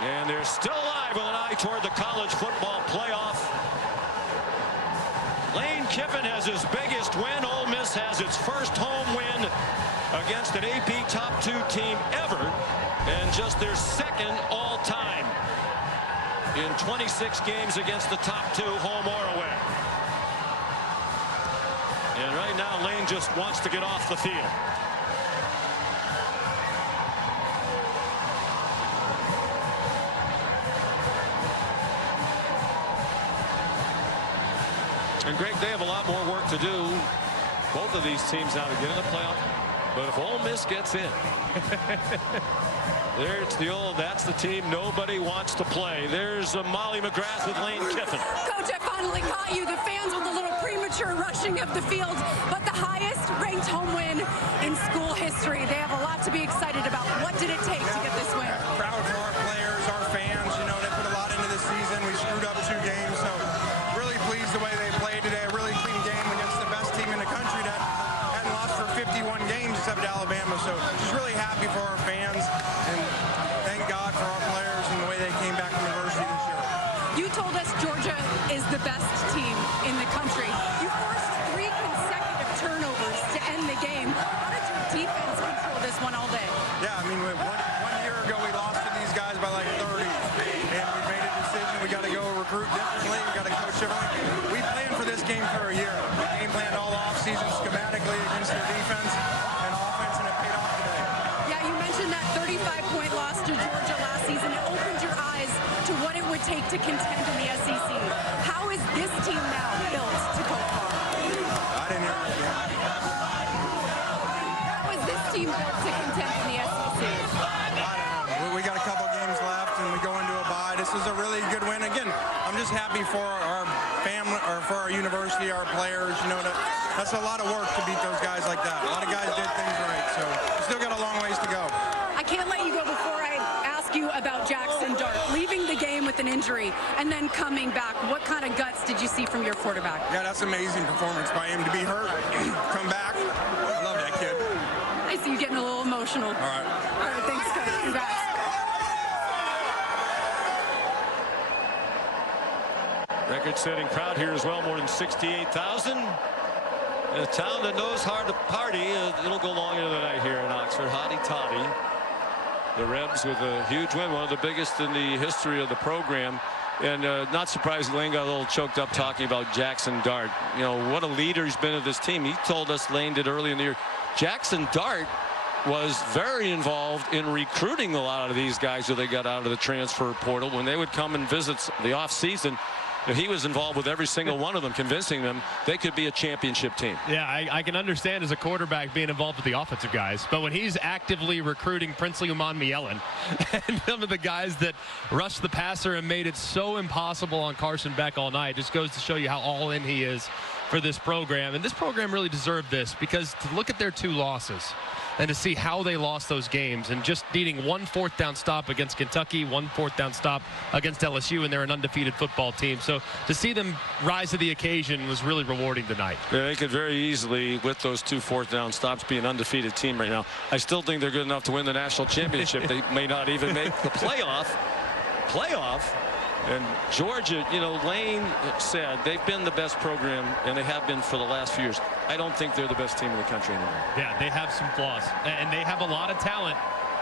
And they're still alive with an eye toward the college football playoff. Lane Kiffin has his biggest win. Ole Miss has its first home win against an AP top 2 team ever, and just their second all-time in 26 games against the top 2, home or away. And right now Lane just wants to get off the field. And Greg, they have a lot more work to do, both of these teams, now to get in the playoff. But if Ole Miss gets in, there's that's the team nobody wants to play. There's Molly McGrath with Lane Kiffin. Coach, I finally caught you. The fans with a little amateur rushing of the field, but the highest ranked home win in school history. They have a lot to be excited about. What did it take to get this win? Proud for our players, our fans. You know, they put a lot into this season. We screwed up 2 games, so really pleased the way they played today. A really clean game against the best team in the country that hadn't lost for 51 games except Alabama. So just really happy for our fans, and thank God for our players and the way they came back from adversity this year. You told us Georgia is the best team in the country. You forced 3 consecutive turnovers to end the game. How did your defense control this one all day? Yeah, I mean, one year ago we lost to these guys by like 30, and we made a decision. We got to go recruit differently. We got to coach differently. We planned for this game for a year. We game planned all offseason schematically against their defense and offense, and it paid off today. Yeah, you mentioned that 35-point loss to Georgia last season. It opened your eyes to what it would take to contend in the SEC. How is this team now built to go far? I didn't hear it again. How is this team built to contend in the SEC? I don't know. We got a couple games left, and we go into a bye. This is a really good win. Again, I'm just happy for our family, or for our university, our players. You know, that's a lot of work to beat those guys like that. A lot of guys did things right, so we still got a long ways to go. I can't let you go before I ask you about Jackson Dart, leaving the game with an injury and then coming back. What kind of guts did you see from your quarterback? Yeah, that's an amazing performance by him to be hurt, come back. I love that kid. I see you getting a little emotional. All right. All right, thanks, Coach. Congrats. Record-setting crowd here as well, more than 68,000. A town that knows how to party. It'll go long into the night here in Oxford. Hotty toddy. The Rebs with a huge win, one of the biggest in the history of the program. And not surprised, Lane got a little choked up talking about Jackson Dart. You know, what a leader he's been of this team. He told us, Lane did early in the year, Jackson Dart was very involved in recruiting a lot of these guys who they got out of the transfer portal. When they would come and visit the offseason, he was involved with every single one of them, convincing them they could be a championship team. Yeah, I can understand as a quarterback being involved with the offensive guys, but when he's actively recruiting Princely Umanmielen and some of the guys that rushed the passer and made it so impossible on Carson Beck all night, just goes to show you how all in he is for this program. And this program really deserved this, because to look at their 2 losses and to see how they lost those games, and just needing 1 4th down stop against Kentucky, 1 4th down stop against LSU, and they're an undefeated football team. So to see them rise to the occasion was really rewarding tonight. Yeah, they could very easily, with those 2 4th down stops, be an undefeated team right now. I still think they're good enough to win the national championship. They may not even make the playoff. And Georgia, you know, Lane said they've been the best program, and they have been for the last few years. I don't think they're the best team in the country anymore. Yeah, they have some flaws, and they have a lot of talent,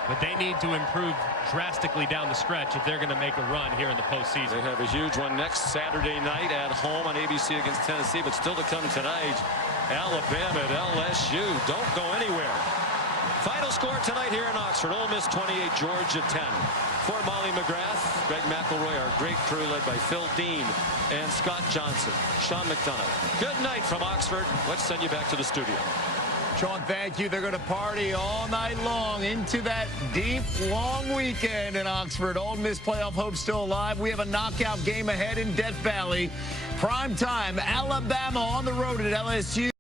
but they need to improve drastically down the stretch if they're going to make a run here in the postseason. They have a huge one next Saturday night at home on ABC against Tennessee, but still to come tonight, Alabama at LSU. Don't go anywhere. Final score tonight here in Oxford: Ole Miss 28, Georgia 10. For Molly McGrath, Greg McElroy, our great crew led by Phil Dean and Scott Johnson, Sean McDonough. Good night from Oxford. Let's send you back to the studio. Sean, thank you. They're going to party all night long into that deep, long weekend in Oxford. Ole Miss playoff hope still alive. We have a knockout game ahead in Death Valley. Prime time, Alabama on the road at LSU.